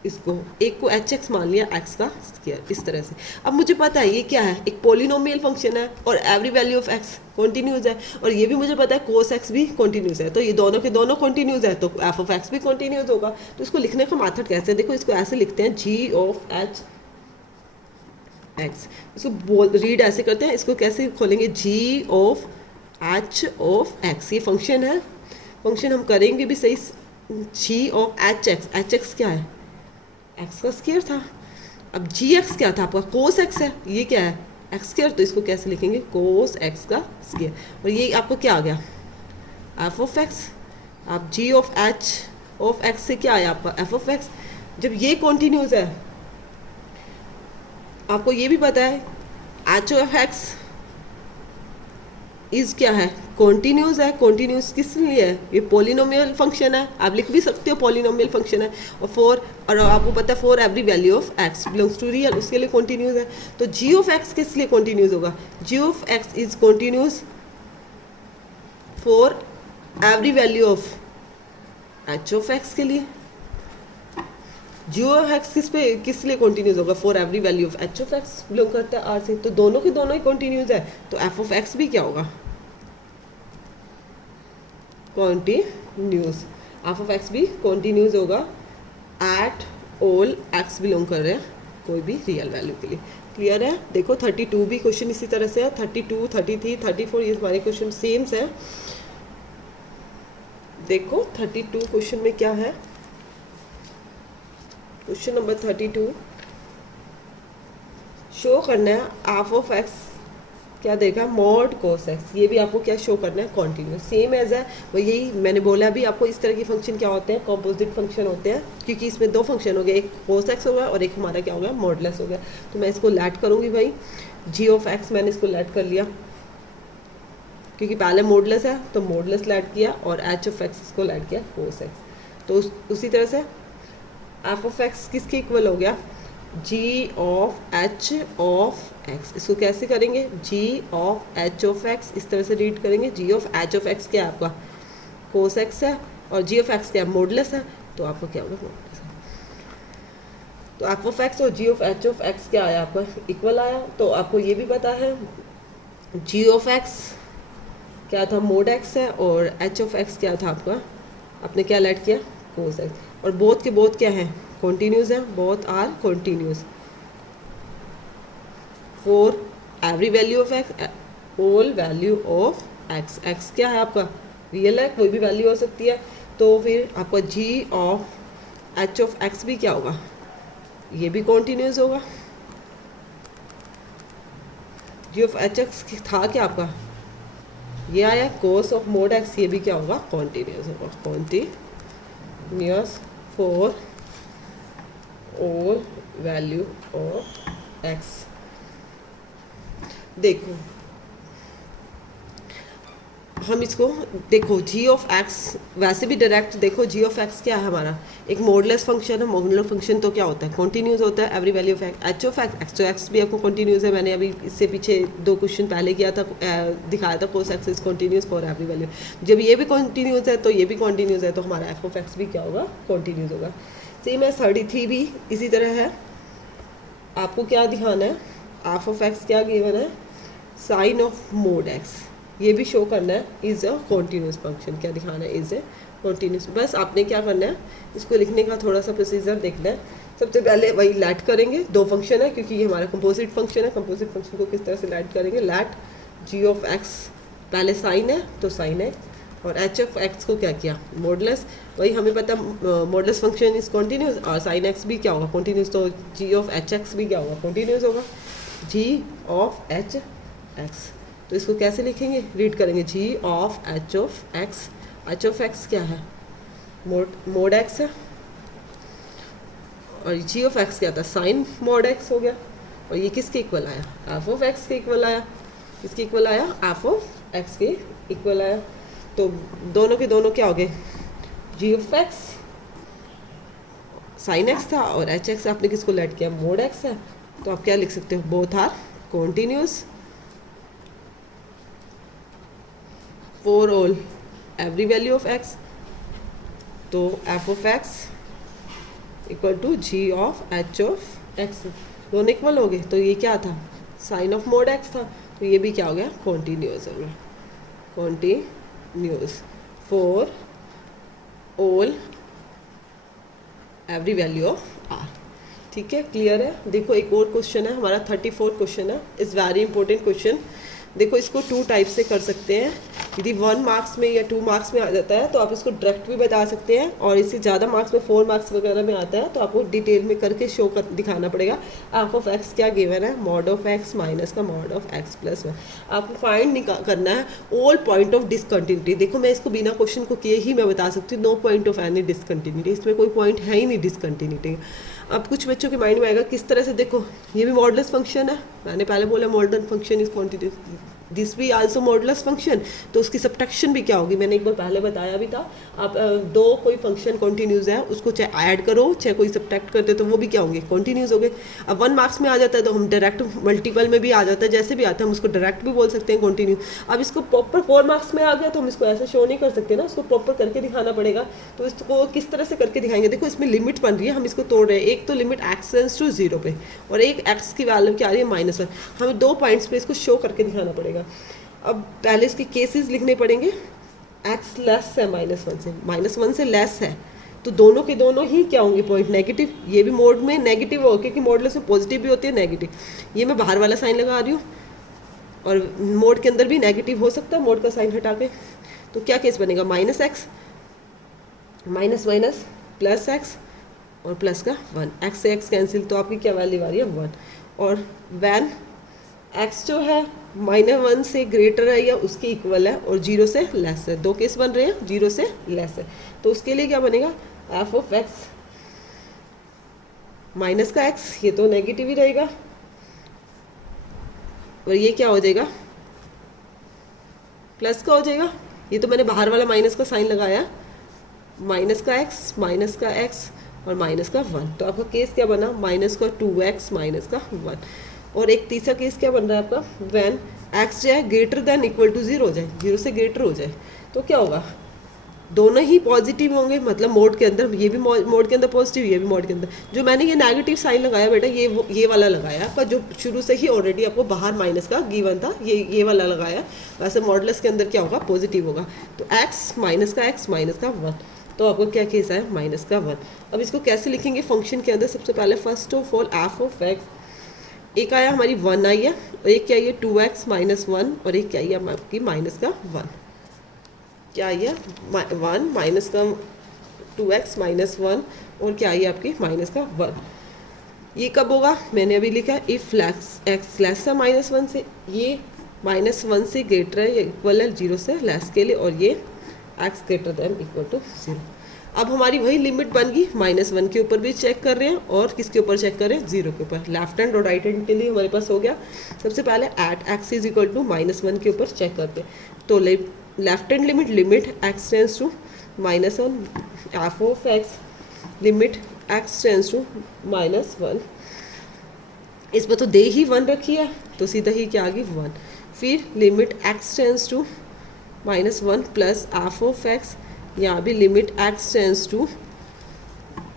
इसको एक को एच एक्स मान लिया एक्स का स्क्वायर, इस तरह से। अब मुझे पता है ये क्या है, एक पोलिनोमियल फंक्शन है और every value of x continues है, और ये भी मुझे पता है कोस एक्स भी कॉन्टिन्यूज है, तो ये दोनों के दोनों कॉन्टिन्यूज है, तो एफ ऑफ एक्स भी कॉन्टिन्यूज होगा। तो इसको लिखने का मेथड कैसे, देखो इसको ऐसे लिखते हैं जी ऑफ एच एक्स, इसको बोल रीड ऐसे करते हैं, इसको कैसे खोलेंगे, जी ऑफ एच ऑफ एक्स, ये फंक्शन है, फंक्शन हम करेंगे भी सही, जी ऑफ एच एक्स क्या है, एक्स का स्क्वायर था। अब जी एक्स क्या था आपका, कोस एक्स है, ये क्या है एक्स स्क्वायर, तो इसको कैसे लिखेंगे, कोस एक्स का स्क्वायर, और ये आपको क्या आ गया, एफ ऑफ एक्स। आप जी ऑफ एक्स से क्या आया आपका एफ ऑफ एक्स। जब ये कॉन्टिन्यूस है, आपको ये भी पता है एच ऑफ एक्स इज क्या है, कॉन्टिन्यूस है। कॉन्टिन्यूस किस लिए है, ये पोलिनोमियल फंक्शन है, आप लिख भी सकते हो पोलिनोमियल फंक्शन है, और आपको पता है for every value of x belongs to real, उसके लिए कॉन्टिन्यूस है। तो जी ऑफ एक्स किस लिए कॉन्टिन्यूस होगा, g of x is continuous for every value of h of x के लिए। जी ऑफ एक्स किस लिए कॉन्टिन्यूस होगा, for every value of h of x belong करता है आर से, तो दोनों के दोनों ही कॉन्टिन्यूस है, तो एफ ऑफ एक्स भी क्या होगा, कॉन्टिन्यूस, एफ ऑफ एक्स भी कॉन्टिन्यूस होगा एट ऑल एक्स बिलोंग कर रहे हैं कोई भी रियल वैल्यू के लिए। क्लियर है। देखो 32 भी क्वेश्चन इसी तरह से है, 32, 33, 34 ये हमारे क्वेश्चन सेम है। देखो 32 क्वेश्चन में क्या है, क्वेश्चन नंबर 32 शो करना है एफ ऑफ एक्स क्या देगा, मॉड कोस एक्स, ये भी आपको क्या शो करना है, कॉन्टिन्यूस, सेम एज है वो, यही मैंने बोला अभी आपको, इस तरह के फंक्शन क्या होते हैं, कॉम्पोजिट फंक्शन होते हैं, क्योंकि इसमें दो फंक्शन हो गए, एक कोस एक्स हो गया और एक हमारा क्या हो गया, मॉडलेस हो गया। तो मैं इसको लैट करूँगी भाई, जी ऑफ एक्स मैंने इसको लैट कर लिया, क्योंकि पहले मॉडलेस है तो मॉडलेस लैट किया, और एच ऑफ एक्स इसको लैट किया कोस एक्स। तो उसी तरह से एफ ऑफ एक्स किसके इक्वल हो गया, जी ऑफ एच ऑफ एक्स, इसको कैसे करेंगे, जी ऑफ एच ऑफ एक्स, इस तरह से रीड करेंगे, जी ऑफ एच ऑफ एक्स क्या है आपका, कोस एक्स है, और जी ऑफ एक्स क्या है, मॉडलेस है, तो आपको क्या होगा, मॉडलेस है। तो एफ ऑफ एक्स और जी ऑफ एक्स क्या आया आपका, इक्वल आया। तो आपको ये भी पता है जी ऑफ एक्स क्या था, मोड एक्स है, और एच ऑफ एक्स क्या था आपका, आपने क्या लेट किया, कोस एक्स, और बोथ के बोथ क्या है, कॉन्टिन्यूस है, both are continuous for every value of x, all value of x, x क्या है आपका, रियल है, कोई भी वैल्यू हो सकती है, तो फिर आपका जी ऑफ एच ऑफ एक्स भी क्या होगा, ये भी कॉन्टिन्यूस होगा। जी ऑफ एच एक्स था क्या आपका, ये आया कोस ऑफ मोड एक्स, ये भी क्या होगा, कॉन्टिन्यूस होगा, continuous for all value of x. देखो हम इसको देखो जी ऑफ एक्स, वैसे भी डायरेक्ट देखो जी ऑफ एक्स क्या है हमारा, एक मॉडलेस फंक्शन है, मॉडलेस फंक्शन तो क्या होता है, कॉन्टिन्यूस होता है, every value of x, H of x, तो एक्स भी आपको कॉन्टिन्यूस है, मैंने अभी इससे पीछे 2 क्वेश्चन पहले किया था, दिखाया था कोस x is continuous for every value. जब ये भी कॉन्टिन्यूस है तो ये भी कॉन्टिन्यूस है, तो हमारा एफ ऑफ एक्स भी क्या होगा, कॉन्टिन्यूस होगा। सेम है 33 भी इसी तरह है। आपको क्या दिखाना है, एफ ऑफ एक्स क्या गिवन है, साइन ऑफ मोड एक्स, ये भी शो करना है इज अ कॉन्टिन्यूस फंक्शन, क्या दिखाना है, इज ए कॉन्टिन्यूस। बस आपने क्या करना है, इसको लिखने का थोड़ा सा प्रोसीजर देखना है। सबसे पहले वही लैट करेंगे, 2 फंक्शन है क्योंकि ये हमारा कंपोजिट फंक्शन है, कंपोजिट फंक्शन को किस तरह से लैट करेंगे, लैट जी ऑफ एक्स, पहले साइन है तो साइन है, और एच ऑफ एक्स को क्या किया, मॉडलेस, वही हमें पता मॉडलेस फंक्शन इज कॉन्टिन्यूस, और साइन एक्स भी क्या होगा, कॉन्टिन्यूस, तो जी ऑफ एच एक्स भी क्या होगा, कॉन्टिन्यूस होगा, जी ऑफ एच एक्स। तो इसको कैसे लिखेंगे, रीड करेंगे, जी ऑफ एच ऑफ एक्स क्या है, मोड एक्स है, और जी ऑफ एक्स क्या था, साइन मोड एक्स हो गया, और ये किसके इक्वल आया, एफ ऑफ एक्स के इक्वल आया, किसके इक्वल आया, एफ ऑफ एक्स के इक्वल आया। तो दोनों के दोनों क्या हो गए, जी ऑफ एक्स साइन एक्स था, और एच एक्स आपने किसको लेट किया, मोड एक्स है, तो आप क्या लिख सकते हो, both are continuous for all every value of x. तो f of x equal to g of h of x, दोनों इक्वल हो गए, तो ये क्या था, साइन ऑफ मोड एक्स था, तो ये भी क्या हो गया, कॉन्टीन्यूअस हो गया, continuous for all every value of R. ठीक है, क्लियर है। देखो एक और क्वेश्चन है हमारा 34 क्वेश्चन है, इज़ वेरी इंपॉर्टेंट क्वेश्चन। देखो इसको 2 टाइप से कर सकते हैं, यदि 1 मार्क्स में या 2 मार्क्स में आ जाता है तो आप इसको डायरेक्ट भी बता सकते हैं, और इससे ज़्यादा मार्क्स में 4 मार्क्स वगैरह में आता है तो आपको डिटेल में करके शो कर दिखाना पड़ेगा। एफ ऑफ एक्स क्या गिवन है, मॉड ऑफ एक्स माइनस का मॉड ऑफ एक्स प्लस 1। आपको फाइंड करना है ऑल पॉइंट ऑफ डिसकंटिन्यूटी। देखो मैं इसको बिना क्वेश्चन को किए ही मैं बता सकती हूँ, no point of any discontinuity, इसमें कोई पॉइंट है ही नहीं डिसकंटिन्यूटी। अब कुछ बच्चों के माइंड में आएगा किस तरह से, देखो ये भी मॉडुलस फंक्शन है, मैंने पहले बोला modulus function is continuous, this भी आल्सो मॉडुलस फंक्शन, तो उसकी सब्ट्रैक्शन भी क्या होगी, मैंने एक बार पहले बताया भी था। आप दो कोई फंक्शन कॉन्टिन्यूस है उसको चाहे ऐड करो चाहे कोई सब्ट्रैक्ट करते तो वो भी क्या होंगे, कॉन्टिन्यूस हो गए। अब 1 मार्क्स में आ जाता है तो हम डायरेक्ट, मल्टीपल में भी आ जाता है, जैसे भी आता है हम उसको डायरेक्ट भी बोल सकते हैं कॉन्टिन्यू। अब इसको प्रॉपर 4 मार्क्स में आ गया तो हम इसको ऐसे शो नहीं कर सकते ना, उसको प्रॉपर करके दिखाना पड़ेगा। तो इसको किस तरह से करके दिखाएंगे, देखो इसमें लिमिट बन रही है, हम इसको तोड़ रहे हैं। एक तो लिमिट एक्स टेंड्स टू 0 पे, और एक एक्स की वैल्यू क्या आ रही है -1। हमें 2 पॉइंट्स पे इसको शो करके दिखाना पड़ेगा। अब पहले इसके केसेस लिखने पड़ेंगे, एक्स लेस है -1 से लेस है, तो दोनों के दोनों ही क्या होंगे, पॉइंट नेगेटिव। ये भी मोड में नेगेटिव हो, क्योंकि मॉडुलस में पॉजिटिव भी होती है नेगेटिव। ये मैं बाहर वाला साइन लगा रही हूँ, और मोड के अंदर भी नेगेटिव हो सकता है मोड का साइन हटा के। तो क्या केस बनेगा, -x minus minus plus x और प्लस का 1, एक्स से एक्स कैंसिल, तो आपकी क्या वैल्यू आ रही है 1। और वैन एक्स जो है -1 से ग्रेटर है या उसके इक्वल है और 0 से लेस है, 2 केस बन रहे हैं, 0 से लेस है, तो उसके लिए क्या बनेगा, एफ ऑफ एक्स माइनस का एक्स, ये तो नेगेटिव ही रहेगा, और ये क्या हो जाएगा, प्लस का हो जाएगा। ये तो मैंने बाहर वाला माइनस का साइन लगाया, माइनस का एक्स और माइनस का 1, तो आपका केस क्या बना, माइनस का 2x माइनस का 1। और एक तीसरा केस क्या बन रहा है आपका, वैन एक्स जो है ग्रेटर देन इक्वल टू 0 हो जाए, 0 से ग्रेटर हो जाए, तो क्या होगा, दोनों ही पॉजिटिव होंगे, मतलब मोड के अंदर, ये भी मोड के अंदर पॉजिटिव, ये भी मोड के अंदर। जो मैंने ये नेगेटिव साइन लगाया बेटा, ये वाला लगाया, पर जो शुरू से ही ऑलरेडी आपको बाहर माइनस का गिवन था, ये वाला लगाया। वैसे मॉडुलस के अंदर क्या होगा, पॉजिटिव होगा। तो एक्स माइनस का 1, तो आपको क्या केस है, माइनस का 1। अब इसको कैसे लिखेंगे फंक्शन के अंदर, सबसे पहले first of all F of x, एक आया हमारी 1 आई है, और एक क्या आई है 2x माइनस 1, और एक क्या आई है आपकी माइनस का 1, क्या आई है 1 माइनस का 2x माइनस 1, और क्या आई है आपकी माइनस का 1। ये कब होगा, मैंने अभी लिखा है इफ एक्स लेस है -1 से, ये -1 से ग्रेटर है या इक्वल है 0 से लेस के लिए, और ये x greater than equal to 0। अब हमारी वही लिमिट बन गई, -1 के ऊपर भी चेक कर रहे हैं और किसके ऊपर चेक कर रहे हैं, 0 के ऊपर। लेफ्ट हैंड और राइट हैंड के लिए हमारे पास हो गया। सबसे पहले at x is equal to -1 के ऊपर चेक करते हैं, तो left hand limit x tends to -1, f of x limit x tends to -1, इस पर तो दे ही 1 रखी है, तो सीधा ही क्या आ गई 1। फिर limit x tends to -1 plus F of x, यहाँ भी limit x tends to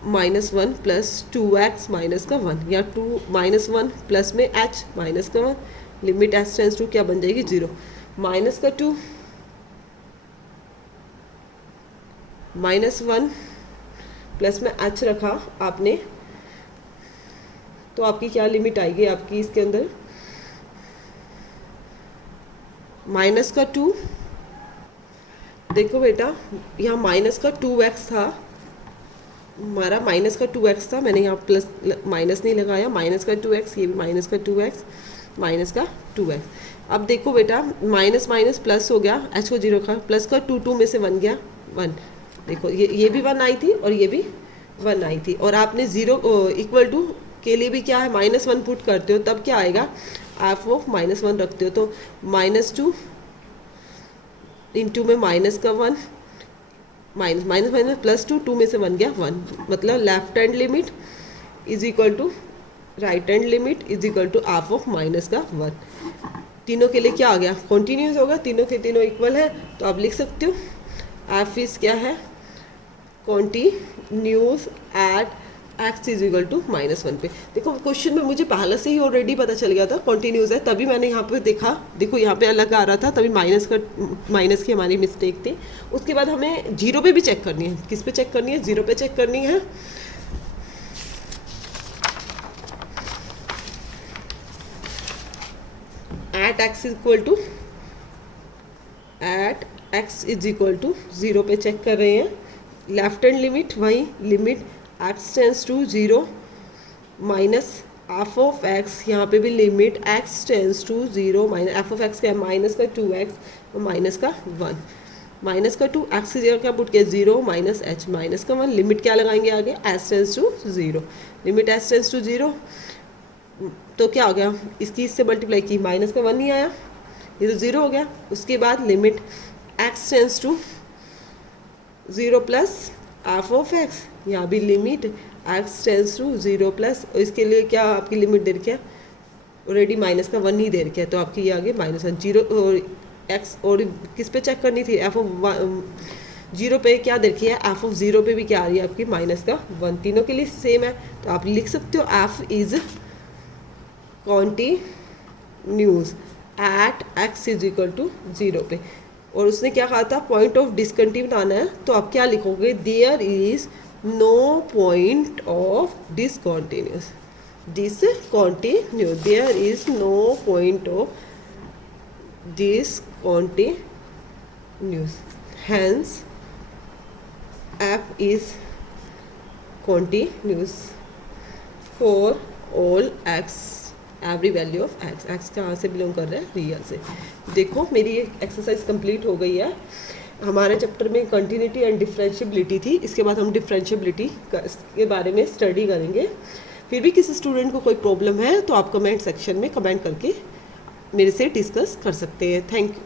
-1 plus 2x minus का 1, या 2 -1 प्लस में h माइनस का 1, लिमिट x टेंस टू क्या बन जाएगी 0, माइनस का 2 -1 प्लस में h रखा आपने, तो आपकी क्या लिमिट आएगी आपकी इसके अंदर, माइनस का 2। देखो बेटा यहाँ माइनस का 2x था, हमारा माइनस का 2x था, मैंने यहाँ प्लस माइनस नहीं लगाया, माइनस का 2x, ये भी माइनस का 2x माइनस का 2x। अब देखो बेटा माइनस माइनस प्लस हो गया, h को 0 का, प्लस का 2 में से 1 गया 1। देखो ये भी 1 आई थी और ये भी 1 आई थी, और आपने 0 इक्वल टू के लिए भी क्या है -1 पुट करते हो, तब क्या आएगा, आप वो -1 रखते हो, तो -2 इंटू में माइनस का 1 माइनस माइनस माइनस प्लस 2 में से 1 गया 1, मतलब left hand limit is equal to right hand limit is equal to half of minus का 1। तीनों के लिए क्या आ गया, कॉन्टीन्यूस होगा, तीनों के तीनों इक्वल है, तो आप लिख सकते हो एफ इज क्या है, continuous at x is equal to -1 पे। देखो क्वेश्चन में मुझे पहले से ही ऑलरेडी पता चल गया था कॉन्टिन्यूस है, तभी मैंने यहाँ पे देखा, देखो यहाँ पे अलग आ रहा था, तभी माइनस की हमारी मिस्टेक थी। उसके बाद हमें जीरो पे भी चेक करनी है। किस पे चेक करनी है? जीरो पे चेक करनी है। At x is equal to 0 पे चेक कर रहे हैं। लेफ्ट हैंड लिमिट वही limit x tends to 0 minus f of x, यहाँ पे भी limit x tends to 0 minus f of x क्या है? माइनस का 2x और माइनस का 1, माइनस का 2 x की जगह क्या पुट किया? 0 माइनस h माइनस का 1। लिमिट क्या लगाएंगे आगे? s tends to 0, limit s tends to 0, तो क्या हो गया? इसकी इससे मल्टीप्लाई की, माइनस का 1 ही आया, ये तो 0 हो गया। उसके बाद limit x tends to 0 plus F of x, यहाँ भी limit x tends to 0 plus, इसके लिए क्या आपकी लिमिट दे रखी है? ऑलरेडी माइनस का 1 ही दे रखी है, तो आपकी ये आगे -1 0 और x, और किस पे चेक करनी थी? एफ ऑफ 0 पे क्या दे रखी है? एफ ऑफ 0 पे भी क्या आ रही है आपकी? माइनस का 1। तीनों के लिए सेम है, तो आप लिख सकते हो f is continuous at x is equal to 0 पे। और उसने क्या कहा था? पॉइंट ऑफ डिसकंटिन्यू आना है, तो आप क्या लिखोगे? There is no point of discontinuous, there is no point of discontinuous, hence f is continuous for all x, every value of x। x कहाँ से बिलोंग कर रहा है? रियल से। देखो मेरी ये एक्सरसाइज कंप्लीट हो गई है। हमारे चैप्टर में कंटिन्यूटी एंड डिफरेंशियबिलिटी थी, इसके बाद हम डिफरेंशियबिलिटी के बारे में स्टडी करेंगे। फिर भी किसी स्टूडेंट को कोई प्रॉब्लम है तो आप कमेंट सेक्शन में कमेंट करके मेरे से डिस्कस कर सकते हैं। Thank you.